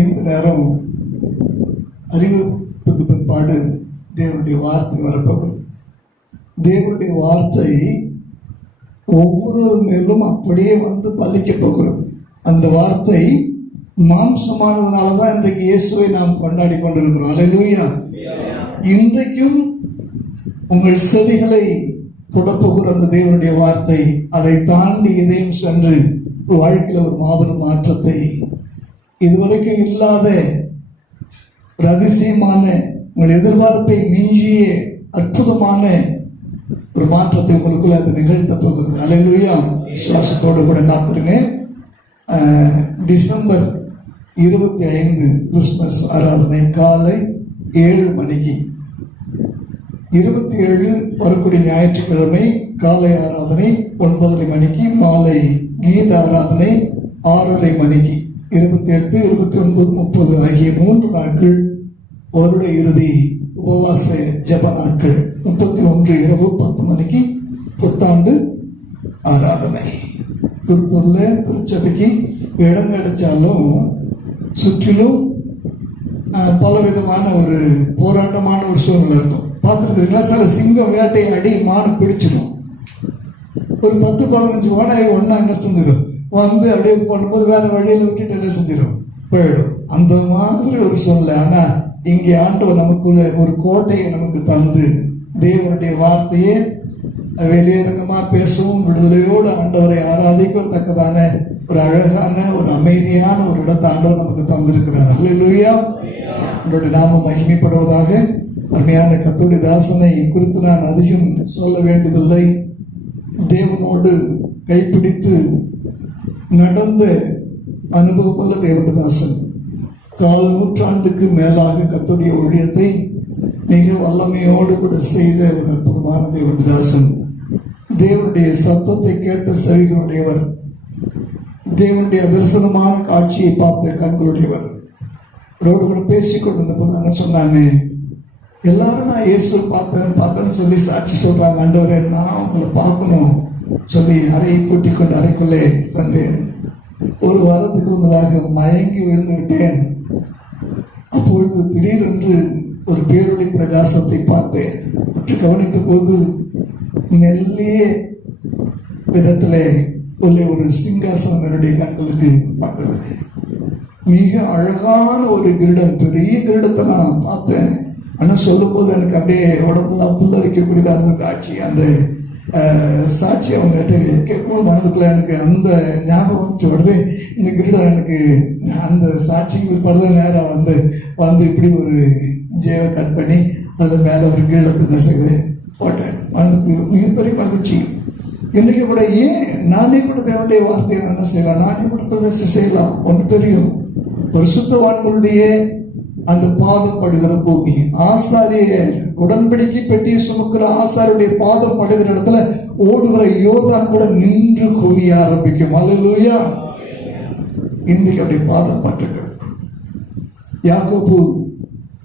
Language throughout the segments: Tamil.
இந்த நேரம் அறிவிப்புக்கு பிற்பாடு தேவனுடைய வார்த்தை வரப்போகிறது. தேவனுடைய வார்த்தை ஒவ்வொரு மேலும் அப்படியே வந்து பலிக்க போகிறது. அந்த வார்த்தை மாம்சமானதுனால தான் இன்றைக்கு இயேசுவை நாம் கொண்டாடி கொண்டிருக்கிறோம். அல்லேலூயா. இன்றைக்கும் உங்கள் செவிகளை தொடப்போகிற அந்த தேவனுடைய வார்த்தை அதை தாண்டி இதையும் சென்று வாழ்க்கையில் ஒரு மாபெரும் மாற்றத்தை, இதுவரைக்கும் இல்லாத ஒரு அதிசயமான, உங்கள் எதிர்பார்ப்பை மிஞ்சிய அற்புதமான ஒரு மாற்றத்தை உங்களுக்குள்ள அது நிகழ்த்த போகிறது. அல்லேலூயா. விசுவாசத்தோடு கூட காத்திருங்க. டிசம்பர் 25 கிறிஸ்துமஸ் ஆராதனை காலை 7 மணிக்கு, 27 வரக்கூடிய ஞாயிற்றுக்கிழமை காலை ஆராதனை 9:30 மணிக்கு, மாலை கீத ஆராதனை 6:30 மணிக்கு, 28, 29, 30 ஆகிய 3 நாட்கள் வருட இறுதி உபவாச ஜப நாட்கள். 31 இரவு 10 மணிக்கு புத்தாண்டு ஆராதனை. திருப்பூர்ல திருச்சபைக்கு இடம் கிடைச்சாலும் சுற்றிலும் பலவிதமான ஒரு போராட்டமான ஒரு சூழ்நிலை இருக்கும். பார்த்துருக்கீங்களா? சில சிங்கம் வேட்டை அடி மானு பிடிச்சிடும். ஒரு 10-15 ஓனாய் ஒன்னா என்ன செஞ்சிடும் வந்து அப்படியே இது பண்ணும்போது வேற வழியில விட்டுட்டு என்ன செஞ்சிடும் போயிடும். அந்த மாதிரி ஒரு சூழ்நிலை. ஆனா இங்கே ஆண்டவர் நமக்குள்ள ஒரு கோட்டையை நமக்கு தந்து தேவனுடைய வார்த்தையே வெளியரங்கமா பேசவும் விடுதலையோடு ஆண்டவரை ஆராதிக்கத்தக்கதான ஒரு அழகான ஒரு அமைதியான ஒரு இடத்தை ஆண்டவர் நமக்கு தந்திருக்கிறார். அல்லேலூயா. அவருடைய நாமம் மகிமைப்படுவதாக. அருமையான கர்த்தருடைய தாசனை குறித்து நான் அதிகம் சொல்ல வேண்டியதில்லை. தேவனோடு கைப்பிடித்து நடந்த அனுபவமுள்ள தேவனுடைய தாசன். 4 நூற்றாண்டுக்கு மேலாக கர்த்தருடைய ஊழியத்தை மிக வல்லமையோடு கூட செய்த ஒரு அற்புதமான தேவனுடைய தாசன். தேவனுடைய சத்தத்தை கேட்ட செவிகளுடையவர், தேவனுடைய தரிசனமான காட்சியை பார்த்த கண்களுடையவர். ரோடு கூட பேசிக்கொண்டிருந்த போது என்ன சொன்னாங்க, எல்லாரும் நான் இயேசுவை பார்த்தேன்னு சொல்லி சாட்சி சொல்றாங்க. ஆண்டவரே, நான் உங்களை பார்க்கணும் சொல்லி அறையை பூட்டி கொண்டு அறைக்குள்ளே சென்றேன். ஒரு வாரத்துக்கு முன்னதாக மயங்கி விழுந்து விட்டேன். அப்பொழுது திடீரென்று ஒரு பேரொளி பிரகாசத்தை பார்த்தேன். உற்று கவனித்த போது மெல்லிய விதத்திலே ஒரு சிங்காசனம் என்னுடைய கண்களுக்கு பட்டது. மிக அழகான ஒரு கிரீடம், பெரிய கிரீடத்தை நான் பார்த்தேன். ஆனால் சொல்லும் போது எனக்கு அப்படியே உடம்புலாம் புல்லரிக்கக்கூடியதாக ஒரு காட்சி. அந்த சாட்சி அவங்க கிட்ட கேட்கும்போது மனதுக்குள்ள எனக்கு அந்த ஞாபகம் வந்துச்சு. உடனே இந்த கிரீடம் எனக்கு அந்த சாட்சிக்கு படுத நேரம் வந்து இப்படி ஒரு ஜேவை கட் பண்ணி அது மேலே ஒரு கிரீடத்தை என்ன செய்து போட்டேன். மனதுக்கு மிகப்பெரிய மகிழ்ச்சி. இன்னைக்கு கூட நானே கூட தேவனுடைய வார்த்தையை என்ன செய்யலாம், நானே கூட பிரதேசம் செய்யலாம். ஒன்று தெரியும், பரிசுத்தவான்களுடைய அந்த பாதம் படுகிற பூமி, ஆசாரியர் உடன்படிக்கை பெட்டியை சுமக்கிற ஆசாரியுடைய பாதம் படுகிற இடத்துல ஓடுகிற யோர்தான் கூட நின்று குவிய ஆரம்பிக்கும். அல்லேலூயா. இன்னைக்கு அப்படியே பாதம் பட்டிருக்கிறது. யாக்கோபு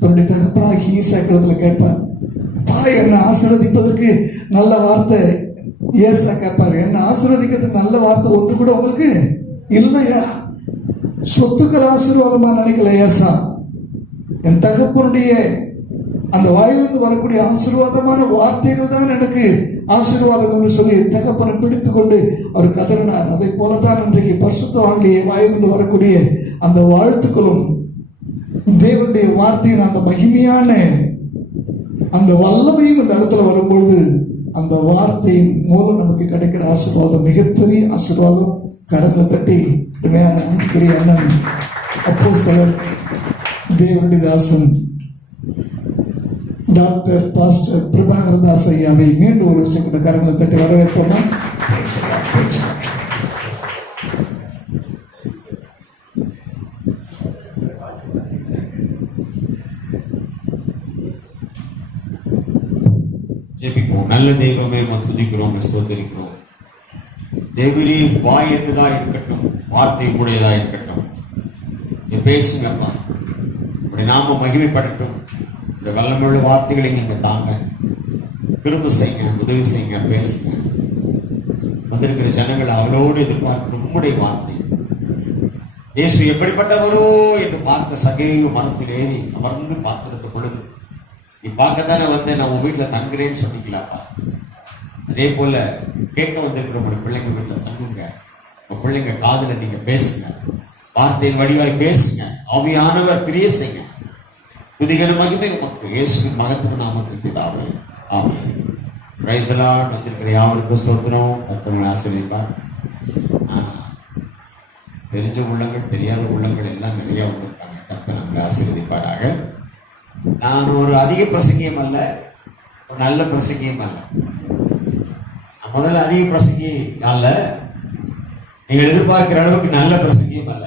தன்னுடைய தகப்பனாகி ஈசாக்கிடத்துல கேட்பார், தாய் என்ன ஆசீர்வதிப்பதற்கு நல்ல வார்த்தை. ஏசா கேட்பார், என்ன ஆசீர்வதிக்கிறதுக்கு நல்ல வார்த்தை ஒன்று கூட உங்களுக்கு இல்லையா? சொத்துக்கள் ஆசீர்வாதமா நினைக்கல ஏசா, என் தகப்பனுடைய அந்த வாயிலிருந்து வரக்கூடிய ஆசீர்வாதமான வார்த்தைகள் தான் எனக்கு ஆசீர்வாதம் என்று சொல்லி தகப்பனை பிடித்துக் கொண்டு அவர் கதறினார். அதை போலதான் இன்றைக்கு பரிசுத்தவான்களுடைய வாயிலிருந்து வரக்கூடிய அந்த வாழ்த்துக்களும் தேவனுடைய வார்த்தையின் அந்த மகிமையான அந்த வல்லமையும் இந்த இடத்துல வரும்பொழுது அந்த வார்த்தையின் மூலம் நமக்கு கிடைக்கிற ஆசீர்வாதம் மிகப்பெரிய ஆசீர்வாதம். கரங்களை தட்டி அன்புக்குரிய அண்ணன் அப்போஸ்தலர் தேவனுடைய தாசன் டாக்டர் பாஸ்டர் பிரபாகர தாஸ் ஐயாவை மீண்டும் ஒரு விஷயம் கரங்களை தட்டி வரவேற்போமா? ஜெபிப்போம். நல்ல தெய்வமே துதிக்கிறோம், ஸ்தோத்திரிக்கிறோம். தேவரே, வாய் என்னதா இருக்கட்டும், வார்த்தை கூடியதா இருக்கட்டும். நீ பேசுங்கப்பா, உடைய நாம மகிமைப்படட்டும். இந்த வல்லமுள்ள வார்த்தைகளை நீங்க தாங்க, திரும்ப செய்யுங்க, உதவி செய்யுங்க, பேசுங்க. வந்திருக்கிற ஜனங்கள் அவளோடு எதிர்பார்க்கிற உம்முடைய வார்த்தை இயேசு எப்படிப்பட்டவரோ என்று பார்த்த சகேயு மரத்தில் ஏறி அமர்ந்து பார்த்திருந்த பொழுது, நீ பார்க்கத்தானே வந்து நான் உன் வீட்டுல தங்குறேன்னு சொன்னீங்களாப்பா, அதே போல கேட்க வந்திருக்கிற உங்க பிள்ளைங்க வீட்டுல தங்குங்க, உங்க பிள்ளைங்க காதுல நீங்க பேசுங்க, வார்த்தையின் வடிவாய் பேசுங்க, ஆவியானவர் கிரியை செய்யுங்க. துதிகன மகிமை உமக்கு இயேசுவின் மகத்துவ நாமத்தில் பிதாவே, ஆமென். Praise the Lord. வந்திருக்கிற யாவருக்கும் ஸ்தோத்திரம். கர்த்தர் ஆசீர்வதிப்பார். தெரிஞ்ச உள்ளங்கள் தெரியாத உள்ளங்கள் எல்லாம் நிறைய வந்திருக்காங்க. கர்த்தர் நம்மளை ஆசீர்வதிப்பாராக. நான் ஒரு அதிக பிரசங்கியம் அல்ல, ஒரு நல்ல பிரசங்கியம் அல்ல. முதல்ல அதிக பிரசங்கி அல்ல, நீங்கள் எதிர்பார்க்கிற அளவுக்கு நல்ல பிரசங்கியம் அல்ல.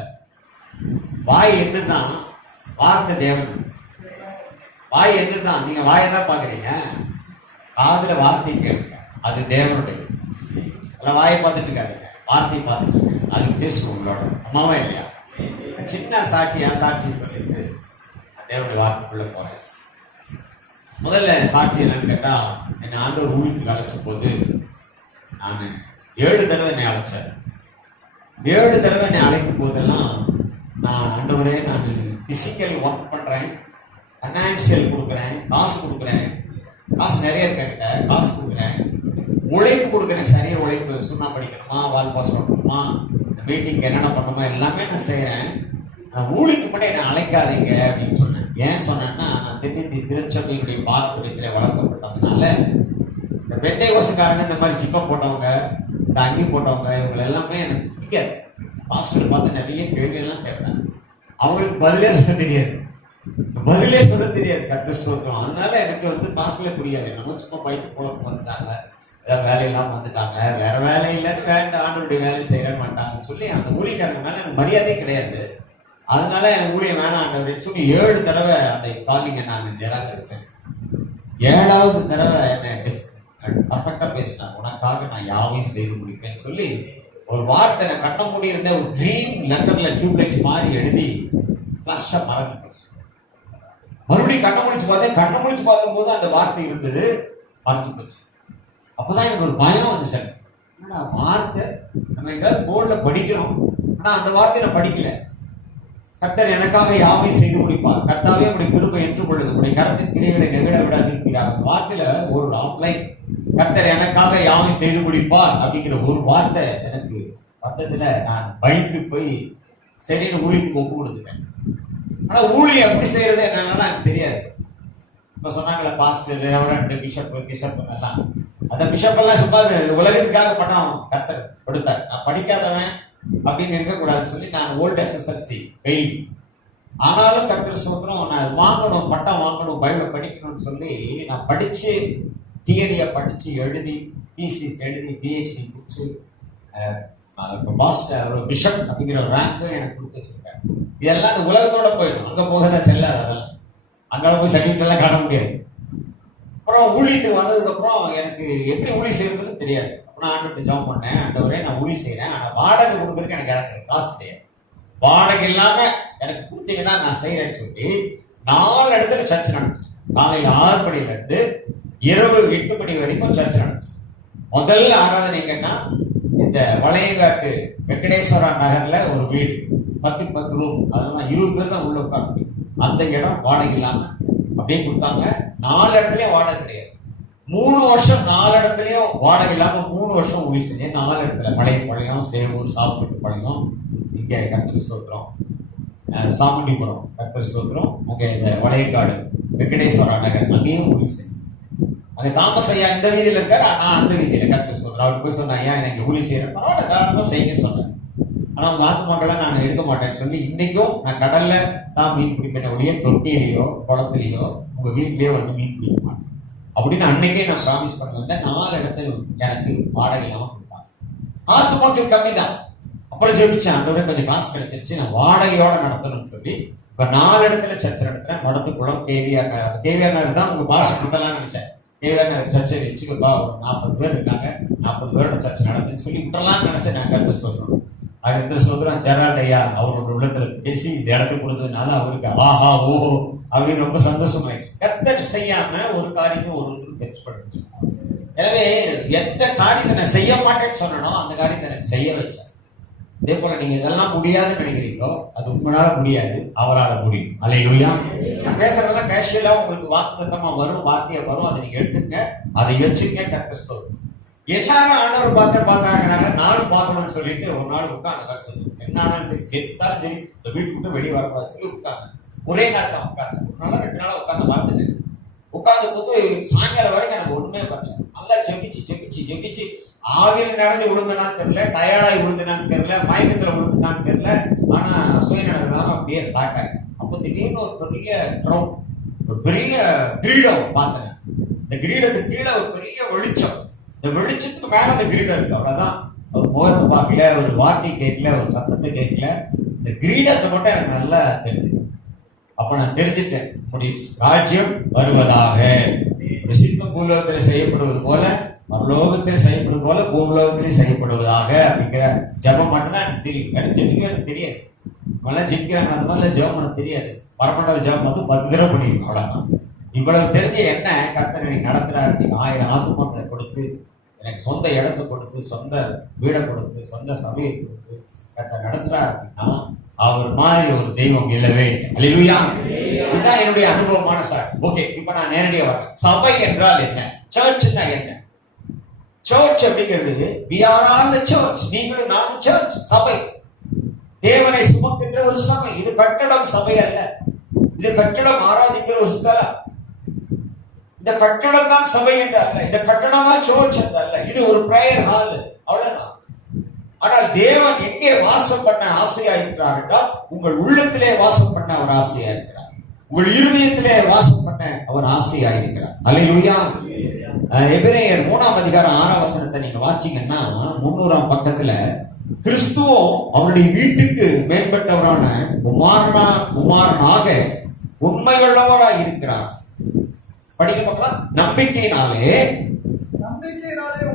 வாய் என்னதான், வார்த்தை தேவன். வாய் என்னதான், நீங்க வாயை தான் பாக்குறீங்க, காதுல வார்த்தை கேளுங்க, அது தேவனுடைய. வாயை பார்த்துட்டு இருக்காருங்க, வார்த்தையை பார்த்துட்டு இருக்காரு, அது பேசுவோம் உங்களோட. அம்மாவா இல்லையா? சின்ன சாட்சி சொல்லிட்டு தேவனுடைய வார்த்தைக்குள்ள போறேன். முதல்ல சாட்சி என்னன்னு கேட்டா, என்னை ஆண்டவர் ஊழியத்துக்கு அழைச்ச போது நான் 7 தடவை என்னை அழைச்சார். 7 தடவை என்னை அழைக்கும் போதெல்லாம் நான், ஆண்டவரே நான் பிசிக்கல் ஒர்க் பண்றேன், பைனான்சியல் கொடுக்குறேன், காசு கொடுக்குறேன், காசு நிறைய இருக்கிட்ட, காசு கொடுக்குறேன், உழைப்பு கொடுக்குறேன், சரீர உழைப்பு, சுண்ணா படிக்கணுமா, வால் பாஸ் பண்ணணுமா, இந்த மீட்டிங் என்னென்ன பண்ணணுமா எல்லாமே நான் செய்யறேன். நான் ஊழியத்துக்கு மட்டும் என்னை அழைக்காதீங்க அப்படின்னு சொன்னேன். ஏன் சொன்னேன்னா, நான் தென்னிந்திய திருச்சபையினுடைய பாரம்பரியத்தில் வளர்க்கப்பட்டதுனால இந்த பெந்தைகோசக்காரங்க, இந்த மாதிரி ஜிப்பை போட்டவங்க, இந்த அங்கி போட்டவங்க, இவங்க எல்லாமே எனக்கு பிடிக்காது. பாஸ்டர் பார்த்து நிறைய கேள்வியெல்லாம் கேட்பேன். அவங்களுக்கு பதிலே சொல்ல தெரியாது, கர்த்தர் ஸ்தோத்திரம். அதனால எனக்கு வந்து பாஸ்டர்ல புரியாது. நம்ம சும்மா பைத்து குழப்பம் வந்துட்டாங்க, வேலையெல்லாம் வந்துட்டாங்க, வேற வேலை இல்லைன்னு வேண்டாம், ஆண்டவருடைய வேலை செய்யறேன்னு மாட்டாங்கன்னு சொல்லி அந்த ஊழியக்காரங்க மேல எனக்கு மரியாதையே கிடையாது. அதனால எனக்கு ஊழியம் வேணாம் ஆண்டவர் சொல்லி 7 தடவை அந்த காலிங்க நான் நிராகரிச்சேன். 7வது தடவை என்ன பர்ஃபெக்டா பேசினார். உனக்காக நான் யாவையும் செய்து முடிப்பேன்னு சொல்லி ஒரு வார்த்தை நான் கண்ண மூடி இருந்த ஒரு கிரீன் லெட்டர்ல டியூப்லைட் மாதிரி எழுதி பிளாஸ்டா மறந்து மறுபடியும் கண்ண முடிச்சு பார்த்தேன். கண்ண முடிச்சு பார்க்கும் போது அந்த வார்த்தை இருந்தது, மறந்து போச்சு. அப்பதான் எனக்கு ஒரு பயம் வந்து, சார் என்னடா வார்த்தை நம்ம எங்காவது போர்டுல படிக்கிறோம், ஆனா அந்த வார்த்தையை நான் படிக்கல. கர்த்தர் எனக்காக யாவை செய்து முடிப்பார், கர்த்தாவே உடைய கிருபை என்று பொழுது உடைய கரத்தின் கிரியைகளை நெகிழ விடாதிருக்கிறார். அந்த வார்த்தையில ஒரு ஆஃப்லைன், கர்த்தர் எனக்காக யாவை செய்து முடிப்பார் அப்படிங்கிற ஒரு வார்த்தை எனக்கு வந்ததுல நான் பயந்து போய் சரின்னு ஊழியத்துக்கு ஒப்பு கொடுத்துட்டேன். ஆனா ஊழியம் எப்படி செய்யறது என்னன்னா எனக்கு தெரியாது. இப்ப சொன்னாங்களே பாஸ்டர், ரெவரண்ட், பிஷப் எல்லாம், அந்த பிஷப் எல்லாம் சும்மா உலகத்துக்காக பட்டம் கர்த்தர் கொடுத்தார். நான் படிக்காதவன் அப்படின்னு இருக்கக்கூடாதுன்னு சொல்லி நான் ஓல்டு SSLC ஃபெயில். ஆனாலும் கர்த்தர் ஸ்தோத்திரம், நான் வாங்கணும், பட்டம் வாங்கணும், பைபிளை படிக்கணும்னு சொல்லி நான் படிச்சு, தியரியை படிச்சு எழுதி, தீசிஸ் எழுதி, PhD முடிச்சு, மாஸ்டர் ஒரு பிஷப் அப்படிங்கிற ரேங்கும் எனக்கு கொடுத்து வச்சிருக்காங்க. இதெல்லாம் அந்த உலகத்தோட போயிடும், அங்க போகதான் செல்லாது. அதெல்லாம் அங்கே போய் சர்டிஃபிகேட் காண முடியாது. அப்புறம் ஊழியத்துக்கு வந்ததுக்கு அப்புறம் எனக்கு எப்படி ஊழி செய்யறதுன்னு தெரியாது. நான் ஆண்டு ஜாப் பண்ணேன், ஆண்டவரே நான் ஊழி செய்யறேன், ஆனா வாடகை கொடுக்குறதுக்கு எனக்கு காசு தெரியாது. வாடகை இல்லாம எனக்கு கொடுத்தீங்கன்னா நான் செய்யறேன்னு சொல்லி 4 இடத்துல சர்ச் நடந்தேன். காலையில் 6 மணில இருந்து இரவு 8 மணி வரைக்கும் சர்ச் நடந்தேன். முதல்ல ஆராதனை கேட்டா இந்த வளையங்காட்டு வெங்கடேஸ்வரா நகர்ல ஒரு வீடு, 10க்கு 10 ரூம், அதெல்லாம் 20 பேர் தான் உள்ள உட்காந்து, அந்த இடம் வாடகை இல்லாம அப்படியே கொடுத்தாங்க. 4 இடத்துலயும் வாடகை கிடையாது. 3 வருஷம் 4 இடத்துலயும் வாடகை இல்லாம 3 வருஷம் ஊழி செஞ்சேன். 4 இடத்துல மலையப்பாளையம், சேவூர், சாப்பிட்டுப்பாளையம், இங்க கர்த்தர் ஸ்தோத்திரம், சாமுண்டிபுரம் கர்த்தர் ஸ்தோத்திரம், அங்க இந்த வளையக்காடு வெங்கடேஸ்வரா நகர், அங்கேயும் ஊழி செஞ்சேன். அங்க தாமஸ் ஐயா இந்த வீதியில இருக்காரு, ஆனா அந்த வீதியில கர்த்தர் ஸ்தோத்திரம். அவர் போய் சொன்னா, ஐயா எனக்கு ஊழி செய்யறேன், பரவாயில்ல தாராளமா செய்யுங்கன்னு சொன்னேன். ஆனா உங்க ஆத்துமாக்களை நான் எடுக்க மாட்டேன்னு சொல்லி இன்னைக்கும் நான் கடல்ல தான் மீன் பிடிப்பேன் ஒழிய தொட்டியிலையோ குளத்திலேயோ உங்க வீட்லயோ வந்து மீன் பிடிக்க மாட்டேன் அப்படின்னு அன்னைக்கே நான் ப்ராமிஸ் பண்ண வந்தேன். 4 இடத்துல எனக்கு வாடகை இல்லாம கொடுத்தாங்க. ஆத்துமாக்கள் கம்மி தான். அப்புறம் ஜெபிச்சேன், ஆண்டவரே கொஞ்சம் காசு கிடைச்சிருச்சு, நான் வாடகையோட நடத்தணும்னு சொல்லி இப்ப 4 இடத்துல சர்ச்சை நடத்துறேன். மடத்துக்குளம், கேவிஆர் நகர். அந்த கேவிஆர் நகர் தான் உங்க பாஷை கொடுத்தலாம்னு நினைச்சேன். கேவிஆர் நகர் சர்ச்சை வச்சுக்கப்பா, ஒரு 40 பேர் இருக்காங்க, 40 பேரோட சர்ச்சை நடத்துன்னு சொல்லி விட்டுறலாம்னு நினைச்சேன். நான் கருத்து சொல்றேன். இந்த சொல்றான் ஜெரால்ட் ஐயா அவரோட உள்ளத்துல பேசி இந்த இடத்துக்கு கொடுத்ததுனால அவருக்கு ஆஹா ஓஹோ அப்படின்னு ரொம்ப சந்தோஷமாயிடுச்சு. கர்த்தர் செய்யாம ஒரு காரியத்தை ஒருவருக்கு பெற்றுப்படுது. எனவே எந்த காரியத்தை நான் செய்ய மாட்டேன்னு சொன்னனோ அந்த காரியத்தை எனக்கு செய்ய வச்சேன். அதே போல நீங்க இதெல்லாம் முடியாதுன்னு நினைக்கிறீங்களோ அது உங்களால முடியாது, அவரால் முடியும். அல்லேலூயா. நான் பேசுறதெல்லாம் கேஷுவலா உங்களுக்கு வாக்குத்தத்தமா வரும், வார்த்தையா வரும். அதை நீங்க எடுத்துங்க, அதை வச்சுங்க. கர்த்தர் சொல்லும். எல்லாரும் ஆண்டவர் பார்த்தாங்கனால நானும் பார்க்கணும்னு சொல்லிட்டு ஒரு நாள் உட்காந்து சொல்லுவோம். என்ன ஆனாலும் சரி, செத்தாலும் சரி, இந்த வீட்டு விட்டு வெளியே வரக்கூடாது சொல்லி உட்காந்து ஒரே நாள் தான் உட்காந்து. ஒரு நாள் 2 நாள் உட்காந்து மறந்துட்டேன். உட்காந்து போது சாயங்காலம் வரைக்கும் எனக்கு ஒண்ணுமே வரல. நல்லா ஜெபிச்சு ஆவியில் நிறைஞ்சு விழுந்தனான்னு தெரியல, டயர்டாகி விழுந்தனான்னு தெரியல, மயக்கத்துல விழுந்துனான்னு தெரியல. ஆனா சுயநலம் இல்லாம அப்படியே ஸ்டார்ட் ஆகி அப்போ திடீர்னு ஒரு பெரிய க்ரௌண்ட், ஒரு பெரிய கிரீடம் பார்த்தேன். இந்த கிரீடத்துக்கு கீழே ஒரு பெரிய வெளிச்சம், இந்த வெளிச்சத்துக்கு மேல அந்த கிரீடம் இருக்கு. அவ்வளவுதான். ஒரு முகத்தை பார்க்கல, ஒரு வார்த்தை கேட்கல, ஒரு சத்தத்தை கேட்கல. இந்த கிரீடத்தை மட்டும் எனக்கு நல்லா தெரிஞ்சது. அப்ப நான் தெரிஞ்சிட்டேன், உங்களுடைய ராஜ்யம் வருவதாக, ஒரு சித்தம் பூலோகத்தில் செய்யப்படுவது போல பரலோகத்தில் செய்யப்படுவது போல பூலோகத்திலே செய்யப்படுவதாக அப்படிங்கிற ஜபம் மட்டும்தான் எனக்கு தெரியும். எனக்கு ஜெபிக்க எனக்கு தெரியாது. இப்பெல்லாம் ஜெபிக்கிறாங்க, அந்த மாதிரிலாம் ஜபம் எனக்கு தெரியாது. வரப்பட்ட ஜபம் வந்து 10 தடவை பண்ணிருக்கோம், அவ்வளவுதான். இவ்வளவு தெரிஞ்ச என்ன கர்த்தர் எனக்கு நடத்துறாரு. நீங்க 1000 ஆத்துமாக்களை கொடுத்து, எனக்கு சொந்த இடத்தை கொடுத்து, சொந்த வீடை கொடுத்து, சொந்த சபையை கொடுத்து கர்த்தர் நடத்துறாரு அப்படின்னா அவர் மாதிரி ஒரு தெய்வம் இல்லவே இல்லை. அல்லேலூயா. இதுதான் என்னுடைய அனுபவமான சாட்சி. ஓகே, இப்ப நான் நேரடியா வரேன். சபை என்றால் என்ன? சர்ச்னா என்ன? சர்ச் அப்படிங்கிறது we are all the church. நீங்களும் நானும் சர்ச், சபை. தேவனை சுமக்கின்ற ஒரு சபை. இது கட்டடம் சபை அல்ல. இது கட்டடம் ஆராதிக்கிற ஒரு ஸ்தலம். இந்த கட்டடம் தான் சபை என்று அல்ல. இந்த கட்டடம் தான் சர்ச் என்று அல்ல. இது ஒரு பிரேயர் ஹால், அவ்வளவுதான். ஆனால் தேவன் எங்கே வாசம் பண்ண ஆசையா இருக்கிறார் என்றால் உங்கள் உள்ளத்திலே வாசம் பண்ண அவர் ஆசையா இருக்கிறார். உங்கள் இருதயத்திலே வாசம் பண்ண அவர் ஆசையா இருக்கிறார். அல்லேலூயா. எபிரேயர் 3ஆம் அதிகாரம் 6ஆம் வசனத்தை நீங்க வாசிங்கன்னா 300ஆம் பக்கத்துல கிறிஸ்துவும் அவருடைய வீட்டுக்கு மேற்பட்டவரான குமாரனாக உண்மையுள்ளவராய் இருக்கிறார். படிக்க பார்க்கலாம். நம்பிக்கையினாலே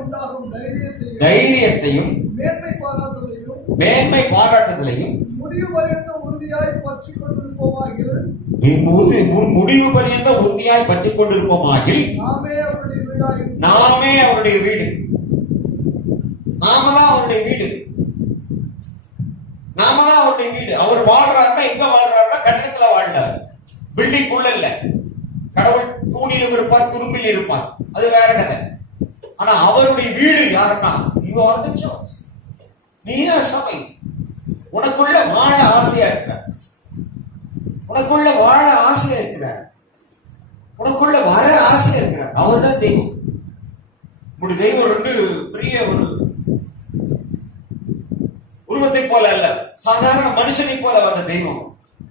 உண்டாகும் தைரியத்தையும் மேன்மை பாராட்டுதலையும் முடிவு பரியந்த உறுதியாய் பற்றிக் கொண்டிருப்போமாகில் நாமே அவருடைய வீடு. நாம தான் அவருடைய வீடு. நாம தான் அவருடைய வீடு. அவர் வாழ்றாருன்னா எங்க வாழ்றாருன்னா கட்டடத்துல வாழ்றாரு, பில்டிங் உள்ள இல்ல. கடவுள் தூணிலும் இருப்பார், துரும்பில் இருப்பார், அது வேற கதை. ஆனா அவருடைய வீடு யாருன்னா you are the church. நீதான் சபை. உனக்குள்ள வாழ ஆசையா இருக்கிற, உனக்குள்ள வாழ ஆசையா இருக்கிறார், உனக்குள்ள வர ஆசையா இருக்கிறார். அவர் தான் தெய்வம். உங்களுடைய தெய்வம் 2 பெரிய ஒரு உருவத்தை போல அல்ல, சாதாரண மனுஷனை போல வந்த தெய்வம்.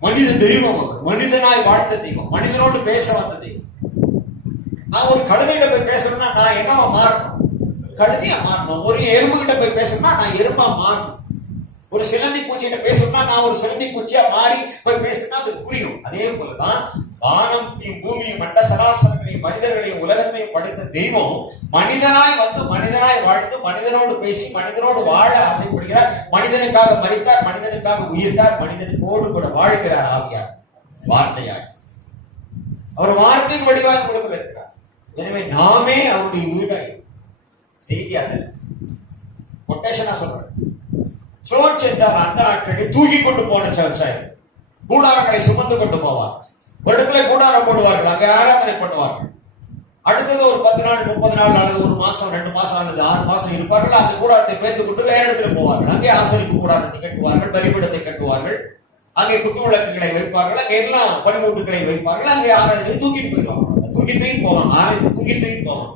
மனித தெய்வம். அவர் மனிதனாய் வாழ்ந்த தெய்வம், மனிதனோடு பேச வந்த தெய்வம். நான் ஒரு கழுதையிட்ட போய் பேசணும்னா நான் என்னவா மாறணும்? கழுதையா மாறணும். ஒரு எறும்பு கிட்ட போய் பேசணும்னா நான் எறும்பா மாறணும். ஒரு சிலந்தி பூச்சிகிட்ட பேசணும்னா நான் ஒரு சிலந்தி பூச்சியா மாறி போய் பேசினா அது புரியும். அதே போலதான் வானத்தையும் பூமியும் மண்ட சராசரங்களையும் மனிதர்களையும் உலகத்தையும் படைத்த தெய்வம் மனிதனாய் வந்து மனிதனாய் வாழ்ந்து மனிதனோடு பேசி மனிதனோடு வாழ ஆசைப்படுகிறார். மனிதனுக்காக மரித்தார், மனிதனுக்காக உயிர்த்தார், மனிதனுக்கோடு கூட வாழ்கிறார். ஆவியார் வார்த்தையாய் அவர் வார்த்தையின் வடிவாக கொடுக்க இருக்கிறார். எனவே நாமே அவருடைய வீடாய். செய்தி அதில் கொட்டேஷனா சொல்றேன். சர்ச் என்றால் அந்த நாட்களில் தூக்கி கொண்டு போன சர்ச்சாய் கூடாரங்களை சுமந்து கொண்டு போவார். ஒரு இடத்துல கூடாரம் போடுவார்கள், அங்கே ஆராதனை பண்ணுவார்கள். அடுத்தது ஒரு 10 நாள் 30 நாள் அல்லது 1 மாசம் 2 மாசம் அல்லது 6 மாசம் இருப்பார்கள். அந்த கூடாரத்தை பேர்த்து கொண்டு வேற இடத்துல போவார்கள். அங்கே ஆசரிப்பு கூடாரத்தை கட்டுவார்கள், பலிபீடத்தை கட்டுவார்கள், அங்கே குத்து விளக்குகளை வைப்பார்கள், அங்கே எல்லாம் பனிமூட்டுகளை வைப்பார்கள். அங்கே ஆராதனை தூக்கிட்டு போயிடுவாங்க, தூக்கிட்டு போவாங்க, ஆலயத்தை தூக்கிட்டு போவாங்க.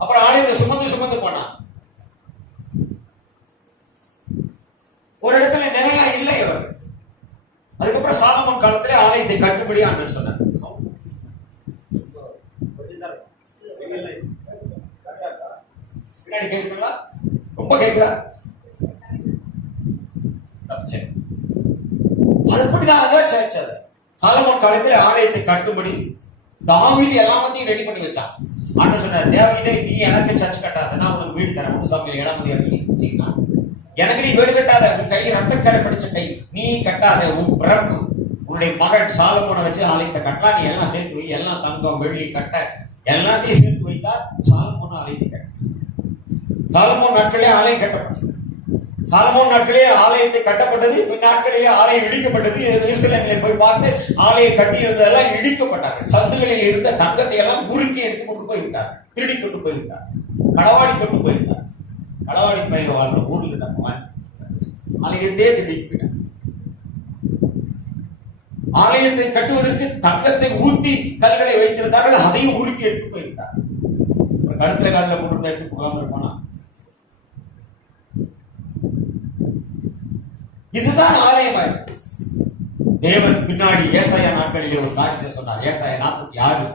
அப்புறம் ஆலயத்தை சுமந்து போனான். ஒரு இடத்துல நிறைய இல்லை அவர். அதுக்கப்புறம் சாலமோன் காலத்திலே ஆலயத்தை கட்டும்படி ஆண்டவர் சொன்னார். பின்னாடி கேக்குதுங்களா? ரொம்ப கேக்குதா? அதுபடிதான் அதான் சர்ச். அது சாலமோன் காலத்திலே ஆலயத்தை கட்டும்படி தாவீது எல்லாத்தையும் ரெடி பண்ணி வச்சான். ஆண்டவர் சொன்னார், தாவீதே நீ எனக்கு சர்ச் கட்டாத, நான் உனக்கு வீடு தரேன். 1 சாமுவேல் 7 எனக்கு நீ வீடு கட்டாத, உன் கை ரத்தக்கரை படிச்ச கை, நீ கட்டாத, உன் பிறப்பு உன்னுடைய மகன் சாலமோனை வச்சு ஆலயத்தை கட்டலாம். நீ எல்லாம் சேர்த்து வை, எல்லாம் தங்கம் வெள்ளி கட்ட எல்லாத்தையும் சேர்த்து வைத்தார். சாலமோன் ஆலயத்தை கட்ட சாலமோன் நாட்களே ஆலயம் கட்டப்பட்டது. சாலமோன் நாட்களே ஆலயத்தை கட்டப்பட்டது, பின் நாட்களிலே ஆலயம் இடிக்கப்பட்டது. எருசலேமிலே போய் பார்த்து ஆலயம் கட்டி இருந்ததெல்லாம் இடிக்கப்பட்டார்கள். சந்துகளில் இருந்த தங்கத்தை எல்லாம் உருக்கி எடுத்து கொண்டு போய்விட்டார், திருடி கொண்டு போய்விட்டார், களவாடி கொண்டு போய்விட்டார். களவாடி பைய வாழ்ற ஊர்ல நம்ம ஆலயத்தே திருடிட்டு போயிட்டார். ஆலயத்தை கட்டுவதற்கு தங்கத்தை ஊத்தி கல்களை வைத்திருந்தார்கள், அதையும் உருக்கி எடுத்து போய்விட்டார். கழுத்துல காலில் போட்டு எடுத்து போகாம இருப்பானா? இதுதான் ஆலயமாயிருக்கு. தேவன் பின்னாடி ஏசாயா நாட்களிலே ஒரு காரியத்தை சொன்னார். ஏசாயா 46,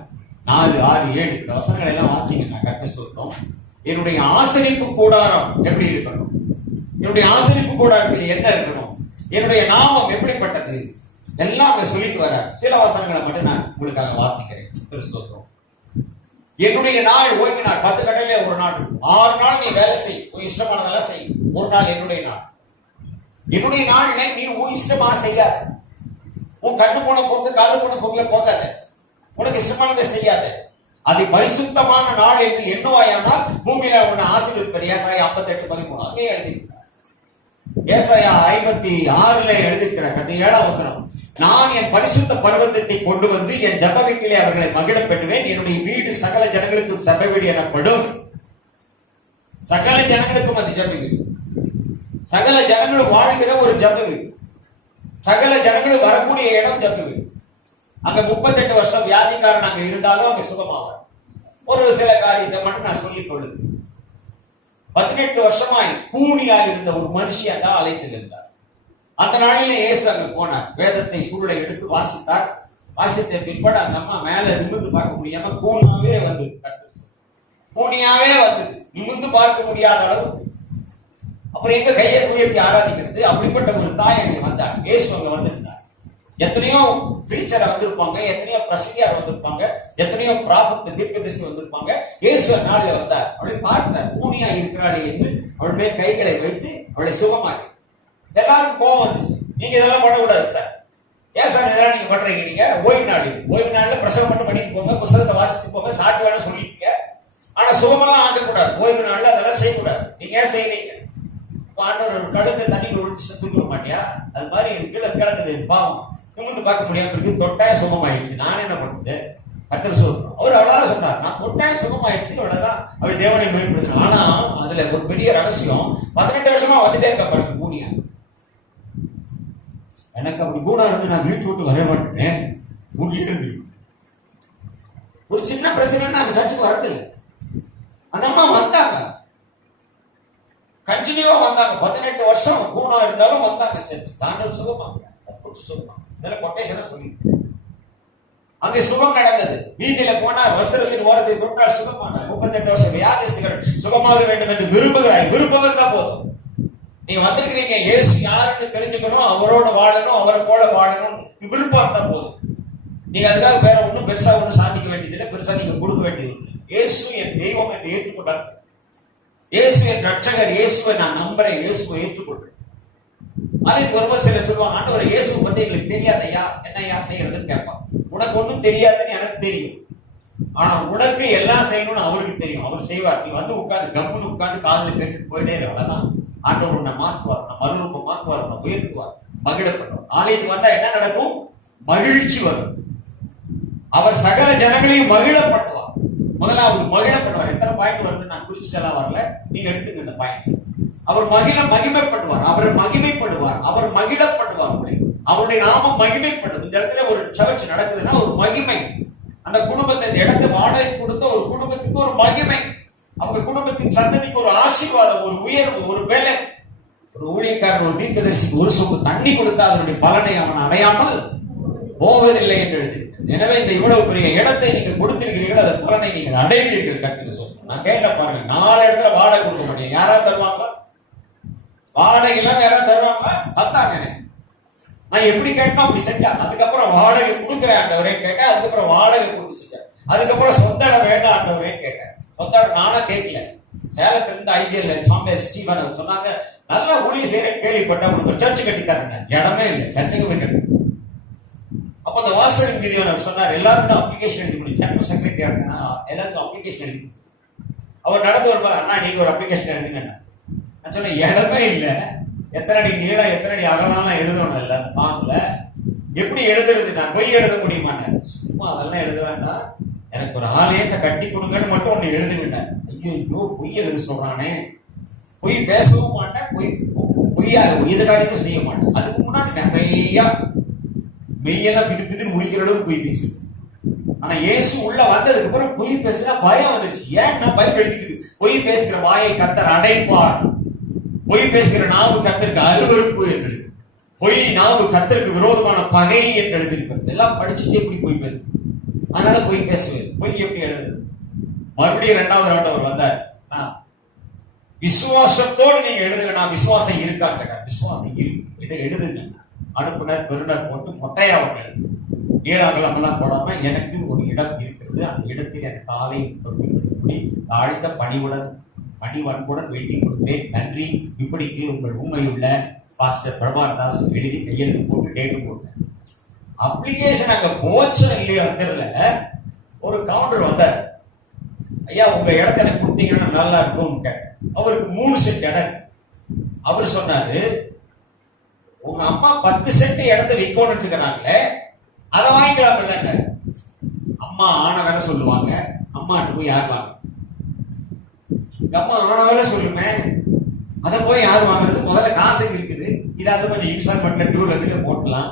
4, 6, 7 இந்த வசனங்கள் எல்லாம் வாசிங்க. கர்த்தர் சொல்றோம், என்னுடைய ஆசரிப்பு கூடாரம் எப்படி இருக்கணும், என்னுடைய ஆசரிப்பு கூடாரத்தில் என்ன இருக்கணும், என்னுடைய நாமம் எப்படிப்பட்டது எல்லாம் அங்க சொல்லிட்டு வர. சில வசனங்களை மட்டும் நான் உங்களுக்காக வாசிக்கிறேன். சொல்றோம், என்னுடைய நாள் ஓய்வு நாள். 10 கட்டளை ஒரு நாள் இருக்கும். 6 நாள் நீ வேலை செய், உன் இஷ்டமானதெல்லாம் செய். ஒரு நாள் என்னுடைய நாள். என்னுடைய நாள் நீ உன் இஷ்டமா செய்யாத. உன் கண்ணு போன போக்கு காலு போன போக்குல போகாத. உனக்கு இஷ்டமானதை செய்யாத. அது பரிசுத்தமான நாள் என்று எண்ணுவாயானால் பூமியில உன்னை ஆசீர்வதிப்பார். ஏசாயா 58:13 அங்கே எழுதியிருக்கிறார். ஏசாயா 56 எழுதியிருக்கிறார். 7ஆம் வசனம், நான் என் பரிசுத்த பர்வதத்தை கொண்டு வந்து என் ஜப வீட்டிலே அவர்களை மகிழ பெற்றுவேன். என்னுடைய வீடு சகல ஜனங்களுக்கும் ஜப வீடு எனப்படும். சகல ஜனங்களுக்கும் அது ஜப வீடு. சகல ஜனங்களும் வாழ்கிற ஒரு ஜப வீடு. சகல ஜனங்களும் வரக்கூடிய இடம் ஜப வீடு. அங்க 38 வருஷம் வியாதிக்காரன் அங்க இருந்தாலும் அங்க சுகமாவார். ஒரு சில காரியத்தை மட்டும் நான் சொல்லிக் கொள்ளுது. 18 வருஷமாய் கூனியாக இருந்த ஒரு மனுஷி அந்த ஆலயத்தில் இருந்தார். அந்த நாளிலே இயேசு அங்க போனார். வேதத்தை சூழலை எடுத்து வாசித்தார். வாசித்த பிற்பாடு அந்த அம்மா மேல நிமிர்ந்து பார்க்க முடியாம கூனாவே வந்தது. கூனியாவே வந்தது, நிமிர்ந்து பார்க்க முடியாத அளவுக்கு. அப்புறம் எங்க கையை உயர்த்தி ஆராதிக்கிறது? அப்படிப்பட்ட ஒரு தாய் அங்க வந்தார். இயேசு அங்க வந்திருந்தார். எத்தனையோ பிரீச்சர் வந்திருப்பாங்க, எத்தனையோ பிரசங்கியார் வந்திருப்பாங்க, எத்தனையோ ப்ராஃபட் தீர்க்கதரிசி வந்திருப்பாங்க. இயேசு நாளில் வந்தார். அவளை பார்த்தார். கூனியா இருக்கிறாளே என்று அவள் மேல் கைகளை வைத்து அவளை சுகமாக்கி. எல்லாருக்கும் கோபம் வந்துருச்சு. நீங்க இதெல்லாம் பண்ணக்கூடாது சார். ஏன் சார் இதெல்லாம் நீங்க பண்றீங்க? நீங்க ஓய்வு நாள், ஓய்வு நாள்ல பிரசவம் மட்டும் பண்ணிட்டு போங்க, புத்தகத்தை வாசிட்டு போங்க, சாட்சி வேணா சொல்லிக்கீங்க. ஆனா சுகமெல்லாம் ஆக்கக்கூடாது. ஓய்வு நாள்ல அதெல்லாம் செய்யக்கூடாது. நீங்க ஏன் செய்யறீங்க? ஆண்டவர் ஒரு கழுத்தை தண்ணிக்குள்ள ஒழிச்சு தூக்கிட மாட்டியா? அது மாதிரி கீழே கிடக்குது பாவம். நிமிர்ந்து பார்க்க முடியாம இருக்கு. தொட்டாய சுகமாயிடுச்சு. நான் என்ன பண்ணுது? கர்த்தர் சொல்றோம். அவர் அவ்வளவுதான் சொன்னார். நான் தொட்டாய சுகமாயிடுச்சு, அவ்வளவுதான். அவள் தேவனை மேம்படுத்தினார். ஆனா அதுல ஒரு பெரிய ரகசியம். 18 வருஷமா வந்துட்டே இருக்க பாருங்க கூனியா. எனக்கு அப்படி கூட இருந்து நான் வீட்டு விட்டு வர மாட்டேன். உள்ளே இருந்து ஒரு சின்ன பிரச்சனைன்னா அந்த சர்ச்சுக்கு வரதில்லை. அந்த அம்மா வந்தாங்க, கண்டினியூவா வந்தாங்க. 18 வருஷம் கூணா இருந்தாலும் வந்தாங்க சர்ச்சு. தாண்டல் சுகமாங்க, சுகமா. இதெல்லாம் கொட்டேஷனா சொல்லி அங்கே சுகம் நடந்தது. வீதியில போனார், வஸ்திரத்தின் ஓரத்தை தொட்டால் சுகமானார். 38 வருஷம் வியாதிஸ்தர்கள் சுகமாக வேண்டும் என்று விரும்புகிறாய். விருப்பம் இருந்தா போதும். நீங்க வந்திருக்கிறீங்க, இயேசு யாருன்னு தெரிஞ்சுக்கணும், அவரோட வாழணும், அவரை போல வாழணும், விருப்பம் இருந்தா போதும். நீங்க அதுக்காக வேற ஒண்ணும் பெருசா ஒண்ணும் சாதிக்க வேண்டியதில்லை, பெருசா நீங்க கொடுக்க வேண்டியது. இயேசு என் தெய்வம் என்று ஏற்றுக்கொண்டார். இயேசு என் ரட்சகர், இயேசுவை நான் நம்புறேன், இயேசுவை ஏற்றுக்கொள்றேன். அதுக்கு வரும்போது சில சொல்லுவாங்க, ஆண்டவரை இயேசு பத்தி எங்களுக்கு தெரியாதையா, என்னையா செய்யறதுன்னு கேட்பாங்க. உனக்கு ஒன்றும் தெரியாதுன்னு எனக்கு தெரியும். ஆனா உனக்கு எல்லாம் செய்யணும்னு அவருக்கு தெரியும். அவர் செய்வார். நீ வந்து உட்காந்து கம்முன்னு உட்காந்து காதுல கேட்டு போயிட்டே இரு. அவ்வளவுதான். ஆண்டவர் உன்னை மாற்றுவார், மறுரூபம் மாற்றுவார், உன்னை உயர்த்துவார், மகிழப்படுவார். ஆலயத்துக்கு வந்தா என்ன நடக்கும்? மகிழ்ச்சி வரும். அவர் சகல ஜனங்களையும் மகிழப்படுவார். முதலாவது மகிழப்படுவார். எத்தனை பாயிண்ட் வருது நான் குறிச்சிட்டெல்லாம் வரல, நீங்க எடுத்துங்க இந்த பாயிண்ட். அவர் மகிமைப்படுவார், அவர் மகிமைப்படுவார், அவர் மகிழப்படுவார். அவருடைய நாமம் மகிமைப்படும். இந்த இடத்துல ஒரு சர்ச் நடக்குதுன்னா ஒரு மகிமை. அந்த குடும்பத்தை, இந்த இடத்தை வாடகை கொடுத்த ஒரு குடும்பத்துக்கு ஒரு மகிமை. அவங்க குடும்பத்தின் சந்ததிக்கு ஒரு ஆசீர்வாதம், ஒரு உயர்வு, ஒரு வேலை. ஒரு ஊழியக்காரன், ஒரு தீர்க்கதரிசிக்கு ஒரு சொம்பு தண்ணி கொடுத்தா அதனுடைய பலனை அவன் அடையாமல் போவதில்லை என்று எழுதியிருக்கிறது. எனவே இந்த இவ்வளவு பெரிய இடத்தை நீங்கள் கொடுத்திருக்கிறீர்கள், அதன் பலனை நீங்கள் அடைவீர்கள். கர்த்தர் சொல்றேன். நான் கேட்ட பாருங்க, 4 இடத்துல வாடகை கொடுக்க மாட்டேன். யாராவது தருவாங்களா? வாடகை இல்லாம யாராவது தருவாங்களா? வந்தாங்க. நான் எப்படி கேட்டா அப்படி செஞ்சேன். அதுக்கப்புறம் வாடகை கொடுக்குறேன் ஆண்டவரே கேட்டேன். அதுக்கப்புறம் வாடகை கொடுக்க செஞ்சேன். அதுக்கப்புறம் சொந்த இடம் வேண்டாம் ஆண்டவரே கேட்டேன். சொந்த இடம் நானா கேட்கல. சேலத்துல இருந்து ஐஜிஎல் சாமியார் ஸ்டீவன் அவர் சொன்னாங்க, நல்லா ஊழிய செய்யற கேள்விப்பட்ட உங்களுக்கு சர்ச்சு கட்டி தரேன். இடமே இல்லை, சர்ச்சுக்கு போய் கட்டு. அப்ப அந்த வாசகன் கிரிவன் சொன்னார், எல்லாருக்கும் அப்ளிகேஷன் எழுதி கொடுத்து ஜெனரல் செக்ரட்டரியா இருக்குன்னா எல்லாத்துக்கும் அப்ளிகேஷன் எழுதி. அவர் நடந்து வருவார், அண்ணா நீங்க ஒரு அப்ளிகேஷன் எழுதுங்க. நான் சொன்னேன் இடமே இல்லை, எத்தனை அடி நீளம் எத்தனை அடி அகலாம் எழுதணும் இல்ல ஃபார்ம்ல, எப்படி எழுதுறது, நான் பொய் எழுத முடியுமாண்ணே? சும்மா அதெல்லாம் எழுத வேண்டாம், எனக்கு ஒரு ஆலயத்தை கட்டி கொடுங்கன்னு மட்டும் ஒண்ணு எழுதுகிட்டேன். ஐயோ பொய் எழுத சொல்றானே, பொய் பேசவும் மாட்டேன், பொய்யா எது காரியமும் செய்ய மாட்டேன். அதுக்கு முன்னாடி நிறைய மெய்யெல்லாம் பிது பிதுன்னு முடிக்கிற அளவுக்கு பொய் பேசுது. ஆனா இயேசு உள்ள வந்ததுக்கு அப்புறம் பொய் பேசுனா பயம் வந்துருச்சு. ஏன்னா பயம் எடுத்துக்குது. பொய் பேசுகிற வாயை கர்த்தர் அடைப்பார், பொய் பேசுகிற நாவு கர்த்தருக்கு அருவருப்பு என்று எழுது, பொய் நாவு கர்த்தருக்கு விரோதமான பகை என்று எழுதியிருக்கிறது. எல்லாம் படிச்சுட்டு எப்படி பொய் பேசு, அதனால பொய் பேசுவது. பொய் எப்படி எழுதுது? மறுபடியும் 2வது ரவுண்ட் அவர் வந்தார். விசுவாசத்தோடு நீங்க எழுதுங்க. நான் விசுவாசம் இருக்கான்னு கேட்டார். விசுவாசம் இருக்கு எழுதுங்க. அனுப்புனர் பெருனர் போட்டு மொட்டையா ஒன்று ஈழாங்கலாம் போடாம எனக்கு ஒரு இடம் இருக்கிறது, அந்த இடத்தில் எனக்கு காலை தொட்டி தாழ்ந்த பணிவன்புடன் வேண்டிக் கொடுக்கிறேன், நன்றி, இப்படிக்கு உங்கள் உண்மையுள்ள பாஸ்டர் பிரபாகரதாஸ் எழுதி கையெழுத்து போட்டு டேட்டு போட்டேன். அப்ளிகேஷன் அங்க போச்சோ இல்லையோ தெரியல. ஒரு கவுண்டர் வந்தார். ஐயா உங்க இடத்த எனக்கு கொடுத்தீங்கன்னா நல்லா இருக்கும். அவருக்கு 3 சென்ட் இடம். அவர் சொன்னாரு, உங்க அம்மா 10 சென்ட் இடத்த விற்கணும்னு இருக்கிறாங்களே, அதை வாங்கிக்கலாம் இல்ல. அம்மா ஆனவரை சொல்லுவாங்க, அம்மாட்டு போய் யார் வாங்க? எங்க அம்மா ஆனவரை சொல்லுங்க, அதை போய் யார் வாங்குறது? முதல்ல காசு இருக்குது, இதாவது கொஞ்சம் இன்ஸ்டால்மெண்ட்ல 2 போட்டலாம்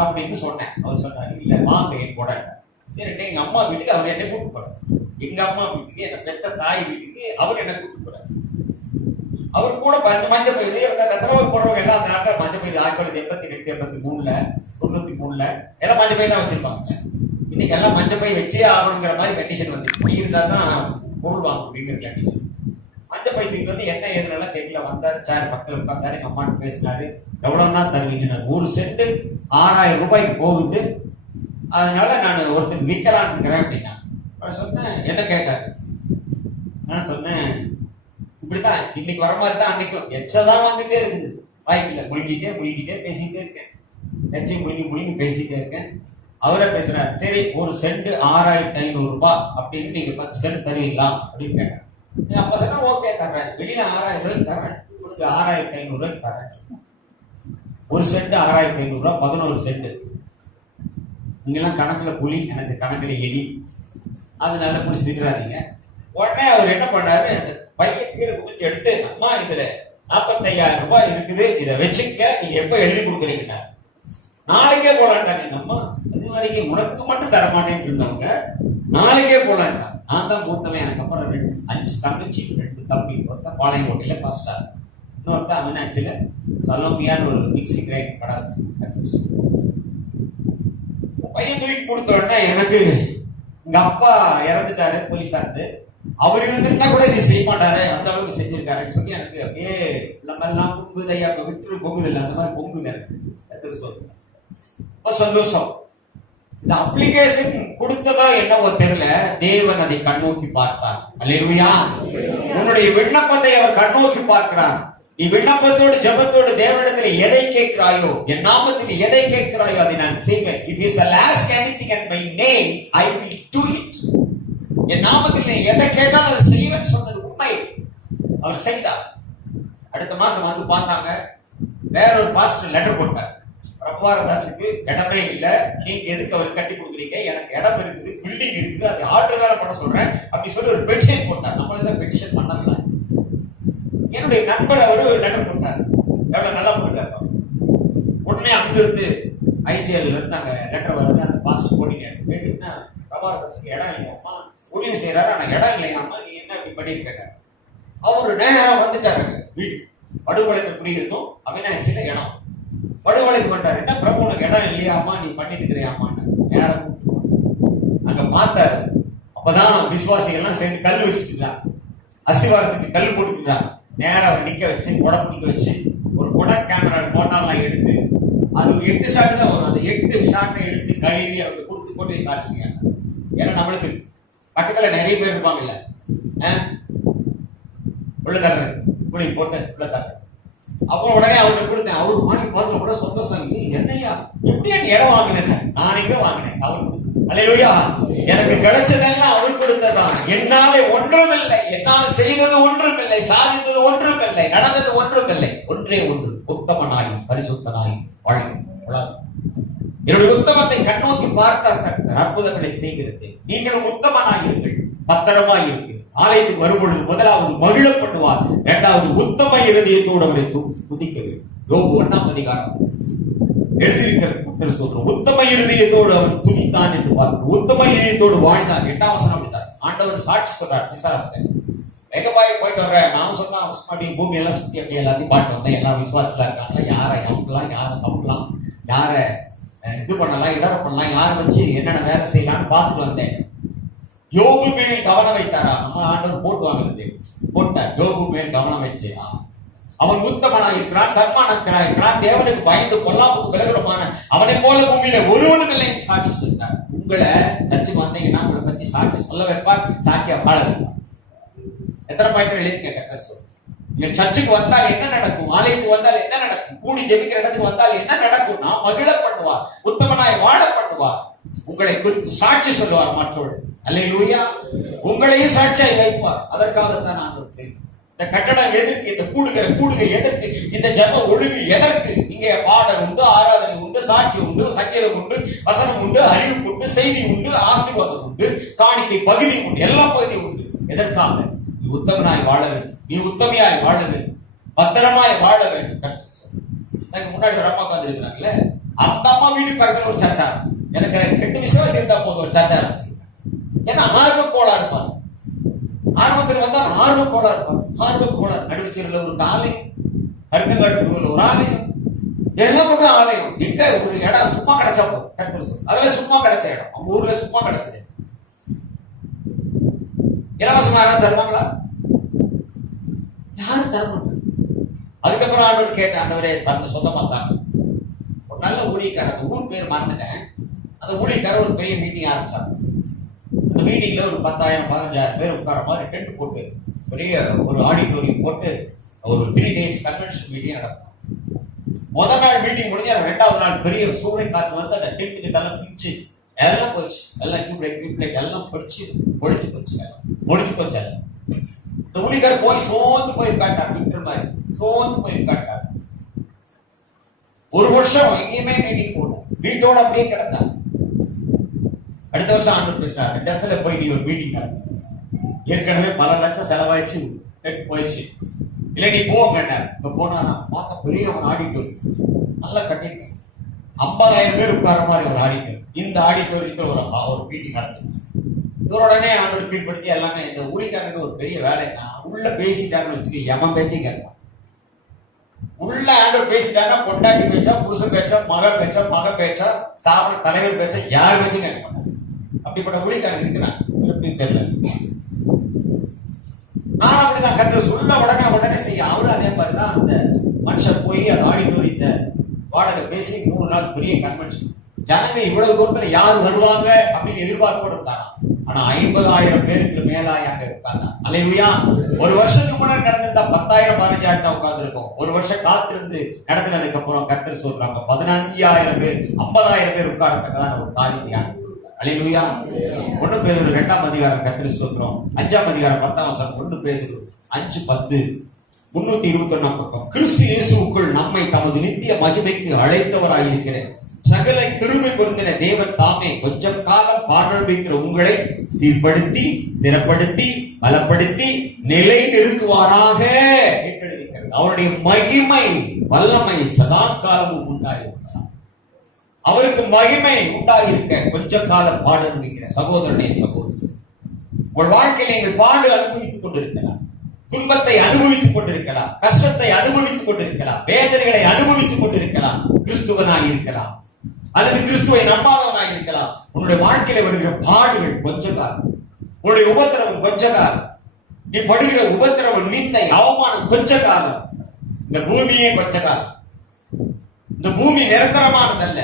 அப்படின்னு சொன்னேன். அவர் சொன்னாரு, இல்ல வாங்க என் கூட. சரி, எங்க அம்மா வீட்டுக்கு அவர் என்ன கூப்பிட்டு போறாரு, எங்க அம்மா வீட்டுக்கு, என்ன பெத்த தாய் வீட்டுக்கு அவர் என்ன கூப்பிட்டு போறாரு. அவர் கூட மஞ்சள் பயிர் கத்திரவை போடுறவங்க எல்லாம் அந்த நாட்டில் மஞ்சள் பயிர் 1982, 83, 93 எல்லாம் மஞ்சள் பயிர் தான் வச்சிருப்பாங்க. இன்னைக்கு எல்லாம் மஞ்சள் பயிர் வச்சே ஆகணுங்கிற மாதிரி கண்டிஷன் வந்து பயிர் இருந்தால் தான் பொருள் வாங்க அப்படிங்கிற கண்டிஷன். மஞ்சள் பயிருக்கு வந்து என்ன ஏதுனெல்லாம் கேட்கல. வந்தாரு, சார் பக்கத்தில் உட்காந்தாரு, எங்க அம்மான்னு பேசினாரு. எவ்வளவுன்னா தருவீங்க? 1 சென்ட் 6000 ரூபாய்க்கு போகுது, அதனால நான் ஒருத்தர் விற்கலான்னு இருக்கிறேன் அப்படின்னா. சொன்னேன், என்ன கேட்டாரு? நான் சொன்னேன், இப்படிதான் இன்னைக்கு வர மாதிரி தான் அன்னைக்கும் எச்சதான் வந்துட்டே இருக்குது. வாய்ப்பில்லை, முழுங்கிட்டே பேசிக்கிட்டே இருக்கேன். எச்சையும் முழுங்கி பேசிட்டே இருக்கேன். அவரே பேசுறாரு, சரி 1 சென்ட் 6500 ரூபாய் அப்படின்னு நீங்க 10 சென்ட் தருவீங்களா அப்படின்னு கேட்டேன். அப்ப சொன்னா ஓகே தர்றேன், வெளியில 6000 ரூபாய்க்கு தர்றேன், உங்களுக்கு 6500 ரூபாய்க்கு தர்றேன். 1 சென்ட் 6500 ரூபாய், 11 சென்ட். நீங்கெல்லாம் கணக்குல புலி, எனக்கு கணக்குல எலி, அதனால புடிச்சு திட்டுறாதீங்க. உடனே அவர் என்ன பண்ணாரு, அந்த பையன் கீழே குடிச்சு எடுத்து, அம்மா இதுல 45000 ரூபாய் இருக்குது, இதை வச்சுக்க, நீங்க எப்ப எழுதி கொடுக்குறீங்க, நாளைக்கே போலான்ட்டாங்க எங்க அம்மா. அது வரைக்கும் உனக்கு மட்டும் தர மாட்டேன்னு இருந்தவங்க நாளைக்கே போலான்ட்டான். நான் தான் மூத்தவன், எனக்கு அப்புறம் 5 தங்கச்சி 2 தம்பி. ஒருத்தன் பாளையங்கோட்டையில பாஸ்டர், இன்னொருத்தன் அவினாசில சலோமியான்னு ஒரு மிக்சி கிரைண்ட் கடை வச்சு. பையன் தூக்கி கொடுத்த உடனே எனக்கு எங்க அப்பா இறந்துட்டாரு போலீஸ்காரத்து, அவர் இருந்திருந்தா கூட இதை செய்ய மாட்டாரு, அந்த அளவுக்கு செஞ்சிருக்காருன்னு சொல்லி எனக்கு அப்படியே நம்மெல்லாம் பொங்குது. ஐயா விட்டு பொங்குது இல்லை, அந்த மாதிரி பொங்குது எனக்கு. ரொம்ப சந்தோஷம். இந்த அப்ளிகேஷன் கொடுத்ததோ என்னவோ தெரியல, தேவன் அதை கண்ணோக்கி பார்த்தார். அல்லேலூயா. உன்னுடைய விண்ணப்பத்தை அவர் கண்ணோக்கி பார்க்கிறார். நீ விண்ணப்பத்தோடு ஜெபத்தோடு தேவனிடத்தில் எதை கேட்கிறாயோ, என் நாமத்தில் எதை கேட்கிறாயோ அதை நான் செய்வேன். If you shall ask anything in my name, I will do it. என் நாமத்தில் நீ எதை கேட்டாலும் அதை செய்வேன்னு சொன்னது உண்மை. அவர் செய்தார். அடுத்த மாசம் வந்து பார்த்தாங்க, வேற ஒரு பாஸ்டர் லெட்டர் போட்டார், பிரபாகரதாஸுக்கு இடமே இல்லை, நீங்க எதுக்கு அவர் கட்டி கொடுக்குறீங்க, எனக்கு இடம் இருக்குது, பில்டிங் இருக்குது, அது ஆர்டர் வேலை பண்ண சொல்றேன் அப்படி சொல்லி ஒரு பெட்டிஷன் போட்டார். நம்மளதான் பெட்டிஷன் பண்ணல. என்னுடைய நண்பர் அவரு லெட்டர் போட்டார், எவ்வளவு நல்லா போட்டார். உடனே அங்கிருந்து ஐஜிஎல் இருந்து அங்க லெட்டர் வருது, அந்த பாஸ்டர் போட்டீங்கன்னா பிரபாகரதாஸுக்கு இடம் இல்லையாம்மா, ஊழியம் செய்யறாரு, ஆனா இடம் இல்லையாம்மா, நீ என்ன இப்படி பண்ணிருக்க. அவரு நேரம் வந்துட்டாரு வீடு, படுகொலைக்கு குடியிருந்தோம், அவினாசியில இடம். படுகொலைக்கு வந்துட்டாரு, என்ன பிரபு உனக்கு இடம் இல்லையாம்மா, நீ பண்ணிட்டு இருக்கிறியாம்மான்னு நேரம் அங்க பார்த்தாரு. அப்பதான் விசுவாசிகள்லாம் சேர்ந்து கல் வச்சுட்டுறான், அஸ்திவாரத்துக்கு கல் போட்டுக்கிறான். நேரம் நிக்க வச்சு உடம்பு நிக்க வச்சு ஒரு குட கேமரா போட்டாலாம் எடுத்து, அது 8 ஷாட் தான் வரும், அந்த 8 ஷாட்டை எடுத்து கழுவி அவருக்கு கொடுத்து கொண்டு காட்டுங்க. ஏன்னா நம்மளுக்கு பக்கத்துல நிறைய பேர் இருப்பாங்கல்ல, உள்ள தர்ற குழி போட்டு உள்ள தர்ற. அப்புறம் உடனே அவருக்கு கொடுத்தேன். அவருக்கு வாங்கி பார்த்துல கூட சந்தோஷம், என்னையா எப்படியா நீ இடம் வாங்கல, நானே வாங்கினேன். அவர் கொடுத்து அல்லேலூயா. எனக்கு கிடைச்சதெல்லாம் அவர் கொடுத்ததான். என்னாலே ஒன்றும் இல்லை, என்னால் செய்தது ஒன்றும் இல்லை, சாதித்தது ஒன்றும் இல்லை, நடந்தது ஒன்றும் இல்லை. ஒன்றே ஒன்று, உத்தமனாயும் பரிசுத்தனாயும் வாழும். என்னுடைய உத்தமத்தை கண்ணோக்கி பார்த்தார் கர்த்தர், அற்புதங்களை செய்கிறது. நீங்களும் உத்தமனாயிருங்கள், பத்திரமாயிருங்கள். ஆலயத்துக்கு வரும்பொழுது முதலாவது மகிழ பண்ணுவார், இரண்டாவது உத்தம இருதயத்தோடு அவரை துதிக்க வேண்டும். யோபு 1ஆம் அதிகாரம் எழுதியிருக்கிறது. உத்தம இருதயத்தோடு அவன் துதித்தான் என்று பார்க்கிறோம். உத்தம இருதயத்தோடு வாழ்ந்தார். 8ஆம் வசனம் அப்படித்தான். ஆண்டவர் சாட்சி சொல்றார் பிசாசத்தை, எங்க போயிட்டு வர்ற, நான் சொன்னா பூமி எல்லாம் சுத்தி அப்படி எல்லாத்தையும் பாட்டு வந்தேன், எல்லாம் விசுவாசத்துல இருக்காங்க, யாரை அமுக்கலாம், யாரை கமுக்கலாம், யாரை இது பண்ணலாம், இடர பண்ணலாம், யாரை வச்சு என்னென்ன வேலை செய்யலாம்னு பார்த்துட்டு வந்தேன். யோபு மேல் கவனம் வைத்தாரா? நம்ம ஆண்டவர் போட்டு வாங்குறது போட்டார். யோபு மேல் கவனம் வச்சு அவன் உத்தமனாக இருக்கிறான், சன்மானத்தினாக இருக்கிறான், தேவனுக்கு பயந்து பொல்லாப்புக்கு விலகுறமான அவனை போல பூமியில ஒருவனும் இல்லை சாட்சி சொல்லிட்டார். உங்களை சர்ச்சுக்கு வந்தீங்கன்னா உங்களை பத்தி சாட்சி சொல்ல வைப்பார், சாட்சியா பாட வைப்பார். எத்தனை பாயிண்ட் எழுதிக்க கர்த்தர் சொல்லு. நீங்க சர்ச்சுக்கு வந்தால் என்ன நடக்கும், ஆலயத்துக்கு வந்தால் என்ன நடக்கும், கூடி ஜெபிக்கிற இடத்துக்கு வந்தால் என்ன நடக்கும்னா மகிழ பண்ணுவார், உத்தமனாய் வாழ பண்ணுவார், உங்களை குறித்து சாட்சி சொல்லுவார் மற்றோடு. அல்லேலூயா. உங்களையும் சாட்சியாய் வைப்பார். அதற்காகத்தான் நான் தெரியும். இந்த கட்டடம் எதற்கு, இந்த கூடுகை எதற்கு, இந்த ஜெப ஒழுங்கு எதற்கு? இங்கே பாடல் உண்டு, ஆராதனை உண்டு, சாட்சி உண்டு, சங்கீதம் உண்டு, வசனம் உண்டு, அறிவிப்பு உண்டு, செய்தி உண்டு, ஆசீர்வாதம் உண்டு, காணிக்கை பகுதி உண்டு, எல்லா பகுதியும் உண்டு. எதற்காக? நீ உத்தமனாய் வாழ வேண்டும், நீ உத்தமையாய் வாழ வேண்டும், பத்திரமாய் வாழ வேண்டும். எனக்கு முன்னாடி ஒரு அம்மா உட்கார்ந்து இருக்கிறாங்கல்ல, அந்த அம்மா வீட்டுக்கு பக்கத்துல ஒரு சர்ச்சா இருந்துச்சு. எனக்கு 2 விசுவாசம் இருந்தா போதும், ஒரு சர்ச்சா இருந்துச்சு. ஏன்னா ஆர்வக்கோளா இருப்பார், ஆர்வத்தில் வந்தால் ஆர்வக்கோளா இருப்பார். ஆர்வக்கோளா நடுவச்சேரியில் ஒரு ஆலயம், கருங்கங்காட்டு ஒரு ஆலயம், எல்லாம் ஒரு ஆலயம். எங்க ஒரு இடம் சும்மா கிடைச்சா போதும். அதுல சும்மா கிடைச்ச இடம், நம்ம ஊர்ல சும்மா கிடைச்சது. இலவசமா யாராவது தருவாங்களா? யாரும் தரணும். அதுக்கப்புறம் ஆண்டவர் கேட்ட, ஆண்டவரே தந்த சொந்தமா தான் ஒரு நல்ல ஊழியக்காரர், அந்த ஊர் பேர் மறந்துட்டேன். அந்த ஊழியக்காரர் ஒரு பெரிய மீட்டிங் ஆரம்பிச்சாங்க. அந்த மீட்டிங்ல ஒரு 10,000-15,000 பேர் உட்கார மாதிரி டென்ட் போட்டு பெரிய ஒரு ஆடிட்டோரியம் போட்டு ஒரு 3 days கன்வென்ஷன் மீட்டிங் நடக்கும். முதல் நாள் மீட்டிங் முடிஞ்சு 2வது நாள் பெரிய சூறை காற்று வந்து அந்த டென்ட் கிட்டெல்லாம் பிஞ்சு எல்லாம் போச்சு, எல்லாம் டியூப்லைட் எல்லாம் படிச்சு ஒழிச்சு போச்சு. இந்த ஊழியக்காரர் போய் சோர்ந்து போய் உட்காட்டார், விக்டர் மாதிரி சோர்ந்து போய் உட்காட்டார். 1 வருஷம் எங்கேயுமே மீட்டிங் போடல, வீட்டோட அப்படியே கிடந்தார். அடுத்த வருஷம் ஆண்டவர் பேசினார், இந்த இடத்துல போய் நீ ஒரு மீட்டிங் நடத்த, ஏற்கனவே பல லட்சம் செலவாயிச்சு, போயிடுச்சு, இல்லை நீ போங்க. இப்ப போனா நான் பார்த்த பெரிய ஒரு ஆடிட்டோரியம், நல்லா கட்டிருக்கேன், 50,000 பேர் உட்கார மாதிரி ஒரு ஆடிட்டோரியம். இந்த ஆடிட்டோரியத்தில் ஒரு மீட்டிங் நடத்தும். இவருடனே ஆண்டவர் கீழ்படுத்தி எல்லாமே. இந்த ஊழியக்காரங்க ஒரு பெரிய வேலை தான், உள்ள பேசிட்டாங்கன்னு வச்சுக்க, எமன் பேச்சையும் கேட்கலாம். உள்ள ஆண்டவர் பேசிட்டாங்கன்னா பொண்டாட்டி பேச்சா, புருஷன் பேச்சா, மகன் பேச்சா, மகன் பேச்சா, ஸ்தாபன தலைவர் பேச்சா, யார் பேச்சும் கேட்க மாட்டாங்க. அப்படிப்பட்ட ஊழியக்காரங்க இருக்கிறாங்க, எப்படின்னு தெரியல. நான் அப்படிதான் கர்த்தர் சொல்ல உடனே செய்ய. அவரும் அதே மாதிரிதான். அந்த மனுஷன் போய் அந்த ஆடிட்டோரியத்தை வாடகை பேசி 3 நாள் பெரிய கன்வென்ஷன். ஜனங்க இவ்வளவு தூரத்துல யார் வருவாங்க அப்படின்னு எதிர்பார்ப்போடு இருந்தாங்க. ஆனா 50,000 பேருக்கு மேலாய் அங்க உட்கார்ந்தாங்க. அல்லேலூயா. ஒரு வருஷத்துக்கு முன்னாடி நடந்திருந்தா 10,000-15,000 தான் உட்கார்ந்து இருக்கும். ஒரு வருஷம் காத்திருந்து நடத்தினதுக்கு அப்புறம் கர்த்தர் சொல்றாங்க 15,000 பேர் 50,000 பேர் உட்காரத்தக்கதான ஒரு காரியத்தை. அல்லேலூயா. 1 பேதுரு 2ஆம் அதிகாரம் கர்த்தர் சொல்றோம், 5ஆம் அதிகாரம் 10ஆம் வசனம். 1 பேதுரு 5:10, 321ஆம் பக்கம். கிறிஸ்து இயேசுவுக்குள் நம்மை தமது நித்திய மகிமைக்கு அழைத்தவராயிருக்கிற சகல கிருபை பொருந்தின தேவன் தாமே கொஞ்சம் காலம் பாடல்பிக்கிற உங்களை சீர்படுத்தி, ஸ்திரப்படுத்தி, பலப்படுத்தி, நிலை நிறுத்துவாராக என்று அவருடைய மகிமை வல்லமை சதா காலமும் உண்டாயிருக்கிறார். அவருக்கு மகிமை உண்டாயிருக்க கொஞ்ச காலம் பாடு அனுபவிக்கிற சகோதரனே, சகோதரி, உங்கள் வாழ்க்கையில் நீங்கள் பாடு அனுபவித்துக் கொண்டிருக்கலாம், துன்பத்தை அனுபவித்துக் கொண்டிருக்கலாம், கஷ்டத்தை அனுபவித்துக் கொண்டிருக்கலாம், வேதனைகளை அனுபவித்துக் கொண்டிருக்கலாம், கிறிஸ்துவனாய் இருக்கலாம் அல்லது கிறிஸ்துவை நம்பாதவனாய் இருக்கலாம். உன்னுடைய வாழ்க்கையில வருகிற பாடுகள் கொஞ்ச காலம், உன்னுடைய உபத்திரவம் கொஞ்ச காலம், நீ படுகிற உபத்திரவம், நிந்தை, அவமானம் கொஞ்ச காலம். இந்த பூமியே கொஞ்ச காலம். இந்த பூமி நிரந்தரமானதல்ல.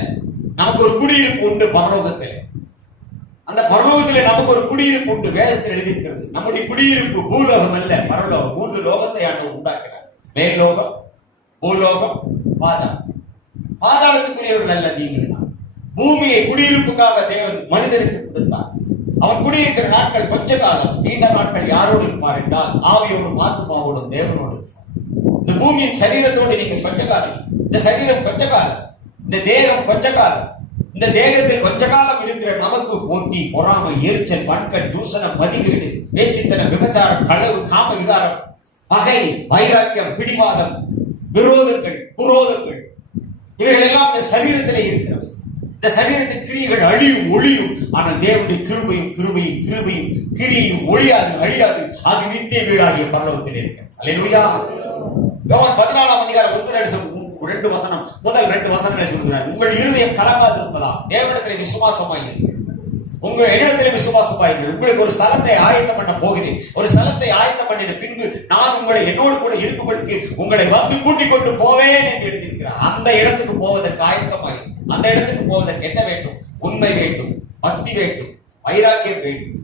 நமக்கு ஒரு குடியிருப்பு உண்டு பரலோகத்திலே. அந்த பரலோகத்திலே நமக்கு ஒரு குடியிருப்பு உண்டு. வேதத்தில் எழுதியிருக்கிறது, நம்முடைய குடியிருப்பு பூலோகம் அல்ல, பரலோகம். 3 லோகத்தை ஆண்டவர் உண்டாக்கிறார். மேல்லோகம், பூலோகம், பாதாளம். பாதாளத்துக்குரியவர்கள் அல்ல நீங்கள் தான். பூமியை குடியிருப்புக்காக தேவன் மனிதனுக்கு கொடுத்தார். அவன் குடியிருக்கிற நாட்கள் கொஞ்ச காலம், நீண்ட நாட்கள் யாரோடு இருப்பார் என்றால் ஆவியோடும் ஆத்மாவோடும் தேவனோடு இருப்பார். இந்த பூமியின் சரீரத்தோடு நீங்கள் கொஞ்ச காலம், இந்த சரீரம் கொஞ்ச காலம், இந்த தேகம் கொஞ்ச காலம், இந்த தேகத்தில் கொஞ்ச காலம் இருக்கிற நமக்கு போட்டி, பொறாமை, எரிச்சல், வன்கண், தூசணம், மதிகேடு, வேசித்தனம், விபச்சாரம், களவு, காம விகாரம், பகை, வைராக்கியம், பிடிவாதம், விரோதங்கள், குரோதங்கள், இவைகள் எல்லாம் இந்த சரீரத்திலே இருக்கிறது. இந்த சரீரத்தின் கிரியைகள் அழியும் ஒளியும், ஆனால் தேவனுடைய கிருபையும் கிருபையும் கிருபையும் கிரியையும் ஒழியாது, அழியாது. அது நித்திய வீடாகிய பரலோகத்தில் இருக்கிறது. அல்லேலூயா. யோவான் 14ஆம் அதிகாரம் 1-2 வசனம், முதல் 2 வசனங்களை சொல்கிறார். உங்கள் இருதயம் கலங்காதிருப்பதா, தேவனிடத்திலே விசுவாசமாயிருங்கள், உங்கள் என்னிடத்திலே விசுவாசமாயிருங்கள். உங்களுக்கு ஒரு ஸ்தலத்தை ஆயத்தம் பண்ண போகிறேன். ஒரு ஸ்தலத்தை ஆயத்தம் பண்ணின பின்பு நான் உங்களை என்னோடு கூட இருக்கும்படிக்கு உங்களை வந்து கூட்டிக் கொண்டு போவேன் என்று எழுதியிருக்கிறார். அந்த இடத்துக்கு போவதற்கு ஆயத்தமாயிருங்கள். அந்த இடத்துக்கு போவதற்கு என்ன வேண்டும்? உண்மை வேண்டும், பக்தி வேண்டும், வைராக்கியம் வேண்டும்,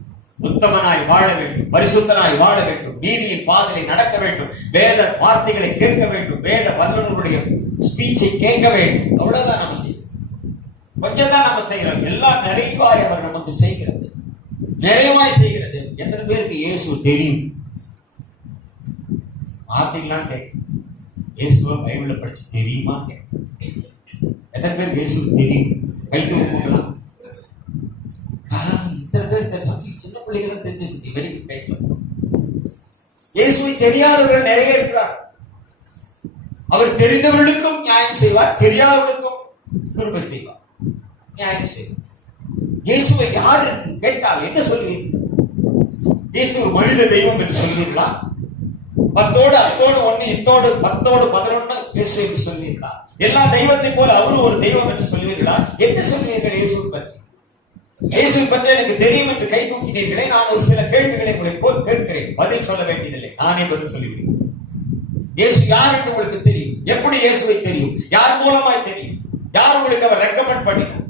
உத்தமனாய் வாழ வேண்டும், பரிசுத்தனாய் வாழ வேண்டும், நீதியின் பாதையை நடக்க வேண்டும், வேத வார்த்தைகளை கேட்க வேண்டும், வேத வல்லுநருடைய ஸ்பீச்சை கேட்க வேண்டும். அவ்வளவுதான் நம்ம செய்யணும். கொஞ்சம் தான் நம்ம செய்யறோம். எல்லாம் நிறைவாய் அவர் நமக்கு செய்கிறது, நிறைவாய் செய்கிறது. எத்தனை பேருக்கு இயேசு தெரியும்? பார்த்தீங்களான்னு கேட்க, இயேசுவை பைபிள்ல படிச்சு தெரியுமா கேட்க. எத்தனை பேருக்கு இயேசு தெரியும்? கைத்து கொடுக்கலாம். இத்தனை பேர் தெரியும். சின்ன பிள்ளைகளும் தெரிஞ்சு வச்சு வெரி கைட்டு. இயேசுவை தெரியாதவர்கள் நிறைய இருக்கிறார். அவர் தெரிந்தவர்களுக்கும் நியாயம் செய்வார், தெரியாதவர்களுக்கும் கிருபை செய்வார், நியாயம் செய்வார். இயேசுவை யார் என்று கேட்டால் என்ன சொல்வீர்கள்? இயேசு ஒரு மனித தெய்வம் என்று சொல்வீர்களா? 10 அத்தோடு 1 இத்தோடு 10 11 இயேசு என்று சொல்வீர்களா? எல்லா தெய்வத்தை போல அவரும் ஒரு தெய்வம் என்று சொல்வீர்களா? என்ன சொல்வீர்கள் இயேசுவை பற்றி? இயேசுவை பற்றி எனக்கு தெரியும் என்று கை தூக்கினீர்களே. நான் ஒரு சில கேள்விகளை உங்களை போல் கேட்கிறேன், பதில் சொல்ல வேண்டியதில்லை, நானே பதில் சொல்லிவிடுகிறேன். இயேசு யார் என்று உங்களுக்கு தெரியும்? எப்படி இயேசுவை தெரியும்? யார் மூலமாய் தெரியும்? யார் உங்களுக்கு அவர் ரெக்கமெண்ட் பண்ணினார்?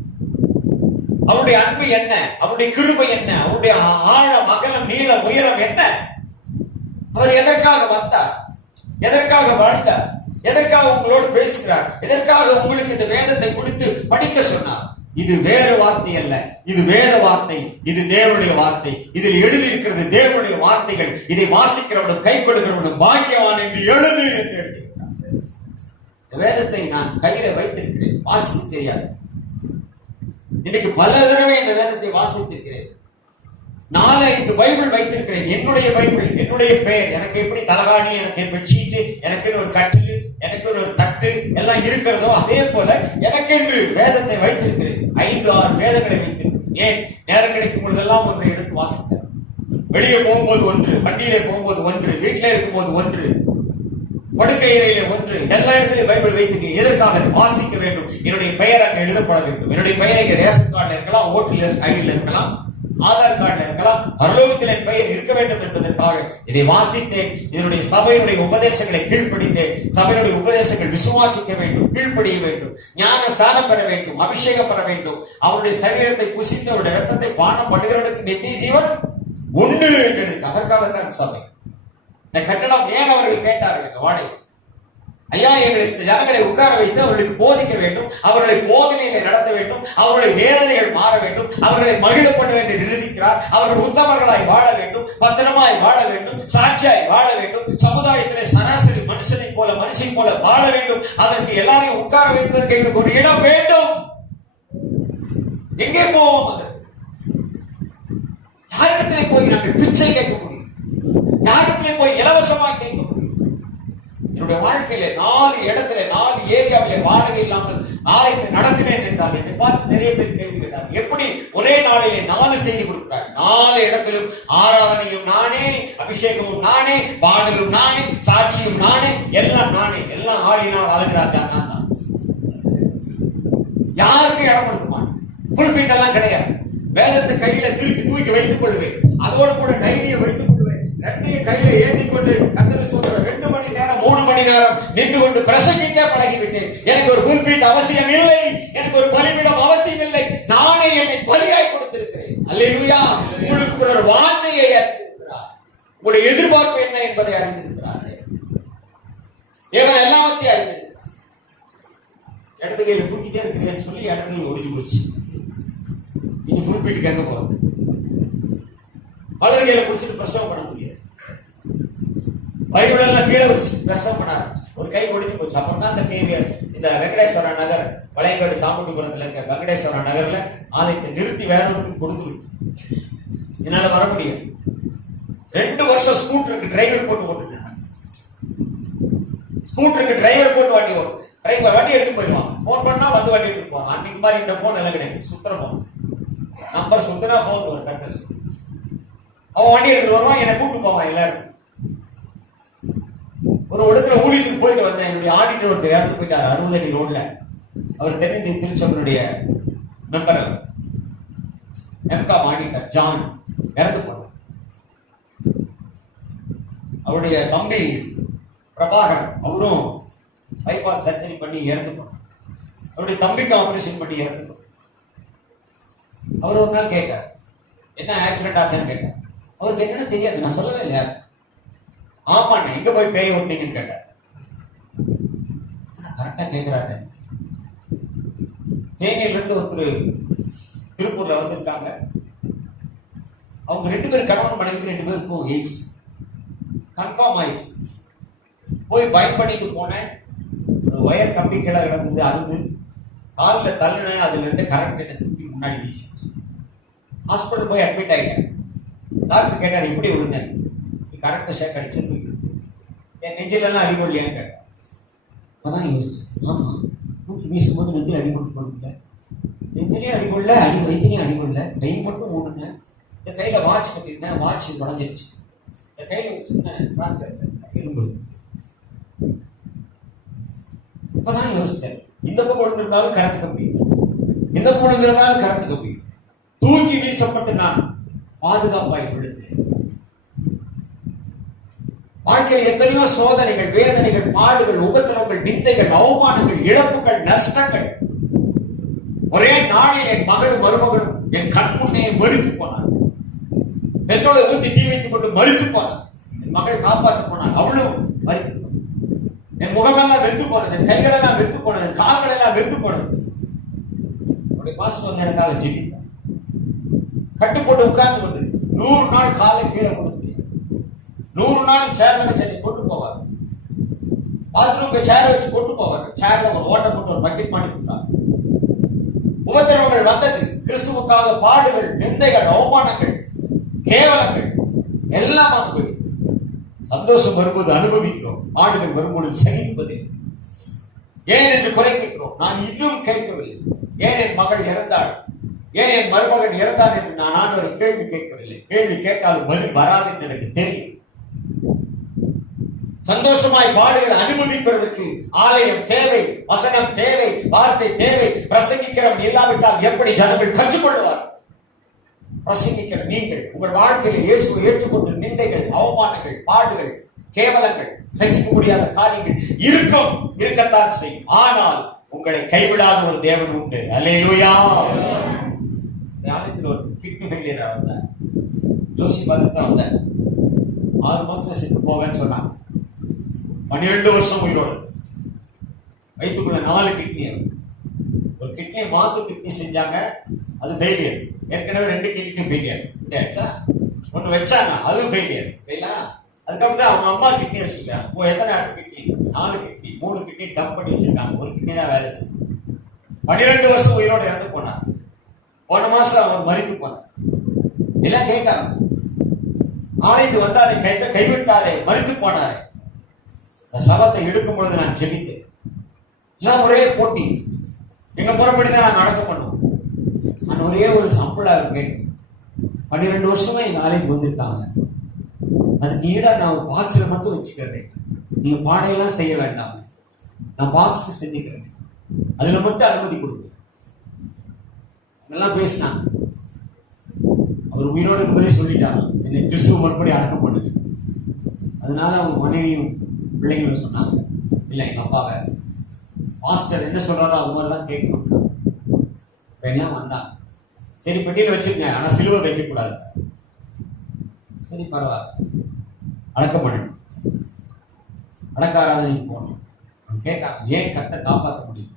அவருடைய அன்பு என்ன? அவருடைய கிருபை என்ன? அவருடைய ஆழம், அகலம், நீளம், உயரம் என்ன? அவர் எதற்காக வந்தார்? எதற்காக வாழ்ந்தார்? எதற்காக உங்களோடு பேசுகிறார்? எதற்காக உங்களுக்கு இந்த வேதத்தை கொடுத்து படிக்க சொன்னார்? இது வேறு வார்த்தை அல்ல, இது வேத வார்த்தை, இது தேவனுடைய வார்த்தை. இதில் எழுதி இருக்கிறது தேவனுடைய வார்த்தைகள். இதை வாசிக்கிறவனும் கை கொள்கிறவனும் பாக்கியவான் என்று எழுது என்று எழுதியிருக்கிறார். இந்த வேதத்தை நான் கையில வைத்திருக்கிறேன், வாசிக்க தெரியாது. இன்னைக்கு பல தடவை இந்த வேதத்தை வாசித்திருக்கிறேன். 4-5 பைபிள் வைத்திருக்கிறேன். என்னுடைய பைபிள், என்னுடைய பெயர், எனக்கு எப்படி தலகாணி, எனக்கு பெட்ஷீட்டு, எனக்கு ஒரு கட்டில், எனக்கு ஒரு தட்டு எல்லாம் இருக்கிறதோ அதே போல எனக்கென்று வேதத்தை வைத்திருக்கிறேன். 5-6 வேதங்களை வைத்திருக்கிறேன். ஏன்? நேரம் கிடைக்கும் பொழுதெல்லாம் ஒன்றை எடுத்து வாசிக்கிறேன். வெளியே போகும்போது ஒன்று, வண்டியிலே போகும்போது ஒன்று, வீட்டிலே இருக்கும்போது ஒன்று, படுக்கை அறையிலே ஒன்று, எல்லா இடத்திலும் பைபிள் வைத்திருக்கேன். எதற்காக? வாசிக்க வேண்டும். என்னுடைய பெயர் அங்கே எழுதப்பட வேண்டும். என்னுடைய பெயர் இங்கே ரேஷன் கார்டில் இருக்கலாம், ஓட்டர் ஐடியில் இருக்கலாம், ஆதார் கார்டில் இருக்கலாம், பரலோகத்தில் என் பெயர் இருக்க வேண்டும் என்பதற்காக இதை வாசித்தேன். இதனுடைய சபையினுடைய உபதேசங்களை கீழ்ப்படித்தேன். சபையினுடைய உபதேசங்கள் விசுவாசிக்க வேண்டும், கீழ்ப்படிய வேண்டும், ஞான ஸ்நானம் பெற வேண்டும், அபிஷேகம் பெற வேண்டும். அவருடைய சரீரத்தை புசித்து அவருடைய ரத்தத்தை பானம் பண்ணுகிறவனுக்கு நித்திய ஜீவன் உண்டு என்று. அதற்காகத்தான் சபை. இந்த கட்டணம் ஏன் அவர்கள் கேட்டார்கள்? வாடகை ஐயா, எங்களை ஜனங்களை உட்கார வைத்து அவர்களுக்கு போதிக்க வேண்டும், அவர்களை போதனைகளை நடத்த வேண்டும், அவர்களுடைய வேதனைகள் மாற வேண்டும், அவர்களை மகிழ பண்ண வேண்டும் நிறுதிக்கிறார். அவர்கள் உத்தமர்களாய் வாழ வேண்டும், பத்திரமாய் வாழ வேண்டும், சாட்சியாய் வாழ வேண்டும், சமுதாயத்திலே சராசரி மனுஷனை போல மனுஷனை போல வாழ வேண்டும். அதற்கு எல்லாரையும் உட்கார வைப்பதற்கு எங்களுக்கு ஒரு இடம் வேண்டும். எங்கே போவோம்? அதற்கு யாரிடத்திலே போய் நாங்கள் பிச்சை கேட்க முடியும்? யாரிடத்திலே போய் இலவசமாக கேட்க முடியும்? என்னுடைய வாழ்க்கையில 4 இடத்துல 4 ஏரியாவிலே வாடகை இல்லாமல் ஆலயத்தை நடத்தினேன் என்றால் என்னை பார்த்து நிறைய பேர் கேள்வி கேட்டார். எப்படி ஒரே நாளிலே 4 செய்தி கொடுக்கிறார்? 4 இடத்திலும் ஆராதனையும் நானே, அபிஷேகமும் நானே, பாடலும் நானே, சாட்சியும் நானே, எல்லாம் நானே. எல்லாம் ஆடினால் அழகுராஜா நான் தான். யாருக்கும் இடம் கொடுக்க மாட்டேன். புல்பீட் எல்லாம் கிடையாது. வேதத்தை கையில திருப்பி தூக்கி வைத்துக் கொள்வேன். அதோடு கூட டைரியை வைத்துக் கொள்வேன். 2 கையில ஏந்தி கொண்டு கர்த்தர் சொல்ற 2 மணி நேரம் 3 மணி நேரம் நின்று கொண்டு பிரசங்கிக்க பழகிவிட்டேன். எனக்கு ஒரு புல்பீட் அவசியம் இல்லை, எனக்கு ஒரு பலிபீடம் அவசியம் இல்லை. நானே என்னை பலியாய் கொடுத்திருக்கிறேன். அல்லேலூயா. உங்களுக்கு ஒரு வாஞ்சையை அறிந்திருக்கிறார். உங்களுடைய எதிர்பார்ப்பு என்ன என்பதை அறிந்திருக்கிறார். தேவன் எல்லாவற்றையும் அறிந்திருக்கிறார். இடத்து கையில தூக்கிட்டே இருக்கிறேன்னு சொல்லி இடத்து ஒடிஞ்சு போச்சு. வீட்டுக்கு எங்க போறது? வலது கையில குடிச்சிட்டு பிரசவம் பண்ண முடியாது. பைபிள் எல்லாம் கீழே வச்சு பிரசவம் பண்ண ஆரம்பிச்சு ஒரு கை ஒடிஞ்சு போச்சு. அப்புறம் தான் இந்த வெங்கடேஸ்வர நகர் வளையங்காடு சாமுண்டிபுரத்துல இருக்க வெங்கடேஸ்வர நகர்ல ஆலயத்தை நிறுத்தி வேறொருத்துக்கு கொடுத்து என்னால வர முடியாது. 2 வருஷம் ஸ்கூட்டருக்கு டிரைவர் போட்டு ஓட்டுனேன். ஸ்கூட்டருக்கு டிரைவர் போட்டு வண்டி ஓட்டுனேன். டிரைவர் வண்டி எடுத்து போயிடுவான். போன் பண்ணா வந்து வண்டி எடுத்து போவான். அன்னைக்கு மாதிரி இந்த போன் எல்லாம் கிடையாது. சுத்திர போன் நம்பர் சுத்தினா போன் வரும். கரெக்டா அவன் வண்டி எடுத்துட்டு வருவான், என்னை கூப்பிட்டு போவான் எல்லா இடத்துக்கும். ஒரு இடத்துல ஊழியத்துக்கு போயிட்டு வந்தேன். என்னுடைய ஆடிட்டர் ஒருத்தர் இறந்து போயிட்டாரு 60 அடி ரோட்ல. அவர் தென்னிந்திய திருச்சபையினுடைய மெம்பர். அவர் எம்காம் ஆடிட்டர் ஜான் இறந்து போனார். அவருடைய தம்பி பிரபாகரன் அவரும் பைபாஸ் சர்ஜரி பண்ணி இறந்து போனார். அவருடைய தம்பிக்கு ஆபரேஷன் பண்ணி இறந்து போனார். அவர் ஒரு நாள் கேட்டார், என்ன ஆக்சிடென்ட் ஆச்சுன்னு கேட்டார். அவருக்கு என்னன்னு தெரியாது, நான் சொல்லவே இல்லையா. ஆமாண்ணே, எங்க போய் பேய் ஓட்டிங்கன்னு கேட்டார். கரெக்டா கேட்கிறாரு. தேனியில இருந்து ஒருத்தர் திருப்பூர்ல வந்திருக்காங்க. அவங்க 2 பேரும் கணவன் மனைவி 2 பேருக்கும் எய்ட்ஸ் கன்ஃபார்ம் ஆயிடுச்சு. போய் பயன் பண்ணிட்டு போனேன். ஒரு ஒயர் கம்பி கீழே கிடந்தது, அதுக்கு காலில் தள்ளுனேன். அதுல இருந்து கரெக்ட் என்ன தூக்கி முன்னாடி வீசிச்சு. ஹாஸ்பிட்டல் போய் அட்மிட் ஆயிட்டேன். டாக்டர் கேட்டார், எப்படி விழுந்தேன்? கரெக்டா ஷேக் அடிச்சது. என் நெஞ்சிலெல்லாம் அடிபடலையான்னு கேட்டேன். அப்பதான் யோசிச்சு, ஆமா தூக்கி வீசும்போது நெஞ்சில் அடிபட்டு போடுங்க. நெஞ்சிலையும் அடிபடல, வயிற்றுலையும் அடிபடல, கை மட்டும் ஓடுங்க. இந்த கையில வாட்ச் கட்டியிருந்தேன், வாட்ச் உடஞ்சிருச்சு. இந்த கையில ஒரு சின்ன ஃப்ராக்சர் இரும்பு. இப்பதான் யோசிச்சேன், இந்த பக்கம் விழுந்திருந்தாலும் கரண்ட் கம்பி, இந்த பக்கம் விழுந்திருந்தாலும் கரண்ட் கம்பி. தூக்கி வீசப்பட்டு நான் பாதுகாப்பாய் விழுந்தேன். வாழ்க்கையில் எத்தனையோ சோதனைகள், வேதனைகள், பாடுகள், உபத்திரவங்கள், நிந்தைகள், அவமானங்கள், இழப்புகள், நஷ்டங்கள். ஒரே நாளில் என் மகளும் மருமகளும் என் கண் முன்னே மறித்து போனார். பெட்ரோலை ஊத்தி தீ வைத்துக் கொண்டு மறித்து போனார். என் மகள் காப்பாற்ற போனார், அவளும் மறித்து போனார். என் முகமெல்லாம் வெந்து போனது, என் கைகள் எல்லாம் வெந்து போனது, என் கால்கள் எல்லாம் வெந்து போனது. என்னுடைய பாஸ்டர் வந்து எனக்காக ஜெபித்தார். கட்டு போட்டு உட்கார்ந்து கொண்டு 100 நாள் காலை கீழே கொண்டு 100 நாள் சேர்ல வச்சு கொண்டு போவார். பாத்ரூம்க்கு சேர் வச்சு கொண்டு போவார். சேர்ல ஒரு ஓட்டை போட்டு ஒரு பக்கெட் பண்ணி கொடுத்தார். உபத்திரவங்கள் வந்தது. கிறிஸ்துவுக்காக பாடுகள், நிந்தைகள், அவமானங்கள், கேவலங்கள் எல்லாம் வந்து போய் சந்தோஷம் வரும்போது அனுபவிக்கிறோம், பாடுகள் வரும்போது சகிப்பது. ஏன் என்று குறை கேட்கிறோம். நான் இன்னும் கேட்கவில்லை. ஏன் என் மகள் இறந்தாள், ஏன் என் மருமகன் இறந்தான் என்று நான் ஒரு கேள்வி கேட்கவில்லை. கேள்வி கேட்டாலும் பதில் வராது என்று எனக்கு தெரியும். சந்தோஷமாய் பாடுகள் அனுபவிப்பதற்கு ஆலயம் தேவை, வசனம் தேவை, வார்த்தை தேவை. பிரசங்கிக்கிறவன் இல்லாவிட்டால் எப்படி ஜனங்கள் கற்றுக்கொள்வார்? பிரசங்கிக்கிற நீங்கள் உங்கள் வாழ்க்கையில் இயேசுவை ஏற்றுக்கொண்டு நிந்தைகள், அவமானங்கள், பாடுகள், கேவலங்கள், சகிக்க முடியாத காரியங்கள் இருக்கத்தான் செய்யும். ஆனால் உங்களை கைவிடாத ஒரு தேவன் உண்டு. அல்லேலூயா. ஆலயத்தில் ஒரு கிட்னி ஃபெயிலியரா வந்தார். ஜோசி பார்த்து தான் வந்தார். 6 மாசத்துல செத்து போவேன்னு சொன்னாங்க. 12 வருஷம் உயிரோடு. வயிற்றுக்குள்ள 4 கிட்னி. ஒரு கிட்னியை மாத்து கிட்னி செஞ்சாங்க, அது ஃபெயிலியர். ஏற்கனவே 2 கிட்னி ஃபெயிலியர். ஒண்ணு வச்சாங்க, அது ஃபெயிலியர். அதுக்கப்புறம் தான் அவங்க அம்மா கிட்னி வச்சிருக்காங்க. எத்தனை கிட்னி? 4 கிட்னி. 3 கிட்னி டம்ப் பண்ணி வச்சிருக்காங்க. ஒரு கிட்னி தான் வேலை செய்யும். 12 வருஷம் உயிரோடு இறந்து போனார். போன மாசம் அவர் மறித்து போனார். எல்லாம் கேட்டாங்க, ஆலயத்து வந்தாரே, கைவிட்டாரே, மறித்து போனாரே. அந்த சபத்தை எடுக்கும் பொழுது நான் ஜெபித்தேன். எல்லாம் ஒரே போட்டி. எங்க புறப்படிதான் நான் நடக்க பண்ணுவோம். நான் ஒரே ஒரு சம்பளம் கேட்டேன். 12 வருஷமா எங்க ஆலயத்துக்கு வந்திருக்காங்க. அதுக்கு ஈடா நான் ஒரு பாக்ஸ்ல மட்டும் வச்சுக்கிறேன். நீங்க பாடையெல்லாம் செய்ய வேண்டாம், நான் பாக்ஸ் செஞ்சுக்கிறேன், அதுல மட்டும் அனுமதி கொடுங்க. எல்லாம் பேசினாங்க. அவர் உயிரோடு இருப்பதே சொல்லிட்டாங்க, என்னை கிறிஸ்துவ மறுபடி அடக்கம் பண்ணுங்க. அதனால அவங்க மனைவியும் பிள்ளைங்களும் சொன்னாங்க, இல்லை எங்க அப்பாவை மாஸ்டர் என்ன சொல்றாரோ அது மாதிரிதான் கேட்கணும். எல்லாம் வந்தாங்க. சரி பெட்டியில வச்சிருங்க, ஆனா சிலுவை வைக்க கூடாது. சரி பரவாயில்ல, அடக்கம் பண்ணிட்டோம். அடக்க ஆராதனைக்கு போனோம். கேட்டாங்க, ஏன் கர்த்தர் காப்பாற்ற முடியும்?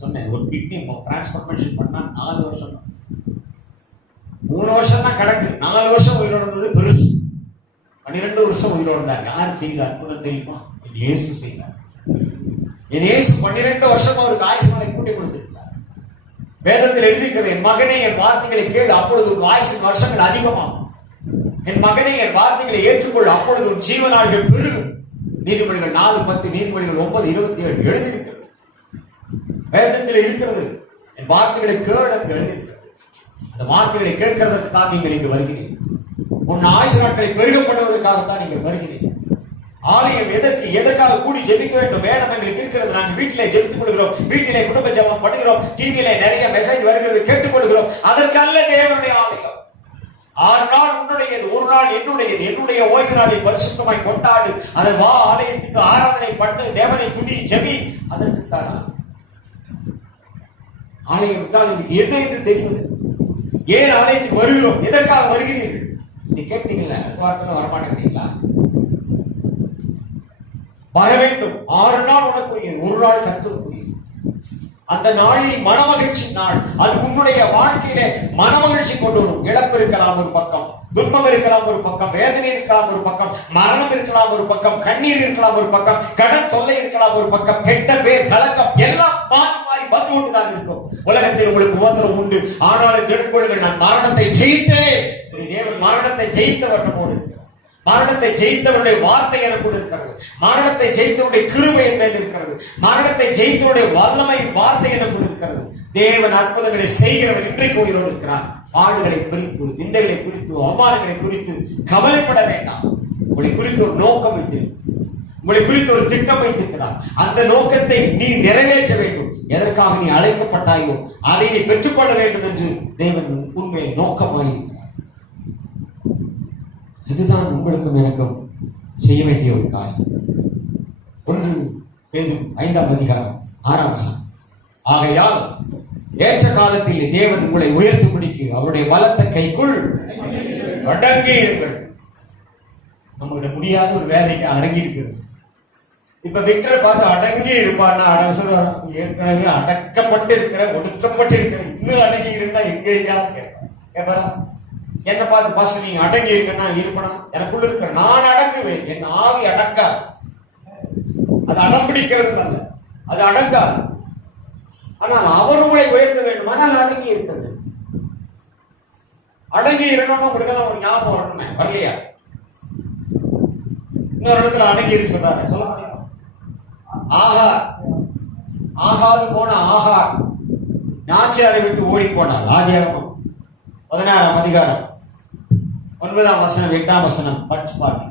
சொன்னேன், ஒரு கிட்னி டிரான்ஸ்ஃபர்மேஷன் பண்ணா 4 வருஷம். 3 வருஷம் தான் கிடக்கு. 4 வருஷம் உயிரோடு இருந்தது பெருசு. 12 வருஷம் உயிரோடு இருந்தார். யார் செய்த அற்புதம் தெரியுமா? என் இயேசு செய்தார். என் இயேசு 12 வருஷம் அவருக்கு ஆயுசு நாளை கூட்டி கொடுத்திருந்தார். வேதத்தில் எழுதியிருக்கிறது, என் மகனே என் வார்த்தைகளை கேளு, அப்பொழுது உன் ஆயுசின் வருஷங்கள் அதிகமாகும். என் மகனே என் வார்த்தைகளை ஏற்றுக்கொள், அப்பொழுது உன் ஜீவனாள்கள் பெருகும். நீதிமொழிகள் 4:10, நீதிமொழிகள் 9:27 எழுதியிருக்கிறது. வேதத்தில் இருக்கிறது. என் வார்த்தைகளை கேள் என்று எழுதியிருக்கிறது. அந்த வார்த்தைகளை கேட்கிறதற்கு தான் நீங்கள் இங்கு வருகிறீர்கள். உன் ஆயுசு நாட்களை பெருகப்படுவதற்காகத்தான் நீங்கள் வருகிறீர்கள். ஆலயம் எதற்காக கூடி ஜெபிக்க வேண்டும்? வேதம் எங்களுக்கு இருக்கிறது. நாங்கள் வீட்டிலே ஜெபித்துக் கொள்கிறோம், வீட்டிலே குடும்ப ஜெபம் பண்ணுகிறோம், டிவியிலே நிறைய மெசேஜ் வருகிறது, கேட்டுக்கொள்கிறோம். அதற்கல்ல தேவனுடைய ஆலயம். 6 நாள் உன்னுடையது, 1 நாள் என்னுடையது. என்னுடைய ஓய்வு நாளில் பரிசுத்தமாய் கொண்டாடு. அதை வா, ஆலயத்துக்கு ஆராதனை பண்ணு, தேவனை துதி, ஜெபி. அதற்குத்தான் ஆலயம் என்றால் எனக்கு என்ன என்று தெரிவது? ஏன் ஆலயத்துக்கு வருகிறோம்? எதற்காக வருகிறீர்கள்? நீ கேட்டீங்கல்ல, அடுத்த வாரத்தில் வரமாட்டேங்கிறீங்களா? வர வேண்டும். 6 நாள் உனக்குரியது, 1 நாள் கர்த்தருக்குரியது. அந்த நாளில் மனமகிழ்ச்சி நாள். அது உன்னுடைய வாழ்க்கையிலே மனமகிழ்ச்சி கொண்டு வரும். இழப்பு இருக்கலாம் ஒரு பக்கம், துன்பம் இருக்கலாம் ஒரு பக்கம், வேதனை இருக்கலாம் ஒரு பக்கம், மரணம் இருக்கலாம் ஒரு பக்கம், கண்ணீர் இருக்கலாம் ஒரு பக்கம், கடன் தொல்லை இருக்கலாம் ஒரு பக்கம், கெட்ட பேர், கலக்கம் எல்லாம் மாறி மாறி வந்து கொண்டுதான் இருக்கும். உலகத்தில் உங்களுக்கு உபத்திரம் உண்டு, ஆனாலும் எடுத்துக்கொள்ளுங்கள், நான் மரணத்தை ஜெயித்தேன். தேவன் மரணத்தை ஜெயித்தவர் நம்மோடு இருக்கிறார். மரணத்தை ஜெயித்தவருடைய வார்த்தை எனக்கு இருக்கிறது. மரணத்தை ஜெயித்தவருடைய கிருபை என் மேல் இருக்கிறது. மரணத்தை ஜெயித்தவருடைய வல்லமை வார்த்தை எனக்கு இருக்கிறது. தேவன் அற்புதங்களை செய்கிறவர் இன்றைக்கு உயிரோடு இருக்கிறார். பாடுகளை குறித்து, நிந்தைகளை குறித்து, அவமானங்களை குறித்து கவலைப்பட வேண்டாம். உங்களை குறித்து ஒரு நோக்கம் வைத்திருக்கிறார். உங்களை குறித்து ஒரு திட்டம் வைத்திருக்கிறார். அந்த நோக்கத்தை நீ நிறைவேற்ற வேண்டும். எதற்காக நீ அழைக்கப்பட்டாயோ அதை நீ பெற்றுக்கொள்ள வேண்டும் என்று தேவன் உண்மையை நோக்கமாயிருக்கிறார். இதுதான் உங்களுக்கும் எனக்கும் செய்ய வேண்டிய ஒரு காரியம். 1 பேதுரு 5ஆம் அதிகாரம் 6ஆம் வசனம். ஆகையால் ஏற்ற காலத்தில் தேவன் உங்களை உயர்த்தும்படிக்கு அவருடைய பலத்த கைக்குள் அடங்கி இருங்கள். நம்மகிட்ட முடியாத ஒரு வேலைக்கு அடங்கி இருக்கிறது. இப்ப விக்டரை பார்த்து அடங்கி இருப்பான்னா ஏற்கனவே அடக்கப்பட்டு இருக்கிற, ஒடுக்கப்பட்டு இருக்கிற, இன்னும் அடங்கி இருந்தா எங்கேயா கேட்பா? என்ன பார்த்து பாஸ்டர் நீங்க அடங்கி இருக்கன்னா இருப்பனா? எனக்குள்ள இருக்கிற நான் அடங்குவேன். என் ஆவி அடக்கா. அது அடம்பிடிக்கிறது அல்ல, அது அடங்காது. ஆனால் அவர் உங்களை உயர்த்த வேண்டும். ஆனால் அடங்கி இருக்க வேண்டும். அடங்கி இருக்கணும். உங்களுக்கு ஒரு ஞாபகம் வரணுமே, வரலையா? இன்னொரு இடத்துல அடங்கி இருக்கு சொல்றாரு, சொல்ல முடியும். ஆகாது போன ஆகார் நாச்சியாரை விட்டு ஓடி போனார். ஆதியாகமம் 16ஆம் அதிகாரம் 9ஆம் வசனம் 8ஆம் வசனம் படிச்சு பாருங்க.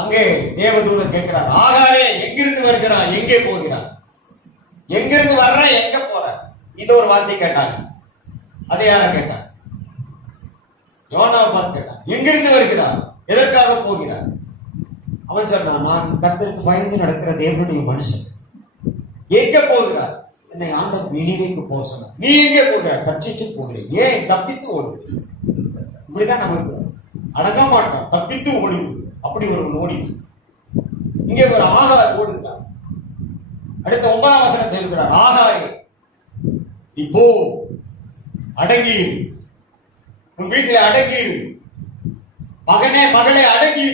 அங்கே தேவதூதன் கேட்கிறார், ஆகாரே எங்கிருந்து வருகிறான், எங்கே போகிறான்? எங்கிருந்து வர்ற, எங்க போற? இது ஒரு வார்த்தை கேட்டாங்க. அதை யார கேட்டாங்க? யோனாவை பார்த்து கேட்டான். எங்கிருந்து வருகிறார், எதற்காக போகிறார்? அவன் சொன்னான், நான் கர்த்தருக்கு பயந்து நடக்கிற தேவனுடைய மனுஷன். எங்க போகிறார்? என்னை ஆண்டவர் நினைவுக்கு போக சொன்னார். நீ எங்கே போகிறார்? தப்பிச்சு போகிறேன். ஏன்? தப்பித்து ஓடுகிறேன். இப்படிதான் நம்ம இருக்கிறோம். அடங்க மாட்டோம், தப்பித்து ஓடி. அப்படி ஒரு ஓடி. இங்கே ஒரு ஆகார் ஓடுகிறார். அடுத்த 9ஆம் வசனம் சொல்கிறார், ஆகாரே இப்போ அடங்கி, உன் வீட்டில் அடங்கி, மகனே மகளே அடங்கி.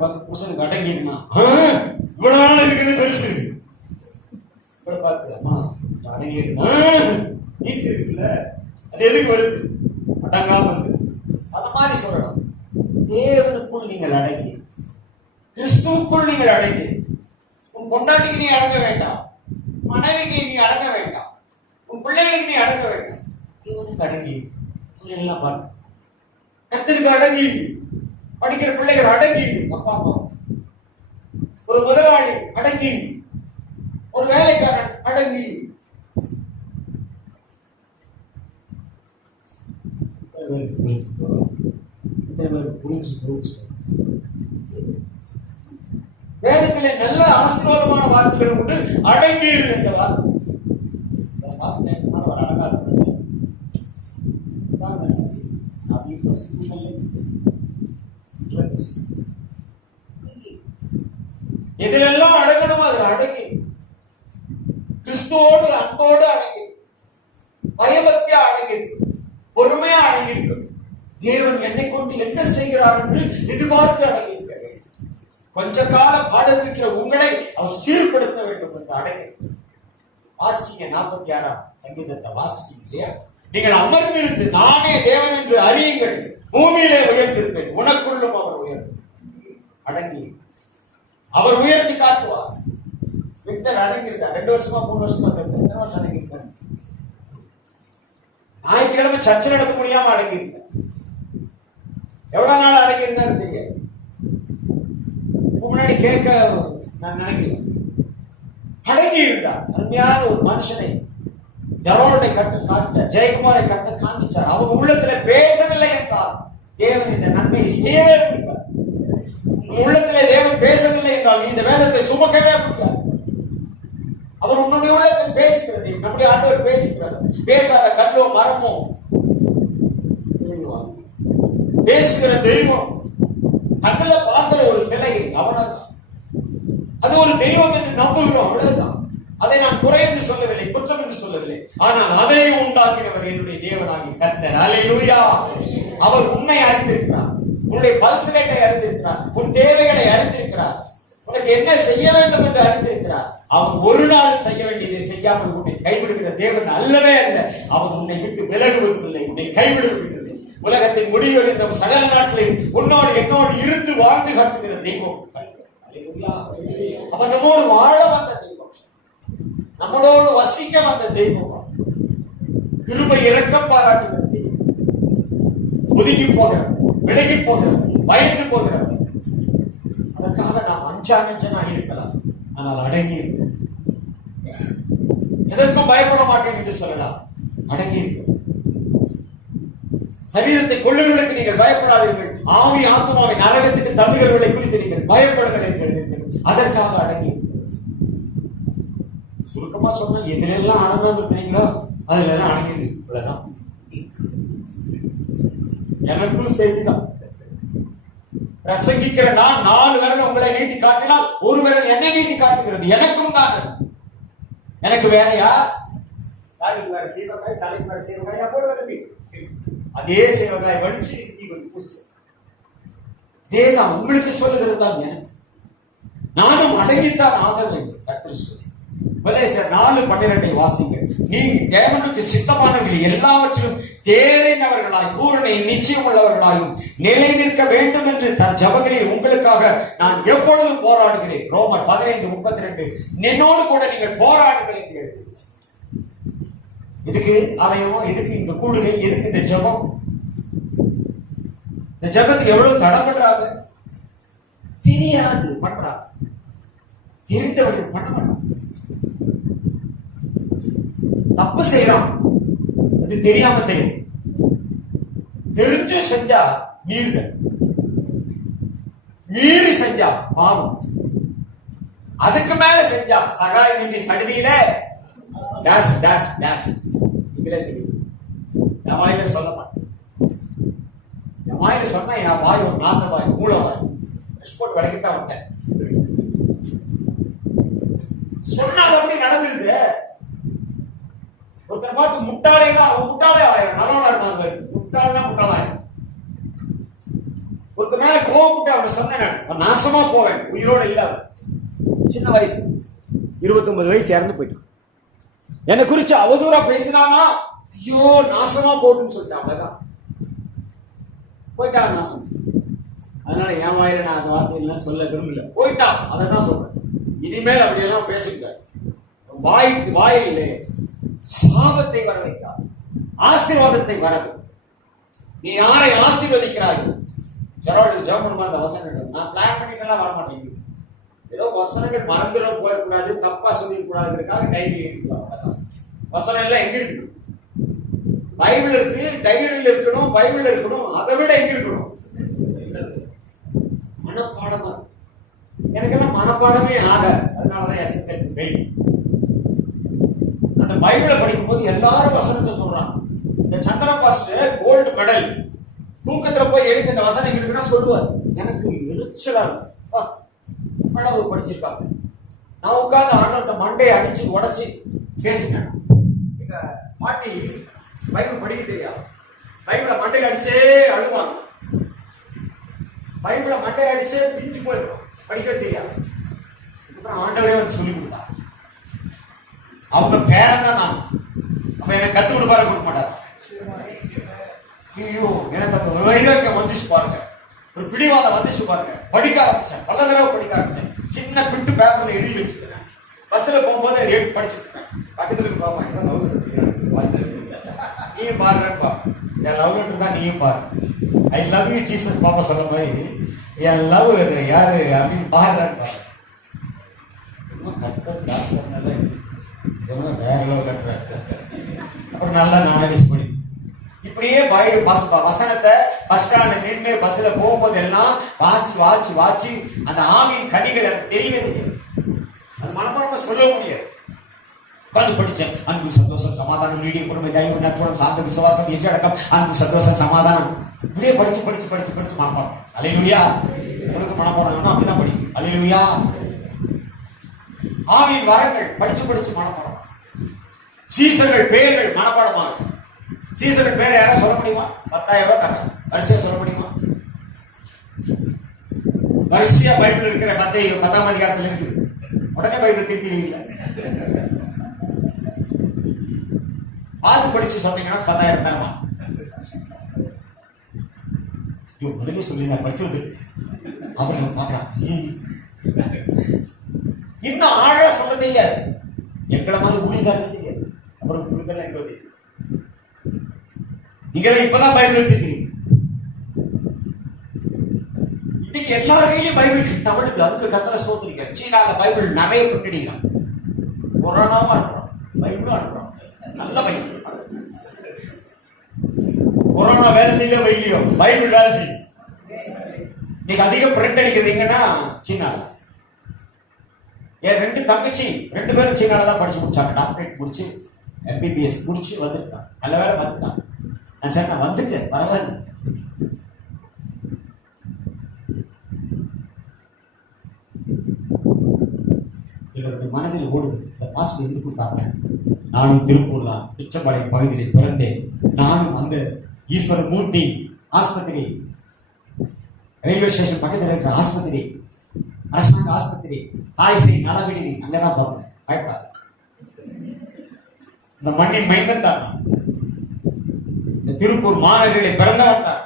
பார்த்து புருஷனுக்கு அடங்கிருமா? இவ்வளவு நாள் இருக்குது பெருசு. பார்த்து அம்மா அடங்கி இருக்குல்ல, அது எதுக்கு வருது? அடங்காம இருக்குது. அந்த மாதிரி சொல்லலாம். தேவனுக்குள் நீங்கள் அடங்கி, கிறிஸ்துவுக்குள் நீங்கள் அடங்கி. உன் பொண்டாட்டிக்கு நீ அடங்க வேண்டாம், மனைவிக்கு நீ அடங்க வேண்டாம், உன் பிள்ளைகளுக்கு நீ அடங்க வேண்டாம். தேவனுக்கு அடங்கி எல்லாம் பாருங்க. கர்த்தருக்கு அடங்கி, படிக்கிற பிள்ளைகள் அடங்கி, அப்பா அம்மா, ஒரு முதலாளி அடங்கி, ஒரு வேலைக்காரன் அடங்கி. வேதத்திலே நல்ல ஆசீர்வாதமான வார்த்தைகள் உண்டு. அடங்கி என்ற வார்த்தை அடங்காத எதிலெல்லாம் அடங்கணும் அதில் அடங்கி, கிறிஸ்துவோடு அன்போடு அடங்கி, பயபக்தியா அடங்கி. அடங்கியிருக்கு, பொறுமையா அடங்கியிருக்கு. தேவன் என்னை கொண்டு என்ன செய்கிறார் என்று எதிர்பார்த்து அடங்கியிருக்க வேண்டும். கொஞ்ச காலம் பாடவிருக்கிற உங்களை அவர் சீர்படுத்த வேண்டும் என்று அடங்கியிருக்கு. வாசிங்க 46ஆம் சங்கீதத்தை வாசிங்க இல்லையா? நீங்கள் அமர்ந்திருந்து நானே தேவன் என்று அறியுங்கள், பூமியிலே உயர்ந்திருப்பேன், உனக்குள்ளும் அவர் உயர்ந்து அடங்கி அவர் உயர்த்தி காட்டுவார். விக்டர் அடங்கியிருக்கார் 2 வருஷமா 3 வருஷமா எத்தனை வருஷம் அடங்கியிருக்காரு? ஞாயிற்றுக்கிழமை சர்ச்சை நடத்த முடியாம அடங்கியிருக்கார். எவ்வளவு நாள் அடங்கியிருந்தாரு தெரியாது. முன்னாடி கேட்க நான் நினைக்கிறேன். அடங்கி இருந்தார். அருமையான ஒரு மனுஷனை ஜெரோடை கட்ட காட்ட, ஜெயக்குமாரை கட்ட காண்பிச்சார். அவங்க உள்ளத்துல பேசவில்லை என்றால் தேவன் இந்த நன்மையை செய்யவே முடியாது. உள்ளத்திலே தேவன் பேசவில்லை என்றால் நீ இந்த வேதத்தை சுமக்கவே முடியாது. அவர் உன்னுடைய உள்ளத்தில் பேசுகிறது. நம்முடைய ஆண்டவர் பேசுகிறார். பேசாத கல்லோ மரமோ பேசுகிற தெய்வம். கண்ணுல பார்க்கிற ஒரு சிலை அவ்வளவுதான். அது ஒரு தெய்வம் என்று நம்புகிறோம், அவ்வளவுதான். அதை நான் குறை என்று சொல்லவில்லை, குற்றம் என்று சொல்லவில்லை. ஆனால் அதை உண்டாக்கினவர் என்னுடைய தேவனாகி கர்த்தர். அல்லேலூயா. அவர் உன்னை அறிந்திருக்கிறார், உன்னுடைய பல்ஸ் ரேட்டை அறிந்திருக்கிறார், உன் தேவைகளை அறிந்திருக்கிறார், உனக்கு என்ன செய்ய வேண்டும் என்று அறிந்திருக்கிறார். அவன் ஒரு நாள் செய்ய வேண்டியதை செய்யாமல் உன்னை கைவிடுகிற தேவன் அல்லவே அல்ல. அவன் உன்னை விட்டு விலகுவதில்லை, உன்னை கைவிடுவதில்லை. உலகத்தின் முடிவில் இந்த சகல நாட்களில் உன்னோடு என்னோடு இருந்து வாழ்ந்து காட்டுகிற தெய்வம். அவன் நம்மோடு வாழ வந்த தெய்வம், நம்மளோடு வசிக்க வந்த தெய்வம், கிருபை இரக்கம் பாராட்டுகிற தெய்வம். ஒதுங்கி போகிறவன், விலகி போகிறவன், பயந்து போகிறவன். அதற்காக நாம் அஞ்சானஞ்சனாக இருக்கலாம், ஆனால் அடங்கி இருக்கும். எதற்கும் பயப்பட மாட்டேன் என்று சொல்லலாம், அடங்கி இருக்கும். சரீரத்தை கொள்ளுகளுக்கு நீங்கள் பயப்படாதீர்கள், ஆவி ஆத்மாவை நரகத்துக்கு தள்ளுகிறவர்களை குறித்து நீங்கள் பயப்படுங்கள் என்று அதற்காக அடங்கி. சுருக்கமா சொன்னா எதுல எல்லாம் அடங்காம இருக்கிறீங்களோ அதுல எல்லாம் அடங்கிது. இவ்வளவுதான் எனக்கும் செய்திதான். பிரசங்கிக்கிற நான் 4 விரல் உங்களை நீட்டி காட்டினால் 1 விரல் என்னை நீட்டி காட்டுகிறது. எனக்கும் தான். எனக்கு வேறையா? தலைக்கு வேற சீவகாய், தலைக்கு வேற சீவகாய் நான் போட வரப்பி. அதே சேவகாய் வடிச்சு இதேதான் உங்களுக்கு சொல்லுகிறது தான். நானும் அடங்கித்தான் ஆக வேண்டும். எபேசியர் 4:12 வாசிங்க. நீ தேவனுக்கு சித்தமானவர்கள் எல்லாவற்றிலும் தேறினவர்களாய் பூரண நிச்சயம் உள்ளவர்களாயும் நிலை நிற்க வேண்டும் என்று தன் ஜபங்களில் உங்களுக்காக நான் எப்பொழுதும் போராடுகிறேன். ரோமர் 15:32 என்னோடு கூட நீங்கள் போராடுங்கள் என்று எழுது. எதுக்கு ஆலயமோ, எதுக்கு இந்த கூடுகை, எதுக்கு இந்த ஜபம்? இந்த ஜபத்துக்கு எவ்வளவு தடை பண்றாங்க தெரியாது, பண்றாங்க. தெரிந்தவர்கள் பண்ண மாட்டாங்க. தப்பு செய்யறான், அது தெரியாம செய்யும். தெரிஞ்சு செஞ்சா மீறுதல், மீறி செஞ்சா பாவம், அதுக்கு மேல செஞ்சா சகாயம் இன்றி சடுதியில டாஸ் டாஸ் டாஸ். நீங்களே சொல்லி என் வாயில சொல்ல மாட்டேன். என் வாயில சொன்னா என் வாய் ஒரு நாத்த வாய், மூல வாய். எக்ஸ்போர்ட் வரைக்கும் வந்தேன். சொன்னா அது அப்படி நடந்துருக்கு. ஒருத்தர் பார்த்து முட்டாளே தான், அவன் முட்டாளே ஆயிரம். நல்லவனா இருந்தாங்க, முட்டாள்னா முட்டாளாயிரம். ஒருத்தர் மேல கோவப்பட்டு அவனை சொன்னேன், நாசமா போவேன், உயிரோட இல்ல. சின்ன வயசு 29 வயசு இறந்து போயிட்டான். என்னை குறிச்சு அவதூறா பேசினானா, ஐயோ நாசமா போட்டுன்னு சொல்லிட்டான். அவ்வளவுதான், போயிட்டான் நாசம். அதனால என் வாயில நான் அந்த வார்த்தையெல்லாம் சொல்ல விரும்பல. போயிட்டான், அதை தான் சொல்றேன். இனிமேல் அப்படியெல்லாம் பேசுங்க. வாய்க்கு வாயிலே சாபத்தை வர வைத்தார், ஆசீர்வாதத்தை வரவு. நீ யாரை ஆசீர்வதிக்கிறாய்? ஜெரோடு ஜெபம் அந்த வசனங்கள் நான் பிளான் பண்ணிட்டுலாம் வரமாட்டேங்குது. ஏதோ வசனங்கள் மறந்துட போயிடக்கூடாது, தப்பா சொல்லிடக்கூடாதுக்காக டைரி எழுதிக்கலாம். வசனம் எல்லாம் எங்க இருக்கு? பைபிள் இருக்கு, டைரியில் இருக்கணும், பைபிள் இருக்கணும். அதை விட எங்க இருக்கணும்? மனப்பாடமா. எனக்கெல்லாம் மனப்பாடமே ஆக, அதனாலதான் எஸ்எஸ்எல்சி பெயில். அந்த பைபிளை படிக்கும் போது எல்லாரும் வசனத்தை சொல்றாங்க. இந்த சந்திர பாஸ்டர் கோல்டு மெடல் தூக்கத்துல போய் எழுப்பி இந்த வசனம் இருக்குன்னா சொல்லுவார். எனக்கு எரிச்சலா இருக்கும். படிச்சிருக்காங்க. நான் உட்கார்ந்து ஆண்டவர்கிட்ட மண்டையை அடிச்சு உடைச்சு பேசினேன். எங்க பாட்டி பைபிள் படிக்க தெரியாது. பைபிளை மண்டையில் அடிச்சே அழுவாங்க. பைபிளை மண்டையில் அடிச்சே பிஞ்சு போயிடும். படிக்க தெரியாது. அதுக்கப்புறம் ஆண்டவரே வந்து சொல்லி கொடுத்தார். அவங்க பேரன் தான் நான். அப்ப எனக்கு கத்து கொடுப்பாரு, கொடுக்க மாட்டார். ஐயோ, எனக்கு அந்த வைராக்கியம் வந்துச்சு பாருங்க, ஒரு பிடிவாதம் வந்துச்சு பாருங்க. படிக்க ஆரம்பிச்சேன், பல தடவை படிக்க ஆரம்பிச்சேன். சின்ன பிட்டு பேப்பர்ல எழுதி வச்சுக்கிறேன். பஸ்ல போகும்போது அதை எடுத்து படிச்சுட்டு இருக்கேன். பக்கத்துல பாப்பா, என்ன லவ் லெட்டர் நீயும் பாருன்னு பாப்பா. என் லவ் லெட்டர் தான் நீயும் பாரு. ஐ லவ் யூ ஜீசஸ் பாப்பா சொல்ற மாதிரி என் லவ் யாரு அப்படின்னு பாருன்னு பாரு. கட்டர் தாசனால இதெல்லாம் வேற லவ் லெட்டர். அப்புறம் நல்லா நானவேஸ் படி. இப்படியே வசனத்தை பஸ் ஸ்டாண்ட்ல நின்று பஸ்ல போகும்போது எல்லாம் வாச்சு அந்த ஆவியின் கனிகள் எனக்கு தெரியவே தெரியாது. அது மனப்பாடமா சொல்ல முடியாது. உட்கார்ந்து படிச்சேன். அன்பு, சந்தோஷம், சமாதானம், நீடிய பொறுமை, தயவு, நற்குணம், சாந்த, விசுவாசம், எச்சடக்கம், அன்பு, சந்தோஷம், சமாதானம். இப்படியே படிச்சு மனப்பாடம். அல்லேலூயா. உனக்கு மனப்பாடம் அப்படிதான் படி. அல்லேலூயா. ஆவியின் வரங்கள் படிச்சு மனப்பாடம். சீசர்கள் பெயர்கள் மனப்பாடமாக. சீசர்கள் பேர் யாராவது சொல்ல முடியுமா? 10,000 ரூபாய் தரேன். வரிசையா சொல்ல முடியுமா? வரிசையா பைபிள் இருக்கிற 10ஆம் அதிகாரத்தில் இருக்குது. உடனே பைபிள் திருத்திடுவீங்க. பார்த்து படிச்சு சொன்னீங்கன்னா 10,000 தரமா? முதலே சொல்லி நான் படிச்சு வந்து அப்புறம் பாக்குறான். இன்னும் ஆழா சொல்ல தெரியாது. எங்களை மாதிரி ஊழியக்காரங்க தெரியாது. அப்புறம் உங்களுக்கெல்லாம் எங்க தெரியும்? நீங்க இப்பதான் பைபிள் வச்சிருக்கீங்க. இன்னைக்கு எல்லார் கையிலும் பைபிள் தமிழுக்கு. அதுக்கு கத்தரை சோதரிக்க. சீனால பைபிள் நிறைய கொண்டிடுகிறான். கொரோனாவும் அனுப்புறோம், பைபிளும் அனுப்புறோம். நல்ல பைபிள். கொரோனா வேலை செய்ய வைலையோ பைபிள் வேலை செய்யும். நீங்க அதிகம் பிரிண்ட் அடிக்கிறீங்கன்னா சீனால. என் 2 தங்கச்சி 2 பேரும் சீனால தான் படிச்சு முடிச்சாங்க. டாக்டரேட் முடிச்சு MBBS முடிச்சு வந்துட்டான். நல்ல வேலை வந்துட்டான். நான் சார் நான் வந்துட்டேன், பரவாயில்ல. சிலருடைய மனதில் ஓடுது, இந்த பாஸ்ட் எந்த கொடுத்தாங்க. நானும் திருப்பூர் தான் பிச்சைப்பாளையம் பகுதியில் பிறந்தேன். நானும் அந்த ஈஸ்வர மூர்த்தி ஆஸ்பத்திரி, ரயில்வே ஸ்டேஷன் பக்கத்தில் இருக்கிற ஆஸ்பத்திரி, அரசாங்க ஆஸ்பத்திரி, தாய்சை நல விடுதி, அங்கதான் பிறந்தேன். பயப்படாது. இந்த மண்ணின் மைந்தன் தான். இந்த திருப்பூர் மாநகரில் பிறந்தவன் தான்.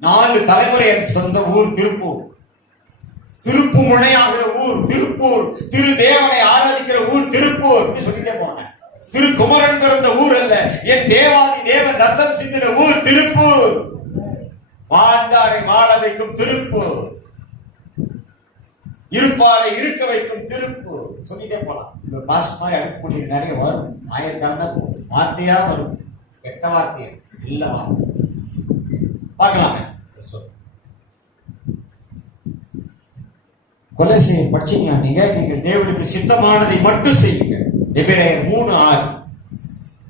4 தலைமுறை என் சொந்த ஊர் திருப்பூர். திருப்பு முனையாகிற ஊர் திருப்பூர். திரு தேவனை ஆராதிக்கிற ஊர் திருப்பூர். சொல்லிட்டே போனேன். திருக்குமரன் பிறந்த ஊர் அல்ல, என் தேவாதி தேவன் ரத்தம் சிந்தின ஊர் திருப்பூர். வாழ்ந்தாரை வாழ வைக்கும் திருப்பூர், இருப்பாரை இருக்க வைக்கும் திருப்பூர். சொல்லிட்டே போலாம். இந்த பாஸ்ட் மாதிரி அடுக்கக்கூடிய நிறைய வரும். ஆயிரக்கணக்கா போகும். வார்த்தையா வரும், கெட்ட வார்த்தையா இல்ல பார்க்கலாமே. கொலை செய்ய படிச்சீங்க நீங்க. நீங்கள் தேவனுக்கு சித்தமானதை மட்டும் செய்யுங்க. எபிரேயர் 3:6.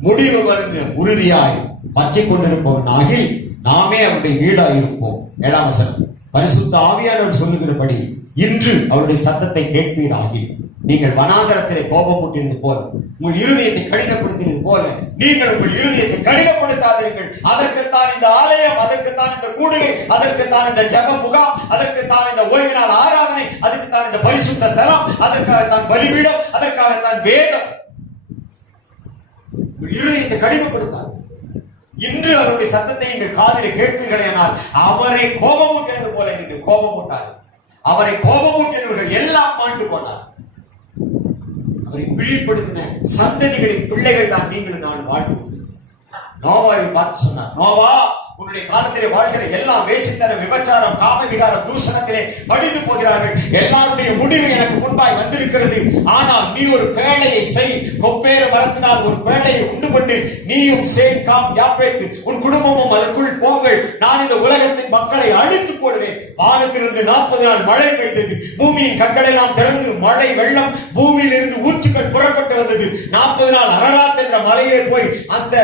முடிவு வருங்க உறுதியாய் பற்றிக் கொண்டிருப்பவன் ஆகில் நாமே அவருடைய வீடாய் இருப்போம். 7ஆம் வசனம். பரிசுத்த ஆவியானவர் சொல்லுகிறபடி இன்று அவருடைய சத்தத்தை கேட்பீராகில் நீங்கள் வனாந்தரத்திலே கோபப்பட்டிருந்தது போல, உங்கள் இருதயத்தை கடினப்படுத்தினது போல நீங்கள் உங்கள் இருதயத்தை கடினப்படுத்தாதீர்கள். அதற்குத்தான் இந்த ஆலயம், அதற்குத்தான் இந்த கூடுகை, அதற்குத்தான் இந்த ஜெப முகாம், அதற்குத்தான் இந்த ஓய்வு நாள் ஆராதனை, அதற்குத்தான் இந்த பரிசுத்த ஸ்தலம், அதற்காகத்தான் பலிபீடம், அதற்காகத்தான் வேதம். இருதயத்தை கடினப்படுத்தாது. இன்று அவருடைய சத்தத்தை நீங்கள் காதிலே கேட்பீர்களேனால் அவரை கோபமூட்டினது போல நீங்கள் கோபமூட்டார். அவரை கோபமூட்டினவர்கள் எல்லாம் மாண்டு போனார். அவரை பிழிப்படுத்தின சந்ததிகளின் பிள்ளைகள் தான் நீங்களும் நான் வாழ்வோம். நோவாவை பார்த்து சொன்னார், நோவா, உன்னுடைய காலத்திலே வாழ்கிற எல்லாம் வேசித்தனம், விபச்சாரம், காம விகாரம், தூஷணத்திலே மடிந்து போகிறார்கள். எல்லாருடைய முடிவு எனக்கு முன்பாய் வந்திருக்கிறது. ஆனால் நீ ஒரு பேழையை செய், கொப்பேறு மரத்தினால் ஒரு பேழையை உண்டு கொண்டு நீயும் சேம் காம் யாப்பேத்து உன் குடும்பமும் அதற்குள் போங்கள். நான் இந்த உலகத்தின் மக்களை அழித்து போடுவேன். வானத்திலிருந்து 40 நாள் மழை பெய்தது. பூமியின் கண்கள் எல்லாம் திறந்து மழை வெள்ளம் பூமியில் இருந்து ஊற்றுகள் புறப்பட்டு வந்தது. 40 நாள் அரராத் என்ற மலையே போய் அந்த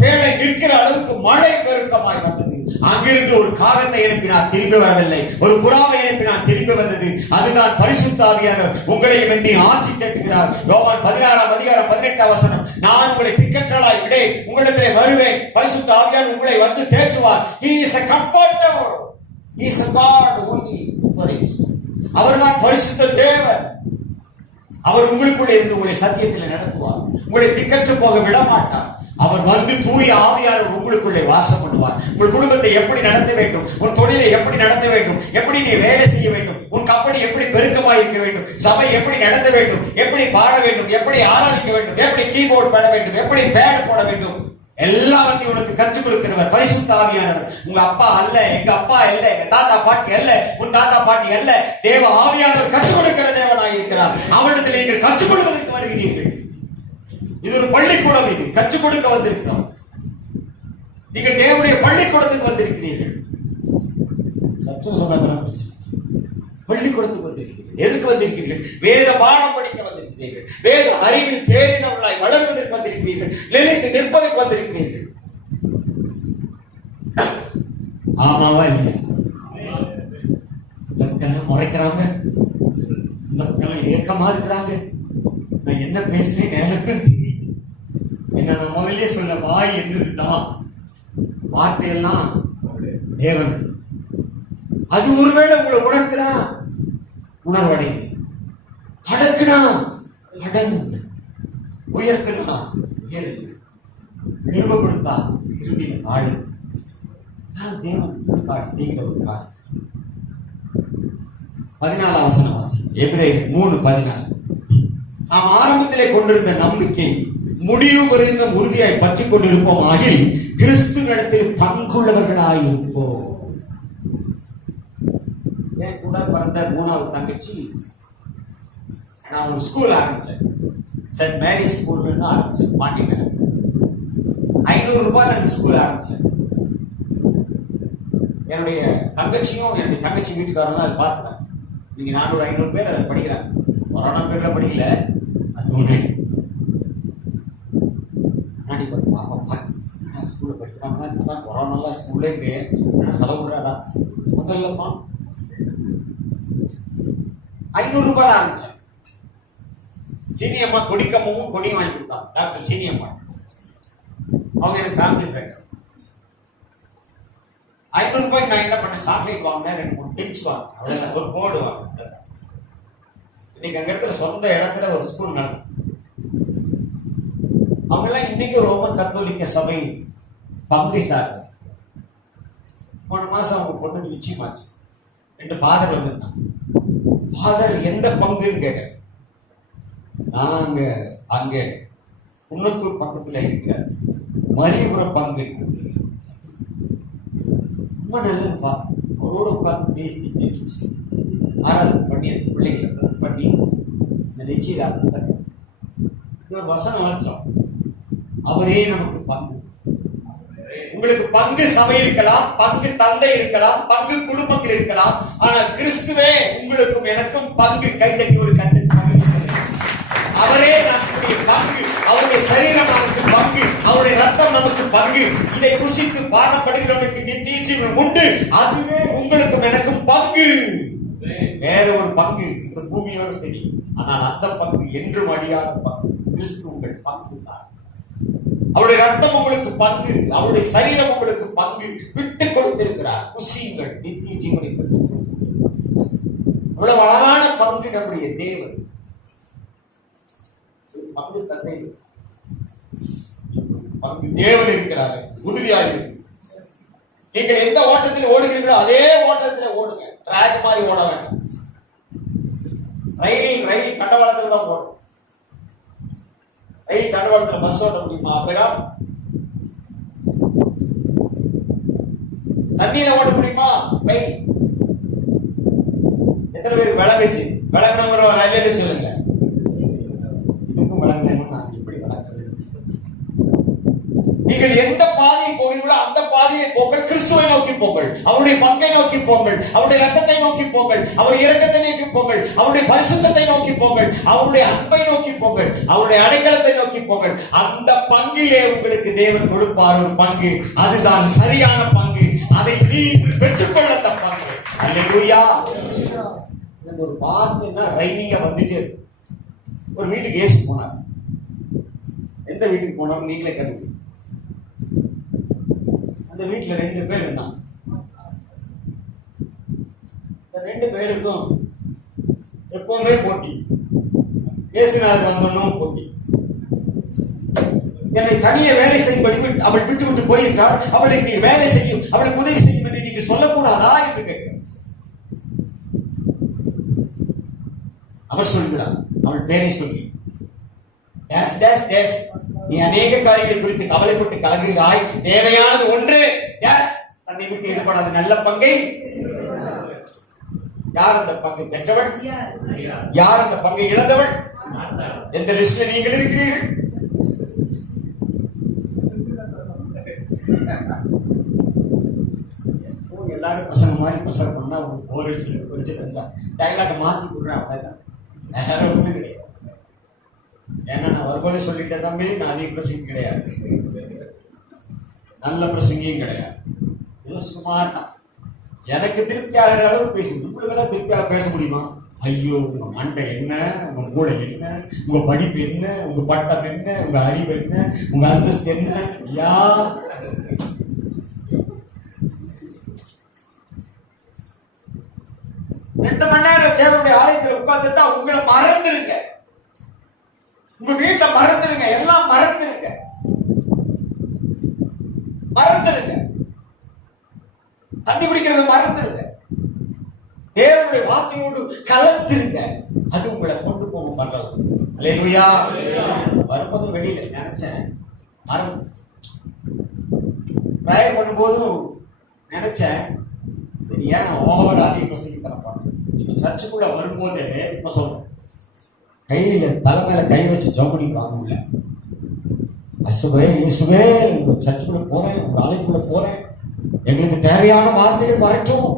பேழை நிற்கிற அளவுக்கு மழை பெருக்கமாய் வந்தது. அங்கிருந்து ஒரு காகத்தை எழுப்பினார், திரும்பி வரவில்லை. ஒரு புறாவை எழுப்பினார், திரும்பி வந்தது. அதுதான் பரிசுத்த ஆவியானவர் உங்களையும் என்னை ஆட்சி தட்டுகிறார். யோவான் 16:18 நான் உங்களை திக்கற்றலாய் விட உங்களிடத்திலே வருவேன், பரிசுத்த ஆவியானவர் உங்களை வந்து தேற்றுவார். He is a comforter. He is a God only Spirit. அவர்தான் பரிசுத்த தேவன். அவர் உங்களுக்குள்ளே இருந்து உங்களை சத்தியத்தில் நடத்துவார், உங்களை திக்கற்று போக விட மாட்டார். அவர் வந்து தூய ஆவியானவர் உங்களுக்குள்ளே வாசம் பண்ணுவார். உங்கள் குடும்பத்தை எப்படி நடத்த வேண்டும், உன் தொழிலை எப்படி நடத்த வேண்டும், எப்படி நீ வேலை செய்ய வேண்டும், உன் கம்பெனி எப்படி பெருக்கமாக இருக்க வேண்டும், சபை எப்படி நடத்த வேண்டும், எப்படி பாட வேண்டும், எப்படி ஆராதிக்க வேண்டும், எப்படி கீபோர்டு பாட வேண்டும், எப்படி பேட் போட வேண்டும், எல்லாவற்றையும் உனக்கு கற்றுக் கொடுக்கிறவர் பரிசுத்த ஆவியானவர். உங்க அப்பா அல்ல, எங்க அப்பா அல்ல, எங்க தாத்தா பாட்டி அல்ல, உன் தாத்தா பாட்டி அல்ல. தேவ ஆவியானவர் கற்றுக் கொடுக்கிற தேவனாய் இருக்கிறார். அவரிடத்தில் நீங்கள் கற்றுக் கொள்வதற்கு வருகிறீர்கள். இது ஒரு பள்ளிக்கூடம், இது கற்றுக் கொடுக்க வந்திருக்கிறோம். நீங்கள் தேவனுடைய பள்ளிக்கூடத்துக்கு வந்திருக்கிறீர்கள். பள்ளிக்கூடத்துக்கு வந்திருக்கிறீர்கள். எதற்கு வந்திருக்கிறீர்கள்? வேத பாடம் படிக்க வந்திருக்கிறீர்கள். வேத அறிவில் தேறினவர்களாய் வளர்வதற்கு வந்திருக்கிறீர்கள். நிலைத்து நிற்பதற்கு வந்திருக்கிறீர்கள். ஆமாவா இல்லையா? இந்த மக்கள் முறைக்கிறாங்க, இந்த மக்கள் ஏக்கமா இருக்கிறாங்க. நான் என்ன பேசுறேன் எனக்கும் தெரியல. என்ன நான் முதல்ல சொல்ல வாய் என்னதுதான், வார்த்தையெல்லாம் தேவன். அது ஒருவேளை உங்களை உணர்த்தினா உணர்வடைந்து, அடக்குனா அடங்கு, உயர்த்தினா உயருங்க, கிருபை கொடுத்தா கிருபில ஆளுங்க. நான் தேவன் செய்கிற ஒரு காரியம். 14 வாசனம் எபிரேயர் 3:14. நாம் ஆரம்பத்திலே கொண்டிருந்த நம்பிக்கை முடிவு வரைந்த உறுதியாய் பற்றி கொண்டிருப்போம் ஆகில் கிறிஸ்துவிடத்தில் பங்குள்ளவர்களாயிருப்போம். என் கூட பிறந்த 3வது தங்கச்சி, நான் ஒரு ஸ்கூல் ஆரம்பிச்சேன், சென்ட் மேரிஸ் ஸ்கூல்னு ஆரம்பிச்சேன் பாண்டிநகர். 500 ரூபாய் நான் ஸ்கூல் ஆரம்பிச்சேன். என்னுடைய தங்கச்சியும் என்னுடைய தங்கச்சி வீட்டுக்காரங்க தான் அதை பார்த்துட்டாங்க. நீங்க 400-500 பேர் அதை படிக்கிறாங்க. கொரோனா பேர்ல படிக்கல, அது முன்னாடி பாப்பா ஸ்கூல்ல படிக்கிறாங்களா, இப்பதான் கொரோனாலாம் ஸ்கூல்லே கதை விடுறாரா. முதல்லப்பா 500 ரூபாய் ஆரம்பிச்சேன். சீனியம்மா கொடிக்கம்மும் கொடியும் வாங்கி கொடுத்தாங்க. டாக்டர் சீனியம்மா அவங்க எனக்கு ஃபேமிலி ஃப்ரெண்ட். 500 ரூபாய்க்கு நான் என்ன பண்ணேன், சாக்லேட் வாங்கினேன், 2-3 பெஞ்ச் வாங்கினேன், அவ்வளவு ஒரு போர்டு வாங்கினேன். இன்னைக்கு அங்க இடத்துல சொந்த இடத்துல ஒரு ஸ்கூல் நடந்தது. அவங்க எல்லாம் இன்னைக்கு ரோமன் கத்தோலிக்க சபை பங்கை சார். போன மாசம் அவங்க பொண்ணுக்கு நிச்சயமாச்சு. 2 ஃபாதர் வந்திருந்தாங்க. ஃபாதர் எந்த பங்குன்னு கேட்டேன். நாங்க அங்க குன்னத்தூர் பக்கத்துல இருக்கிற மரியபுரம் பங்கு. ரொம்ப நல்லதுப்பா. அவரோட உட்கார்ந்து பேசி ஜெயிச்சு ஆராதனை பண்ணி அந்த பிள்ளைகளை ட்ரெஸ் பண்ணி இந்த நிச்சயதார்த்தத்தை ஒரு வசனம் வச்சோம். அவரே நமக்கு பங்கு. உங்களுக்கு பங்கு சபை இருக்கலாம், பங்கு தந்தை இருக்கலாம், பங்கு குடும்பங்கள் இருக்கலாம், ஆனால் கிறிஸ்துவே உங்களுக்கும் எனக்கும் பங்கு. கைதட்டி ஒரு கருத்து, அவரே நம்முடைய பங்கு. அவருடைய சரீரம் நமக்கு பங்கு, அவருடைய ரத்தம் நமக்கு பங்கு. இதை புசித்து பாடப்படுகிறவனுக்கு நித்திய ஜீவன் உண்டு. அதுவே உங்களுக்கும் எனக்கும் பங்கு. வேற ஒரு பங்கு இந்த பூமியோட சரி, ஆனால் அந்த பங்கு என்றும் அழியாத பங்கு. கிறிஸ்து உங்கள் பங்கு தான். அவருடைய ரத்தம் உங்களுக்கு பங்கு, அவருடைய சரீரம் உங்களுக்கு பங்கு. விட்டு கொடுத்திருக்கிறார். புசியுங்கள், நித்திய ஜீவனை பெற்றுக். அவ்வளவு அழகான பங்கு நம்முடைய தேவன். பங்கு தந்தை, பங்கு தேவன் இருக்கிறாங்க. உறுதியாக இருக்கு. நீங்கள் எந்த ஓட்டத்தில் ஓடுகிறீர்களோ அதே ஓட்டத்தில் ஓடுங்க. ட்ராக் மாதிரி ஓட வேண்டாம். ரயில் தண்டவாளத்தில் தான் போடும். ரயில் தண்டவாளத்தில் பஸ் ஓட்ட முடியுமா? அப்படிதான் தண்ணியில ஓட்ட முடியுமா? ரயில் எத்தனை பேருக்கு விளங்குச்சு? விளங்கினவங்க ரயில் சொல்லுங்க. இதுக்கும் விளங்கலன்னா நான் எப்படி வளர்க்கிறது? நீங்கள் எந்த பாதையில் போகிறீர்களோ அந்த பாதையை போங்கள். கிறிஸ்துவை நோக்கி போங்கள், அவருடைய பங்கை நோக்கி போங்கள், அவருடைய ரத்தத்தை நோக்கி போங்கள், அவருடைய இரக்கத்தை நோக்கி போங்கள், அவருடைய பரிசுத்தத்தை நோக்கி போங்கள், அவருடைய அன்பை நோக்கி போங்கள், அவருடைய அடைக்கலத்தை நோக்கி போங்கள். அந்த பங்கிலே உங்களுக்கு தேவன் கொடுப்பார் ஒரு பங்கு. அதுதான் சரியான பங்கு. அதை நீ இன்று பெற்றுக்கொள்ள தப்பாங்க. அல்லேலூயா. எனக்கு ஒரு வார்த்தைன்னா ரைனிங்கா வந்துட்டே இருக்கு. ஒரு வீட்டுக்கு ஏசி போனாங்க. எந்த வீட்டுக்கு போனாலும் நீங்களே கண்டுபிடி. அந்த வீட்டுல 2 பேர் இருந்தாங்க. இந்த 2 பேருக்கும் எப்பவுமே போட்டி. ஏசுநாதர் வந்தோன்னும் போட்டி. என்னை தனியே வேலை செய்யும்படி அவள் விட்டு விட்டு போயிருக்காள், அவளை நீ வேலை செய்யும், அவளுக்கு உதவி செய்யும் என்று நீங்க சொல்லக்கூடாதா என்று கேட்கிறார். அவர் சொல்கிறார், அவள் பேரை சொல்லி, டேஸ் டேஸ் டேஸ், நீ அநேக காரியங்களை குறித்து கவலைப்பட்டு கலங்குகிறாய், தேவையானது ஒன்று, டேஸ், தன்னை விட்டு ஈடுபடாத நல்ல பங்கை. யார் அந்த பங்கை பெற்றவள்? யார் அந்த பங்கை இழந்தவள்? எந்த லிஸ்ட்ல நீங்கள் இருக்கிறீர்கள்? எல்லாரும் பசங்க மாதிரி பசங்க பண்ணா உங்களுக்கு போர் அடிச்சு கொஞ்சம் டைலாக மாத்தி கொடுறேன், அவ்வளவுதான். வேற ஒன்றும் கிடையாது. ஏன்னா நான் வரும்போதே சொல்லிட்டேன் தம்பி, நான் அதிக பிரசங்க கிடையாது, நல்ல பிரசங்கியும் கிடையாது, ஏதோ சுமார் தான். எனக்கு திருப்தி ஆகிற அளவு பேசும். உங்களுக்கெல்லாம் திருப்தியாக பேச முடியுமா? ஐயோ, உங்க மண்டை என்ன, உங்க மூளை என்ன, உங்க படிப்பு என்ன, உங்க பட்டம் என்ன, உங்க அறிவு என்ன, உங்க அந்தஸ்து என்ன? யா 2 மணி நேரம் தேவனுடைய ஆலயத்தில் உட்கார்ந்துட்டா உங்களை மறந்துருங்க, உங்க வீட்டை மறந்துருங்க, எல்லாம் மறந்துருங்க, மறந்துருங்க, தண்ணி குடிக்கிறது மறந்துருங்க, தேவனுடைய வார்த்தையோடு கலந்துருங்க. அது உங்களை கொண்டு போகும் பண்றது. அல்லேலூயா. வரும்போது வெளியில நினைச்சேன், மறந்து பிரயர் பண்ணும்போதும் நினைச்சேன், சரி ஏன் ஓவர் அதிக பிரசங்கி தரப்பாங்க. நீங்க சர்ச்சுக்குள்ள வரும்போதே இப்ப சொல்றேன், கையில தலைமையில கை வச்சு ஜவுனி வாங்கல, அசுவே இயேசுவே உங்க சர்ச்சுக்குள்ள போறேன், உங்க ஆலயத்துக்குள்ள போறேன், எங்களுக்கு தேவையான வார்த்தைகள் வரட்டும்,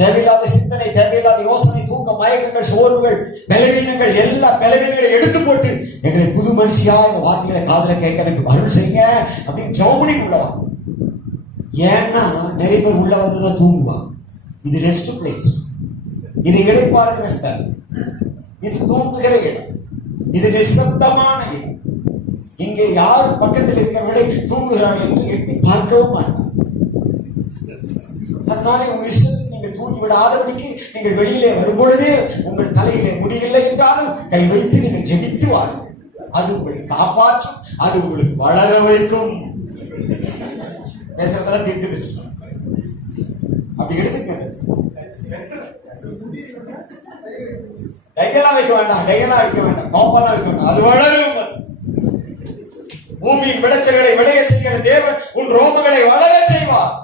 தேவையில்லாத சிந்தனை, தேவையில்லாத யோசனை, தூக்க மயக்கங்கள், சோர்வுகள், பலவீனங்கள், எல்லா பலவீனங்களையும் எடுத்து போட்டு எங்களை புது மனுஷியா இந்த வார்த்தைகளை காதுல கேட்க எனக்கு அருள் செய்யுங்க அப்படின்னு ஜவுனி உள்ளவா. ஏன்னா நிறைய பேர் உள்ள வந்துதான் தூங்குவான். இது ரெஸ்ட் பிளேஸ், இது இளைப்பாறுகிற ஸ்தலம், இது தூங்குகிற இடம், இது நிசப்தமான இடம். இங்கே யாரும் பக்கத்தில் இருக்கிறவர்களை தூங்குகிறார்கள் என்று எட்டி பார்க்கவும் மாட்டார். அதனால உங்க இஷ்டத்துக்கு நீங்கள் தூங்கி விடாதபடிக்கு நீங்கள் வெளியிலே வரும்பொழுது உங்கள் தலையிலே முடியவில்லை என்றாலும் கை வைத்து நீங்கள் ஜெபித்து வாருங்கள். அது உங்களை காப்பாற்றும், அது உங்களுக்கு வளர வைக்கும். பேசுறதெல்லாம் தீர்த்து பேசுவோம். அப்படி எடுத்துக்கிறது. கையெல்லாம் வைக்க வேண்டாம், கையெல்லாம் அடிக்க வேண்டாம், கோப்பெல்லாம் வைக்க வேண்டாம், அது வளரும். பூமியின் விளைச்சல்களை விளைய செய்கிற தேவன் உன் ரோமங்களை வளர செய்வார்.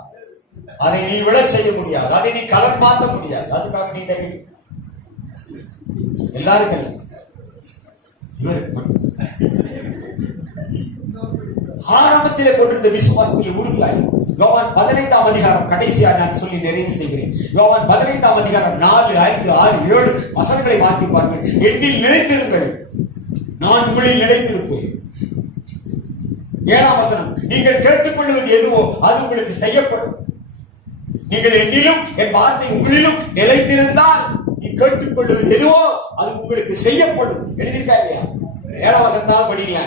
அதை நீ விளைச் செய்ய முடியாது, அதை நீ கலர் மாற்ற முடியாது. அதுக்காக நீ எல்லாருக்கும் இவருக்கு ஆரம்பத்திலே கொண்டிருந்த விசுவாசத்தில் உறுதியாய் யோவான் 15ஆம் அதிகாரம் கடைசியாக நான் சொல்லி நிறைவு செய்கிறேன். யோவான் 15ஆம் அதிகாரம் 4, 5, 6, 7 வசனங்களை வாசி பாருங்கள். என்னில் நிலைத்திருங்கள், நான் உங்களில் நிலைத்திருப்பேன். 7ஆம் வசனம், நீங்கள் கேட்டுக்கொள்வது எதுவோ அது உங்களுக்கு செய்யப்படும். நீங்கள் என்னிலும் என் வார்த்தை உங்களிலும் நிலைத்திருந்தால் நீ கேட்டுக்கொள்வது எதுவோ அது உங்களுக்கு செய்யப்படும். எழுதியிருக்கா இல்லையா? 7ஆம் வசனம் தான் படிங்க.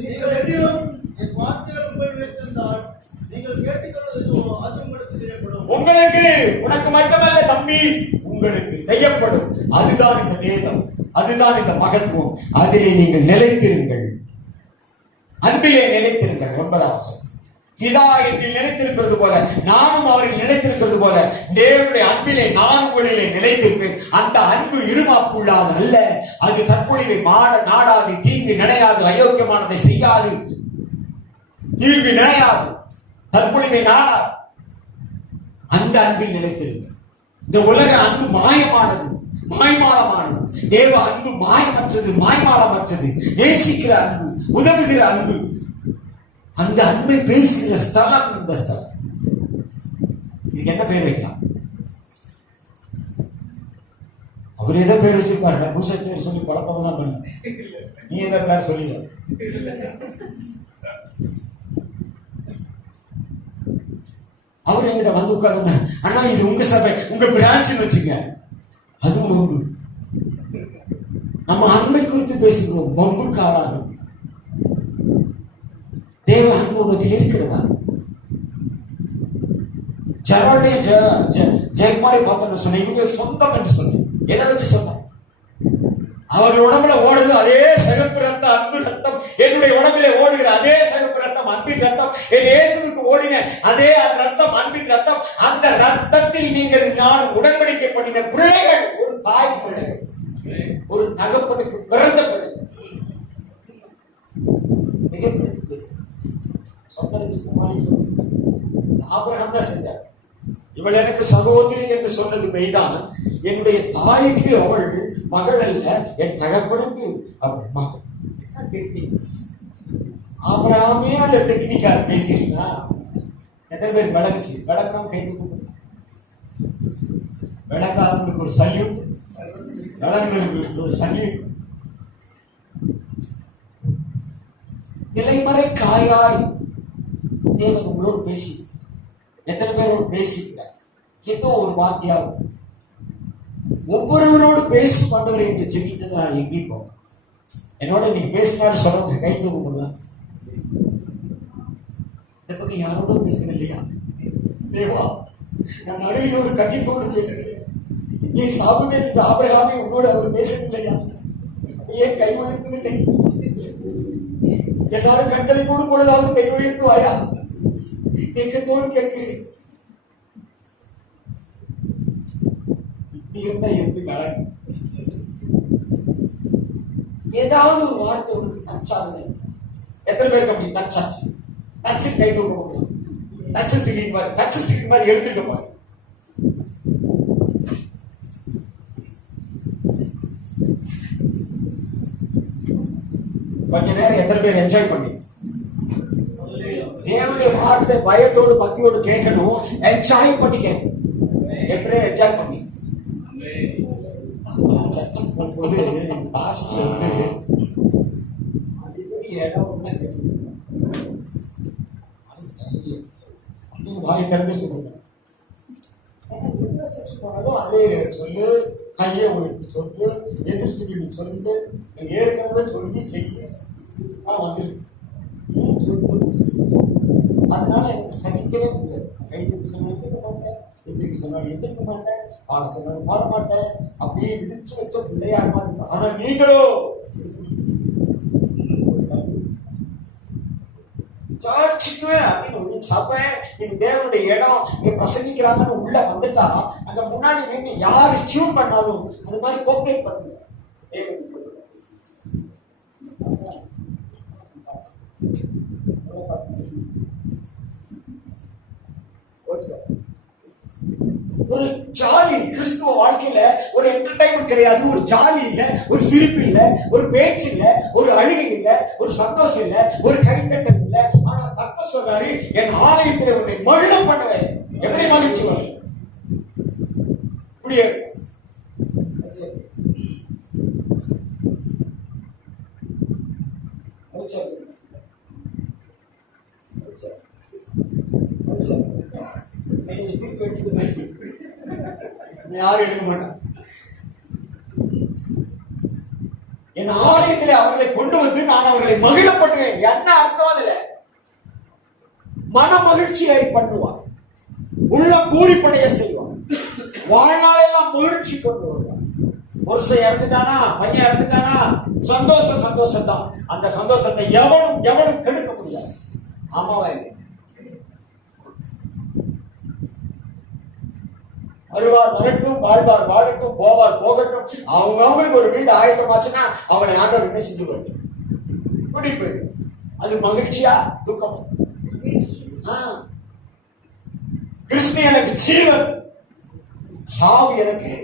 நீங்கள் என்னிலும் என் வார்த்தைகள் உங்களில் நிலைத்திருந்தால் நீங்கள் கேட்டுக்கொள்வது எதுவோ அது உங்களுக்கு செய்யப்படும். உங்களுக்கு, உனக்கு மட்டுமல்ல தம்பி, உங்களுக்கு செய்யப்படும். அதுதான் இந்த வேதம், அதுதான் இந்த மகத்துவம். அதிலே நீங்கள் நிலைத்திருங்கள், அன்பிலே நிலைத்திருங்கள். 9ஆம் வசனம், பிதா என்னில் நிலைத்திருக்கிறது போல நானும் அவரில் நிலைத்திருக்கிறது போல தேவனுடைய அன்பிலே நான் உங்களிலே நிலைத்திருப்பேன். அந்த அன்பு இருமாப்புள்ளாது அல்ல, அது தற்பொழிவை நாடாது, தீங்கு நினையாது, அயோக்கியமானதை செய்யாது, தீங்கு நினையாது, தற்பொழிவை நாடாது. அந்த அன்பில் நிலைத்திருங்க. இந்த உலக அன்பு மாயமானது, மாய்மாலமானது. தேவ அன்பு மாயமற்றது, மாய்மாலமற்றது. நேசிக்கிற அன்பு, உதவுகிற அன்பு, அந்த அன்பை பேசுகிற ஸ்தலம் இந்த ஸ்தலம். இதுக்கு என்ன பேர் வைக்கலாம்? அவர் ஏதோ பேர் வச்சிருப்பாரு, புருஷ பேர் சொல்லி பழப்பம் தான் பண்ண. நீ எந்த பேர் சொல்லிட. அவர் என்கிட்ட வந்து உட்கார்ந்து, அண்ணா இது உங்க சபை, உங்க பிரான்ச் வச்சுங்க. அதுவும் வம்பு. நம்ம அன்பை குறித்து பேசுகிறோம், வம்புக்கு ஆளாகும். தேவ அன்பு உனக்கு இருக்கிறதா? ஜெயக்குமாரை பார்த்தோன்னு சொன்னேன், இவங்க சொந்தம் என்று சொன்னேன். எதை வச்சு சொன்னேன்? அவர்கள் உடம்புல ஓடுது அதே சிகப்பு ரத்தம், அன்பு ரத்தம். என்னுடைய உடம்பிலே ஓடுகிற அதே சிகப்பு ரத்தம், அன்பின் ரத்தம். என் இயேசுவுக்கு ஓடின அதே ரத்தம், அன்பின் ரத்தம். அந்த ரத்தத்தில் நீங்கள் நான் உடன்படிக்கை பண்ணின பிள்ளைகள், ஒரு தாய் பிள்ளைகள், ஒரு தகப்பனுக்கு பிறந்த பிள்ளைகள். ஆபிரகாம் தான் செஞ்சார். இவள் எனக்கு சகோதரி என்று சொன்னது மெய்தான். என்னுடைய தாய்க்கு அவள் மகள் அல்ல, என் தகப்பனுக்கு அவள் மகள். ஆபிரகாமே அந்த டெக்னிக்கா பேசியிருந்தா எத்தனை பேர் விளங்குச்சு? விளக்கணும், கை தூக்கும். விளக்காதவங்களுக்கு ஒரு சல்யூட், விளங்குனவர்களுக்கு ஒரு சல்யூட். இலைமறை காயாய் தேவன் உங்களோடு பேசி, எத்தனை பேரோடு பேசியிருக்கிறார்? ஏதோ ஒரு வார்த்தையாகும். ஒவ்வொருவரோடு பேசி கொண்டவரை என்று ஜெபித்தது நான் எங்கேயும் போவேன். என்னோட நீ பேசினாரு சொல்றவங்க கை தூக்க. இந்த பக்கம் யாரோட பேசுறேன் இல்லையா? தேவா, நான் நடுவிலோடு கண்டிப்போடு பேசுகிறேன். ஏன் சாபமே இந்த ஆபிரகாமே உன்னோடு அவர் பேசுறது இல்லையா? ஏன் கை உயர்த்தவில்லை? எல்லாரும் கண்களை போடும் பொழுதாவது கை உயர்த்துவாயா? ஏக்கத்தோடு கேட்கிறேன். இப்படி இருந்தா எப்படி நடக்கும்? ஏதாவது ஒரு வார்த்தை உனக்கு டச் ஆகுது. எத்தனை பேருக்கு அப்படி டச் ஆச்சு? டச்சு கை தூக்க முடியும். டச்சு ஸ்டிக்கிங் மாதிரி, டச்சு ஸ்டிக்கிங் மாதிரி எடுத்துக்க பாரு. கொஞ்ச நேரம் எத்தனை பேர் என்ஜாய் பண்ணி தேவனுடைய வார்த்தை பயத்தோடு பக்தியோடு கேட்கணும். என்ஜாய் பண்ணி கேட்கணும். எப்படி என்ஜாய் பண்ணி சர்ச்சுக்கு போகும்போது பாஸ்டர் வந்து அடிக்கடி வாய் திறந்து சொல்லுங்க. போனாலும் அலையில சொல்லு, கையை உயர்த்தி சொல்லு, எதிர்த்து சொல்லு, ஏற்கனவே சொல்லி செய்ய வந்துருக்கு. அதனால எனக்கு சகிக்கவே முடியாது. கைதுக்கு சொன்னாலும் கேட்க மாட்டேன், எந்திரிக்க சொன்னாலும் எந்திரிக்க மாட்டேன், பாட சொன்னாலும் பாட மாட்டேன். அப்படியே இடிச்சு வச்ச பிள்ளையார் மாதிரி இருப்பேன். ஆனா நீங்களோ சர்ச்சுக்கு அப்படின்னு சபை, இது தேவனுடைய இடம், இங்க பிரசங்கிக்கிறாங்கன்னு உள்ள வந்துட்டா அங்க முன்னாடி நின்று யாரு டியூன் பண்ணாலும் அது மாதிரி கோஆபரேட் பண்ணுங்க. ஒரு ஜாலி கிறிஸ்துவ வாழ்க்கையில ஒரு என்டர்டைன்மெண்ட் கிடையாது. ஒரு ஜாலி இல்ல, ஒரு சிரிப்பு இல்ல, ஒரு பேச்சு இல்ல, ஒரு அழுகை இல்ல, ஒரு சந்தோஷம் இல்ல, ஒரு கைத்தட்டல் இல்ல. ஆனா கர்த்தர் சொல்றாரு, என் ஆலயத்தில் உன்னை மகிழ பண்ணுவேன். எப்படி மகிழ்ச்சி வரும்? இப்படியே யாரும் எடுக்க மாட்டாங்க. என் ஆலயத்தில் அவர்களை கொண்டு வந்து நான் அவர்களை மகிழ பண்ணுவேன். என்ன அர்த்தம்? அதுல மன மகிழ்ச்சியை பண்ணுவார், உள்ள பூரிப்படைய செய்வார், வாழ்நாளெல்லாம் மகிழ்ச்சி கொண்டு வருவார். புருஷன் இறந்துட்டானா, பையன் இறந்துட்டானா, சந்தோஷம் சந்தோஷம் தான். அந்த சந்தோஷத்தை எவனும் கெடுக்க முடியாது. ஆமாவா இல்லை? வருவார் வரட்டும், வாழ்வார் வாழட்டும், போவார் போகட்டும். அவங்களுக்கு ஒரு வீடு ஆயத்தமாச்சுன்னா அவனை ஆண்டவர் என்ன செஞ்சு போயிடு. அது மகிழ்ச்சியா துக்கம்? கிறிஸ்து எனக்கு ஜீவன், சாவு எனக்கு.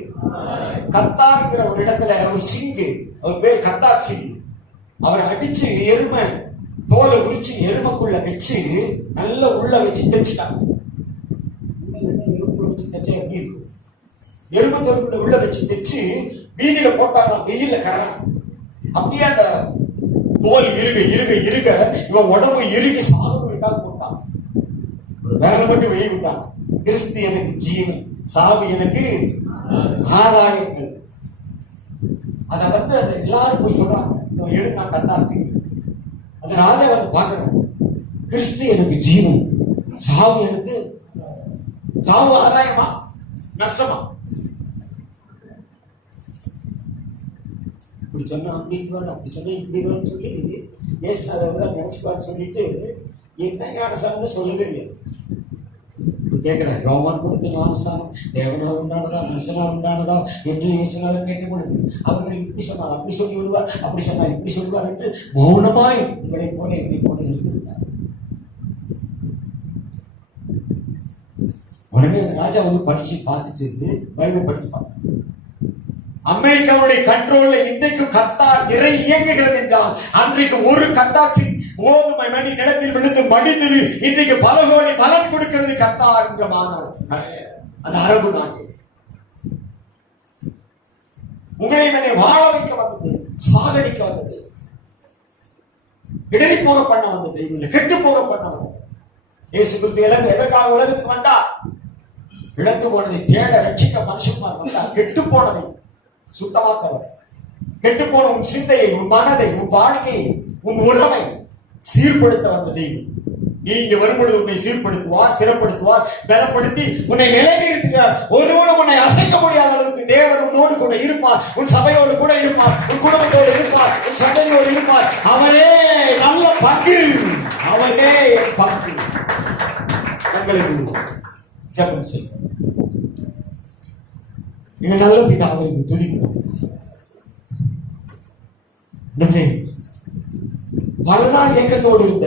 கத்தாருங்கிற ஒரு இடத்துல ஒரு சிங்கு, அவர் பேர் கத்தார் சிங். அவரை அடிச்சு எருமை தோலை உரிச்சு எருமைக்குள்ள வச்சு நல்ல உள்ள வச்சு தைச்சிட்டாங்க. எருமைக்குள்ள வச்சு தைச்சா எப்படி இருக்கும்? எருமை தோலுக்குள்ள உள்ள வச்சு தைச்சு வீதியில போட்டாங்க, வெயில்ல கரணம். அப்படியே அந்த தோல் இருக இவன் உடம்பு இறுகி சாகுக்காக போட்டான். ஒரு விரலை மட்டும் வெளியே விட்டான். கிறிஸ்து எனக்கு ஜீவன், சாவு எனக்கு ஆதாயங்கள். அதை வந்து அதை எல்லாரும் போய் சொல்றாங்க. எடுத்தா கத்தாசி அந்த ராஜா வந்து பாக்குறாங்க. கிறிஸ்து எனக்கு ஜீவன், சாவு எனக்கு, சாவு ஆதாயமா நஷ்டமா? இப்படி சொன்னா அப்படிங்குவாரு, அப்படி சொன்னா இப்படிவான்னு சொல்லி ஏசுநாதர் நினைச்சுப்பான்னு சொல்லிட்டு என்ன ஞானஸ்தானம் சொல்லவே இல்லை. கேட்கிறேன், யோவான் கொடுத்த ஞானஸ்தானம் தேவனால் உண்டானதா மனுஷனால் உண்டானதா என்று இயேசுநாதர் கேட்கும் பொழுது அவர்கள் இப்படி சொன்னார், அப்படி சொல்லி விடுவார், அப்படி சொன்னார், இப்படி சொல்லுவார் என்று மௌனமாய் உங்களை போல என்னை போல இருந்திருந்தார். உடனே அந்த ராஜா வந்து படிச்சு பார்த்துட்டு பைபிள் படிச்சு பார்க்க, அமெரிக்காவுடைய கண்ட்ரோல்ல இன்றைக்கும் கத்தார் நிறை இயங்குகிறது என்றால் அன்றைக்கு ஒரு கத்தாட்சி கோதுமை மணி நிலத்தில் விழுந்து மடிந்தது இன்றைக்கு பல கோடி பலன் கொடுக்கிறது கத்தார் என்ற மாநாடு. அந்த அரபு நாடு உங்களை என்னை வாழ வைக்க வந்தது, சாகடிக்க வந்தது, இடறி போக பண்ண வந்தது, இவங்களை கெட்டு போக பண்ண வந்தது. இயேசு கிறிஸ்து எதற்காக உலகத்துக்கு வந்தார்? இழந்து போனதை தேட ரட்சிக்க மனுஷன்மார் வந்தார். கெட்டு போனதை சுத்தமாக்கவர், கெட்டு போன உன் சிந்தையை, உன் மனதை, உன் வாழ்க்கையை, உன் உறவை சீர்படுத்த வந்த தெய்வம். நீ இங்க வரும்பொழுது உன்னை சீர்படுத்துவார், ஸ்திரப்படுத்துவார், பலப்படுத்தி உன்னை நிலைநிறுத்துகிறார். ஒருவனும் உன்னை அசைக்க முடியாத அளவுக்கு தேவன் உன்னோடு கூட இருப்பார், உன் சபையோடு கூட இருப்பார், உன் குடும்பத்தோடு இருப்பார், உன் சந்ததியோடு இருப்பார். அவரே நல்ல பங்கு, அவரே பங்கு. உங்களுக்கு ஜெபம் செய்யும். நீங்கள் நல்ல பிதாவை துதிக்கிறோம். பல நாள் இயக்கத்தோடு இருந்த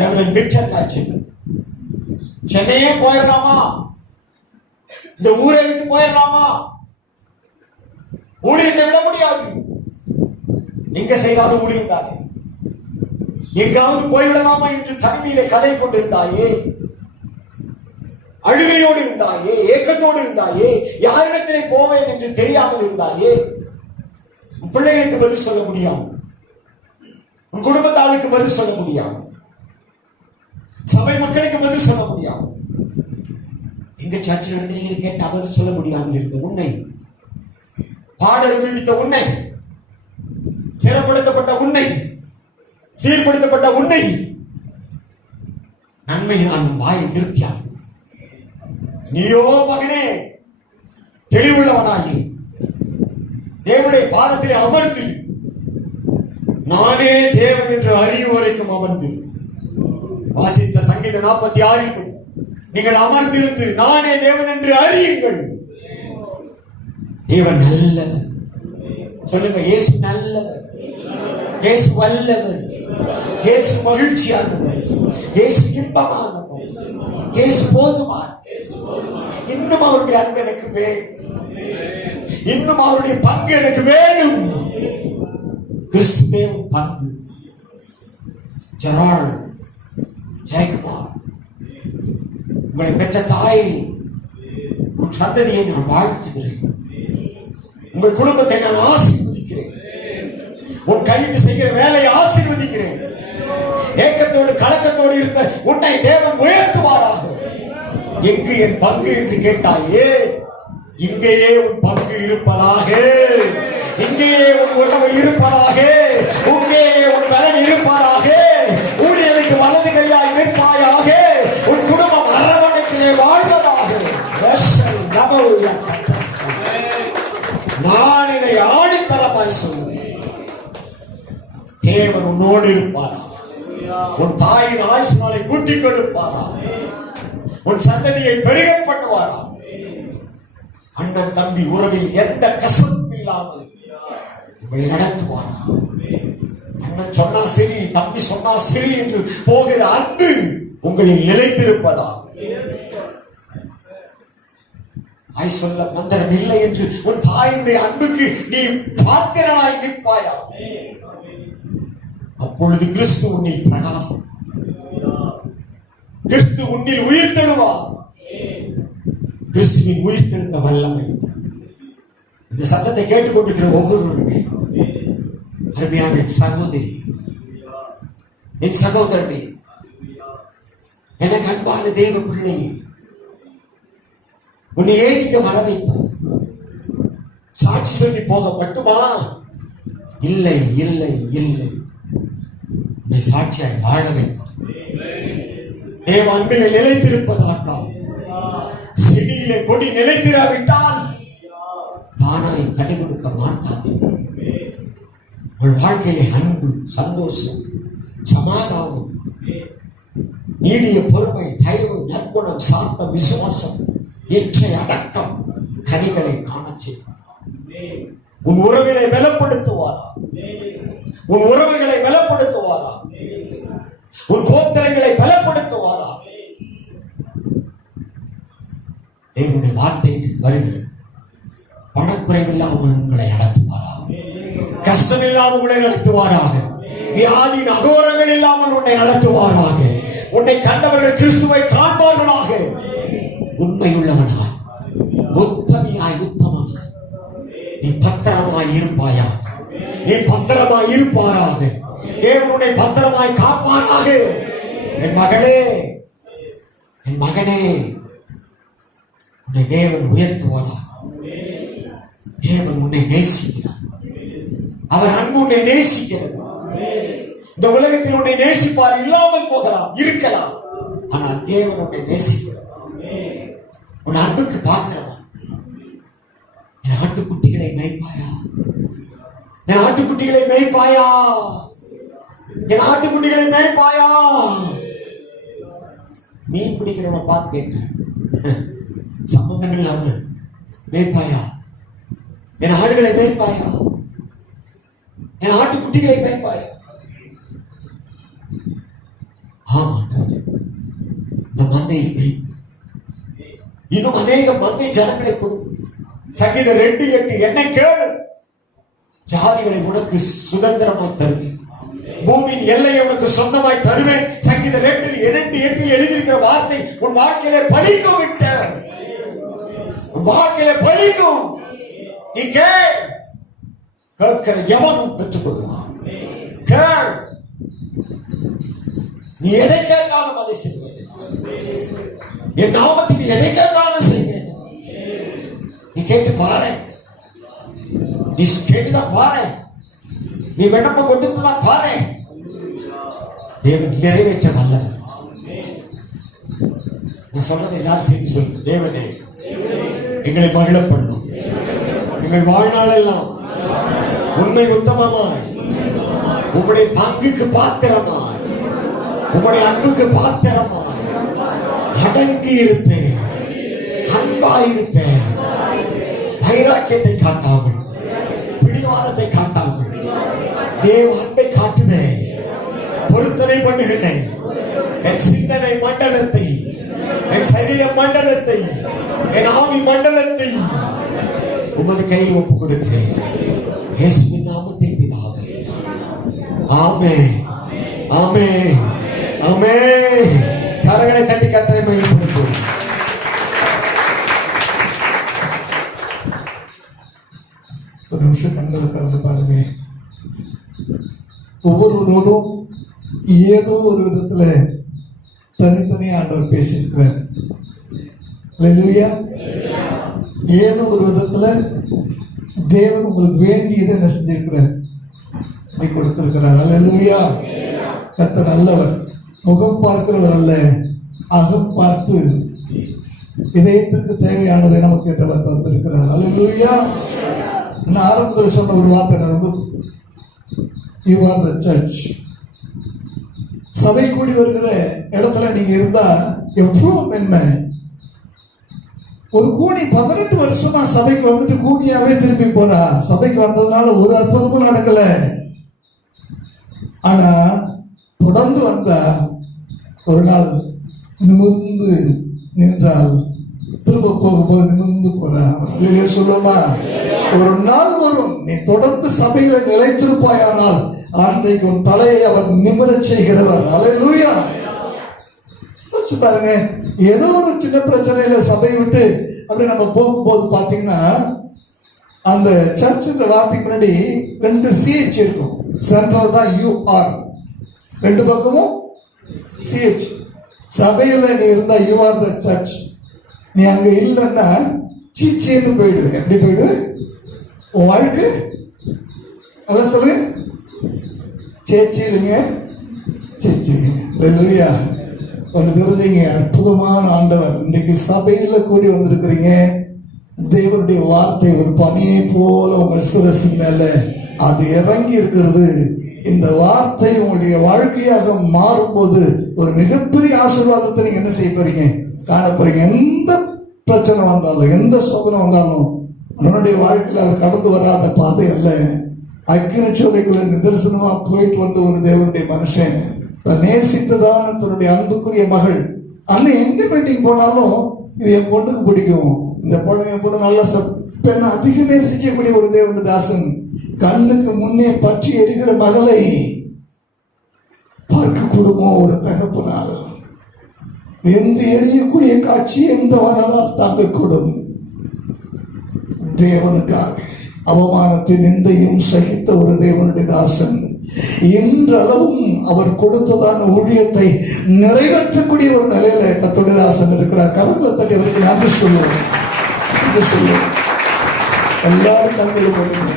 ரெவரண்ட் விக்டர் காட்சி, சென்னையே போயிடலாமா, இந்த ஊரை விட்டு போயிடலாமா, ஊழியத்தை விட முடியாது, எங்க செய்தாலும் ஊழியம் தானே, எங்காவது போய்விடலாமா என்று தனிமையிலே கதை கொண்டிருந்தாயே, அழுகையோடு இருந்தாயே, ஏக்கத்தோடு இருந்தாயே, யாரிடத்திலே போவேன் என்று தெரியாமல் இருந்தாயே, உன் பிள்ளைகளுக்கு பதில் சொல்ல முடியாமல், உன் குடும்பத்தாளுக்கு பதில் சொல்ல முடியாமல், சபை மக்களுக்கு பதில் சொல்ல முடியாமல், எங்க சர்ச்சில் நடந்தீங்கன்னு கேட்ட பதில் சொல்ல முடியாமல் இருந்த உன்னை, பாடல் அனுபவித்த உன்னை, சிறப்படுத்தப்பட்ட உன்னை, சீர்படுத்தப்பட்ட உன்னை, நன்மையினால் வாயை திருப்தியாக நீயோ மகனே தெளிவுள்ளவனாகி தேவனுடைய பாதத்திலே அமர்ந்து நானே தேவன் என்று அறியும் வரைக்கும் அமர்ந்து வாசித்த சங்கீதம் 46 நீங்கள் அமர்ந்திருந்து நானே தேவன் என்று அறியுங்கள். தேவன் நல்லவர். சொல்லுங்க, இயேசு நல்லவர், இயேசு வல்லவர், இயேசு மகிழ்ச்சியானவர், இயேசு இன்பமானவர், இயேசு போதுமானவர். இன்னும் அவருடைய அன்பு எனக்கு வேணும், இன்னும் அவருடைய பங்கு எனக்கு வேணும். கிறிஸ்துவே உன் பங்கு. ஜெரால்ட், ஜெயக்குமார், உங்களை பெற்ற தாய், உன் சந்ததியை நான் வாழ்த்துகிறேன், உங்கள் குடும்பத்தை நான் ஆசீர்வதிக்கிறேன், உன் கையிட்டு செய்கிற வேலையை ஆசீர்வதிக்கிறேன். ஏக்கத்தோடு கலக்கத்தோடு இருந்த உன்னை தேவன் உயர்த்துவாராக. எங்கு என் பங்கு என்று கேட்டாயே, இங்கேயே உன் பங்கு இருப்பதாக, இங்கேயே உன் உறவு இருப்பதாக, இங்கேயே உன் பலன் இருப்பதாக, ஊழியருக்கு வலது கையாய் நிற்பாயாக, உன் குடும்பம் அரவணைப்பிலே வாழ்வதாக. நான் இதை ஆணித்தரமாய் சொல்லுவேன். தேவன் உன்னோடு இருப்பாரா, உன் தாயின் ஆயுசு நாளை கூட்டிக் கொடுப்பாரா, உன் சந்ததியை பெருக பண்ணுவாரா, அண்ணன் தம்பி உறவில் எந்த கசப்பும் இல்லாமல் உங்களை நடத்துவாரா. அண்ணன் சொன்னா சரி, தம்பி சொன்னா சரி என்று போகிற அன்பு உங்களில் நிலைத்திருப்பதா. தாய் சொல்ல மந்திரம் இல்லை என்று உன் தாயினுடைய அன்புக்கு நீ பாத்திரனாய் நிற்பாயா. அப்பொழுது கிறிஸ்து உன்னில் பிரகாசம், கிறிஸ்து உன்னில் உயிர் தெழுவார். கிறிஸ்துவின் உயிர் தெழுந்த வல்லமை இந்த சத்தத்தை கேட்டுக்கொண்டிருக்கிற ஒவ்வொருவருமே, அருமையான என் சகோதரி, என் சகோதரனே, எனக்கு அன்பான தேவ பிள்ளை, உன்னை ஏடிக்க வர வைத்தார். சாட்சி சொல்லி போக மட்டுமா? இல்லை இல்லை இல்லை, உன்னை சாட்சியாய் வாழ வைத்தார். தேவ அன்பில் நிலைத்திருப்பதாக்கா. செடியிலே கொடி நிலைத்திராவிட்டால் தானாய் கனி கொடுக்க மாட்டாது. உங்கள் வாழ்க்கையிலே அன்பு, சந்தோஷம், சமாதானம், நீடிய பொறுமை, தயவு, நற்குணம், சாந்தம், விசுவாசம், இச்சை, அடக்கம் கனிகளை காண செய்வார். உன் உறவினை பலப்படுத்துவாரா? உன் உறவுகளை பலப்படுத்துவாரா? உன் கோத்திரங்களை பலப்படுத்துவாரா? தேவனுடைய வார்த்தை வருகிறது. பணக்குறைவில்லாமல் உங்களை நடத்துவாரா? கஷ்டம் இல்லாமல் உங்களை நடத்துவாராக. வியாதியின் அகோரங்கள் இல்லாமல் உன்னை நடத்துவாராக. உன்னை கண்டவர்கள் கிறிஸ்துவை காண்பார்களாக. உண்மையுள்ளவனாய், உத்தமியாய், உத்தமனாய் நீ பத்திரமாய் இருப்பாயா? நீ பத்திரமாய் இருப்பாராக. தேவனுடைய பத்திரமாய் காப்பாராக. என் மகளே, என் மகனே, உன்னை தேவன் உயர்த்துவாரா? தேவன் உன்னை நேசிக்கிறார். அவர் அன்பு உன்னை நேசிக்கிறது. இந்த உலகத்தில் உன்னை நேசிப்பார். இல்லாமல் போகலாம், இருக்கலாம், ஆனால் தேவன் உன்னை நேசிக்கிறார். உன் அன்புக்கு பாத்திரமா? என் ஆட்டுக்குட்டிகளை மேய்ப்பாயா? என் ஆட்டுக்குட்டிகளை மேய்ப்பாயா? என் ஆட்டுக்குட்டிகளை மேய்ப்பாயா? மீன் பிடிக்கிறவனை பார்த்து கேட்க சம்பந்தம் இல்லாம மேய்ப்பாயா? என் ஆடுகளை மேய்ப்பாயா? என் ஆட்டுக்குட்டிகளை மேய்ப்பாயா? ஆமா, இந்த மந்தையை மேய்த்து இன்னும் அநேக மந்தை ஜனங்களை கொடுக்கும். சங்கீதம் 2:8, என்னை கேளு, ஜாதிகளை உனக்கு சுதந்திரமாய் தருவேன், பூமியின் எல்லையை உனக்கு சொந்தமாய் தருவேன். சங்கீதம் 2:8 எழுதியிருக்கிற வார்த்தை உன் வாழ்க்கையிலே பலிக்கும். விட்ட உன் வாழ்க்கையிலே பலிக்கும். நீ கேட்கிற எவனும் பெற்றுக் கொள்வான். கேள், நீ எதை கேட்டாலும் அதை செய்வேன். என் நாமத்துக்கு எதை கேட்டாலும் செய்வேன். நீ கேட்டு பாரு, நீ கேட்டுதான் பாரு, நீ விண்ணப்பம் கொடுத்துதான் பாரு. தேவன் நிறைவேற்ற வல்லவர். நான் சொன்னதை எல்லாரும் செய்து சொல்லுங்க. தேவனே, எங்களை மகிழ பண்ணும். எங்கள் வாழ்நாள் எல்லாம் உண்மை உத்தமமாய், உம்முடைய பங்குக்கு பாத்திரமாய், உம்முடைய அன்புக்கு பாத்திரமாய் அடங்கி இருப்பேன், அன்பாயிருப்பேன். வைராக்கியத்தை காட்டாமல், பிடிவாதத்தை காட்டாமல் தேவ அன்பை காட்டுவேன். பொருத்தனை பண்ணுகிறேன். என் சிந்தனை மண்டலத்தை, என் சரீர மண்டலத்தை, என் ஆவி மண்டலத்தை உமது கையில் ஒப்புக் கொடுக்கிறேன். இயேசுவின் நாமத்தில் பிதாவே, ஆமென், ஆமென், ஆமென். கரங்களை தட்டி கர்த்தரை மகிமைப்படுத்துவோம். ஒரு நிமிஷம் கண்களை திறந்து பாருங்க. ஒவ்வொருவரோடும் ஏதோ ஒரு விதத்துல தனித்தனியா ஆண்டவர் பேசியிருக்கிறார். அல்லேலூயா. ஏதோ ஒரு விதத்துல தேவன் உங்களுக்கு வேண்டியதை என்ன செஞ்சிருக்கிறார், நீ கொடுத்திருக்கிறார். அல்லேலூயா. கர்த்தர் நல்லவர். முகம் பார்க்கிறவர் அல்ல, அகம் பார்த்து இதயத்திற்கு தேவையானதை நமக்கு என்றவர் தந்திருக்கிறார். அல்லேலூயா. நான் ஆரம்பத்தில் சொன்ன ஒரு வார்த்தை ரொம்ப, யூ ஆர் த சர்ச். சபை கூடி வருகிற இடத்துல நீங்க இருந்தா எவ்வளவு மென்மை. ஒரு கூணி 18 வருஷமா சபைக்கு வந்துட்டு கூனியாவே திரும்பி போறா. சபைக்கு வந்ததுனால ஒரு அற்புதமும் நடக்கல. ஆனா தொடர்ந்து வந்தா ஒரு நாள் நிமிர்ந்து நின்றால் திரும்ப போகும்போது நிமிர்ந்து போறா. சொல்லுமா, ஒரு நாள் வரும் நீ தொடர்ந்து சபையில நிலைத்திருப்பாயானால் அன்றைக்கு உன் தலையை அவர் நிமிரச் செய்கிறவர். அல்லேலூயா. பாருங்க, ஏதோ ஒரு சின்ன பிரச்சனையில சபை விட்டு அப்படி நம்ம போகும்போது பாத்தீங்கன்னா அந்த சர்ச்சுன்ற வார்த்தைக்கு முன்னாடி 2 CH இருக்கும். சென்ட்ரல் தான் UR, 2 பக்கமும் CH. சபையில நீ இருந்தா யூ ஆர் த சர்ச். நீ அங்க இல்லைன்னா சீச்சேன்னு போயிடுது. எப்படி போயிடுது உன் வாழ்க்கை? நல்லா சொல்லு. சேச்சி இல்லைங்க, சேச்சி இல்லையா? ஒன்று தெரிஞ்சுங்க, அற்புதமான ஆண்டவர். இன்றைக்கு சபையில கூடி வந்திருக்கிறீங்க. தேவனுடைய வார்த்தை ஒரு பனியை போல உங்கள் சிரசு மேல அது இறங்கி இருக்கிறது. இந்த வார்த்தை உங்களுடைய வாழ்க்கையாக மாறும்போது ஒரு மிகப்பெரிய ஆசீர்வாதத்தை நீங்க என்ன செய்ய போறீங்க? காண போறீங்க. எந்த பிரச்சனை வந்தாலும், எந்த சோதனை வந்தாலும் அவனுடைய வாழ்க்கையில் அவர் கடந்து வராத பாதை அல்ல. அக்கினி சோலைக்குள்ள நிதர்சனமா போயிட்டு வந்த ஒரு தேவனுடைய மனுஷன் நேசித்ததான தன்னுடைய அன்புக்குரிய மகள். அண்ணன் எங்க மீட்டிங் போனாலும் இது என் பொண்ணுக்கு பிடிக்கும், இந்த பொண்ணு என் பொண்ணு நல்லா பெண்ணை அதிக நேசிக்கக்கூடிய ஒரு தேவனுடைய தாசன் கண்ணுக்கு முன்னே பற்றி எரிகிற மகளை பார்க்க கூடுமோ ஒரு தகப்பனால்? எந்த எரியக்கூடிய காட்சி எந்த வரலாறு தாங்கக்கூடும்? தேவனுக்காக அவமானத்தின் நிந்தையும் சகித்த ஒரு தேவனுடைய தாசன் இன்றளவும் அவர் கொடுத்ததான ஊழியத்தை நிறைவேற்றக்கூடிய ஒரு நிலையில கர்த்தருடைய தாசன் இருக்கிறார். கரங்களை தட்டி அவருக்கு நன்றி சொல்லுவோம். எல்லாரும் கண்களை போடுங்க.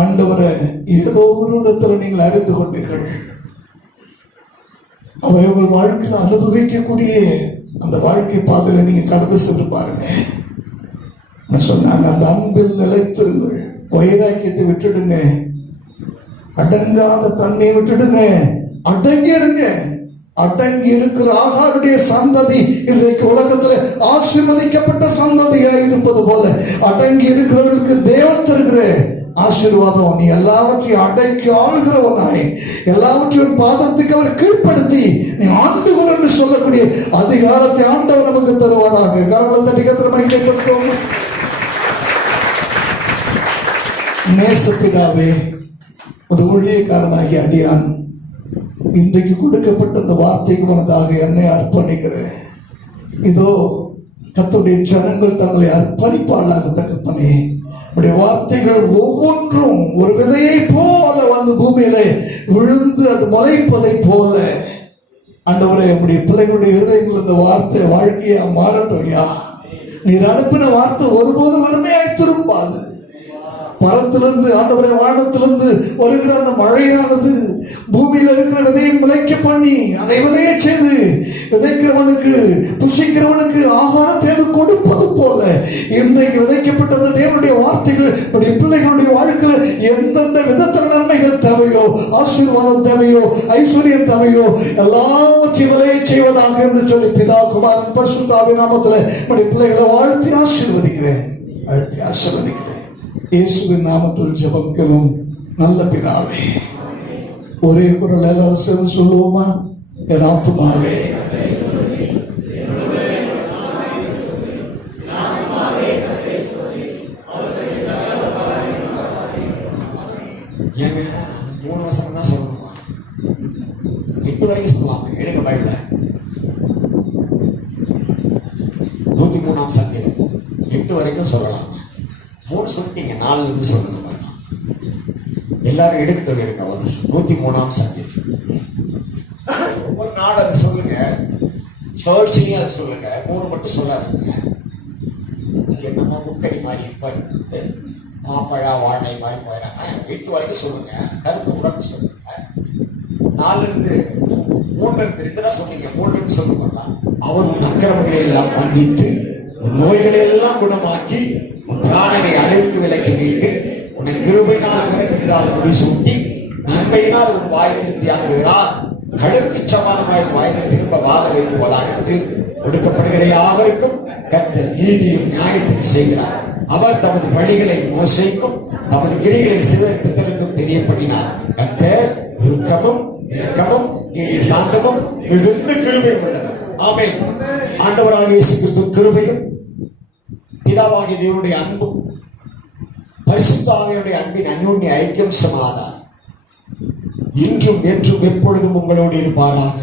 ஆண்டவரை ஏதோ ஒரு விதத்துல நீங்கள் அறிந்து கொண்டீர்கள். அவரை உங்கள் வாழ்க்கையில் அனுபவிக்கக்கூடிய அந்த வாழ்க்கை பாதையில நீங்க கடந்து சென்று பாருங்க. சொன்னாங்க, அந்த அன்பில் நிலைத்திருங்கள், வைராக்கியத்தை விட்டுடுங்க, அடங்காத தன்மையை விட்டுடுங்க, அடங்கி இருங்க. அடங்கி இருக்கிற ஆகாருடைய சந்ததி இன்றைக்கு உலகத்துல ஆசீர்வதிக்கப்பட்ட சந்ததியா இருப்பது போல அடங்கி இருக்கிறவர்களுக்கு தேவன் தருகிற ஆசீர்வாதம். நீ எல்லாவற்றையும் அடக்கி ஆளுகிறவனாய் எல்லாவற்றையும் பாதத்துக்கு அவர் கீழ்ப்படுத்தி நீ ஆண்டு கொள் என்று சொல்லக்கூடிய அதிகாரத்தை ஆண்டவர் நமக்கு தருவாராக. கரங்களை தட்டி கர்த்தரை மகிமைப்படுத்துவோம். நேசப்பிதாவே, ஒரு ஊழியக்காரனாகிய அடியான் இன்றைக்கு கொடுக்கப்பட்ட அந்த வார்த்தைக்கு மனதாக என்னை அர்ப்பணிக்கிறேன். இதோ கர்த்தருடைய ஜனங்கள் தங்களை அர்ப்பணிப்பாளாக தகப்பனே, உடைய வார்த்தைகள் ஒவ்வொன்றும் ஒரு விதையை போல வந்து பூமியிலே விழுந்து அது முளைப்பதை போல ஆண்டவரே, உடைய பிள்ளைகளுடைய இருதயங்கள் இந்த வார்த்தை வாழ்க்கையா மாறட்டும். ஐயா, நீர் அனுப்பின வார்த்தை ஒருபோதும் வறுமையாய் திரும்பாது. பரத்திலிருந்து ஆண்டவரே, வானத்திலிருந்து வருகிற அந்த மழையானது பூமியில இருக்கிற விதையை முளைக்க பண்ணி அதை விதைய செய்து விதைக்கிறவனுக்கு புசிக்கிறவனுக்கு ஆகாரத்தை கொடுப்பது போல இன்றைக்கு விதைக்கப்பட்ட அந்த தேவனுடைய வார்த்தைகள் பிள்ளைகளுடைய வாழ்க்கையில் எந்தெந்த விதத்தில் நன்மைகள் தேவையோ, ஆசீர்வாதம் தேவையோ, ஐஸ்வர்யம் தேவையோ எல்லாவற்றையும் விளைய செய்வதாக என்று சொல்லி பிதா குமாரன் பரிசுத்த ஆவியின் நாமத்தில் பிள்ளைகளை வாழ்த்தி ஆசீர்வதிக்கிறேன். இயேசுவின் நாமத்தில் ஜெபிக்கிறோம் நல்ல பிதாவே. ஒரே குரல் எல்லாரும் சேர்ந்து சொல்லுவோமா? என் ஆத்துமாவே ஏங்க 3 வசனம் தான் சொல்லணுமா? 8 வரைக்கும் சொல்லலாம். எடுங்க பைபிள 103ஆம் சங்கீதம் 8 வரைக்கும் சொல்லலாம். 3 சொல்லிட்டீங்க, 4 இருந்து சொல்லணும். எல்லாரும் எடுக்க இருக்க 103ஆம் சங்கீதம். ஒவ்வொரு நாள் அதை சொல்லுங்க, சர்ச்லயும் அதை சொல்லுங்க, 3 மட்டும் சொல்லாதுங்க. என்னமோ முக்கடி மாதிரி இருப்பாரு, மாப்பழா வாழை மாதிரி போயிடாங்க. 8 வரைக்கும் சொல்லுங்க, கருத்து உடம்பு சொல்லுங்க. 4 இருந்து 3 இருந்து 2 தான் சொன்னீங்க, 3 இருந்து சொல்லுங்க. அவர் உன் அக்கிரமங்களை எல்லாம் மன்னித்து உன் நோய்களை எல்லாம் குணமாக்கி உன் பிராணனை அழிவுக்கு விலக்கி மீட்டு உன்னை கிருபையினால் இறங்குகிறார் முடி சூட்டி நன்மையினால் உன் வாய் திருப்தியாக்குகிறார். கடலுக்கு சமானமாய் வாய்ந்து திரும்ப வாத வைத்து போலாகிறது. ஒடுக்கப்படுகிற யாவருக்கும் கர்த்தர் நீதியும் நியாயத்தையும் செய்கிறார். அவர் தமது பள்ளிகளை மோசைக்கும் தமது கிரிகளை சிறுவர் புத்தருக்கும் தெரியப்படினார். கர்த்தர் உருக்கமும் இரக்கமும் நீடிய சாந்தமும் மிகுந்த கிருபையும் உள்ளவர். ஆமென். ஆண்டவராகிய இயேசு கிறிஸ்து கிருபையும் பிதாவாகிய தேவனுடைய அன்பும் பரிசுத்த ஆவியானுடைய அன்பின் அன்யோன்ய ஐக்கியம் சமாதானம் இன்றும் என்றும் எப்பொழுதும் உங்களோடு இருப்பாராக.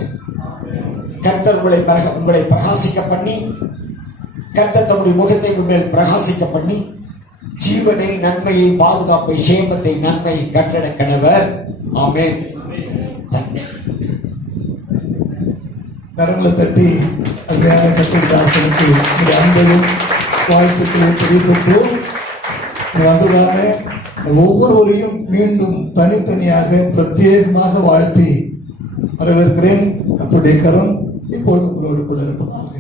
கர்த்தர் உங்களை பிரகாசிக்க பண்ணி, கர்த்தர் தம்முடைய முகத்தை உங்கள் பிரகாசிக்க பண்ணி ஜீவனை, நன்மையை, பாதுகாப்பை, சேமத்தை, நன்மையை கட்டட கடவர். ஆமென். கரங்களை தட்டி அருமையான கத்தோலிக்க தாசனுக்கு அன்பையும் வாழ்த்துக்களை தெரிவிப்போம். வந்துதானே ஒவ்வொருவரையும் மீண்டும் தனித்தனியாக பிரத்யேகமாக வாழ்த்தி வரவேற்கிறேன். கர்த்தருடைய கரம் இப்பொழுது உங்களோடு கூட இருப்பதாக.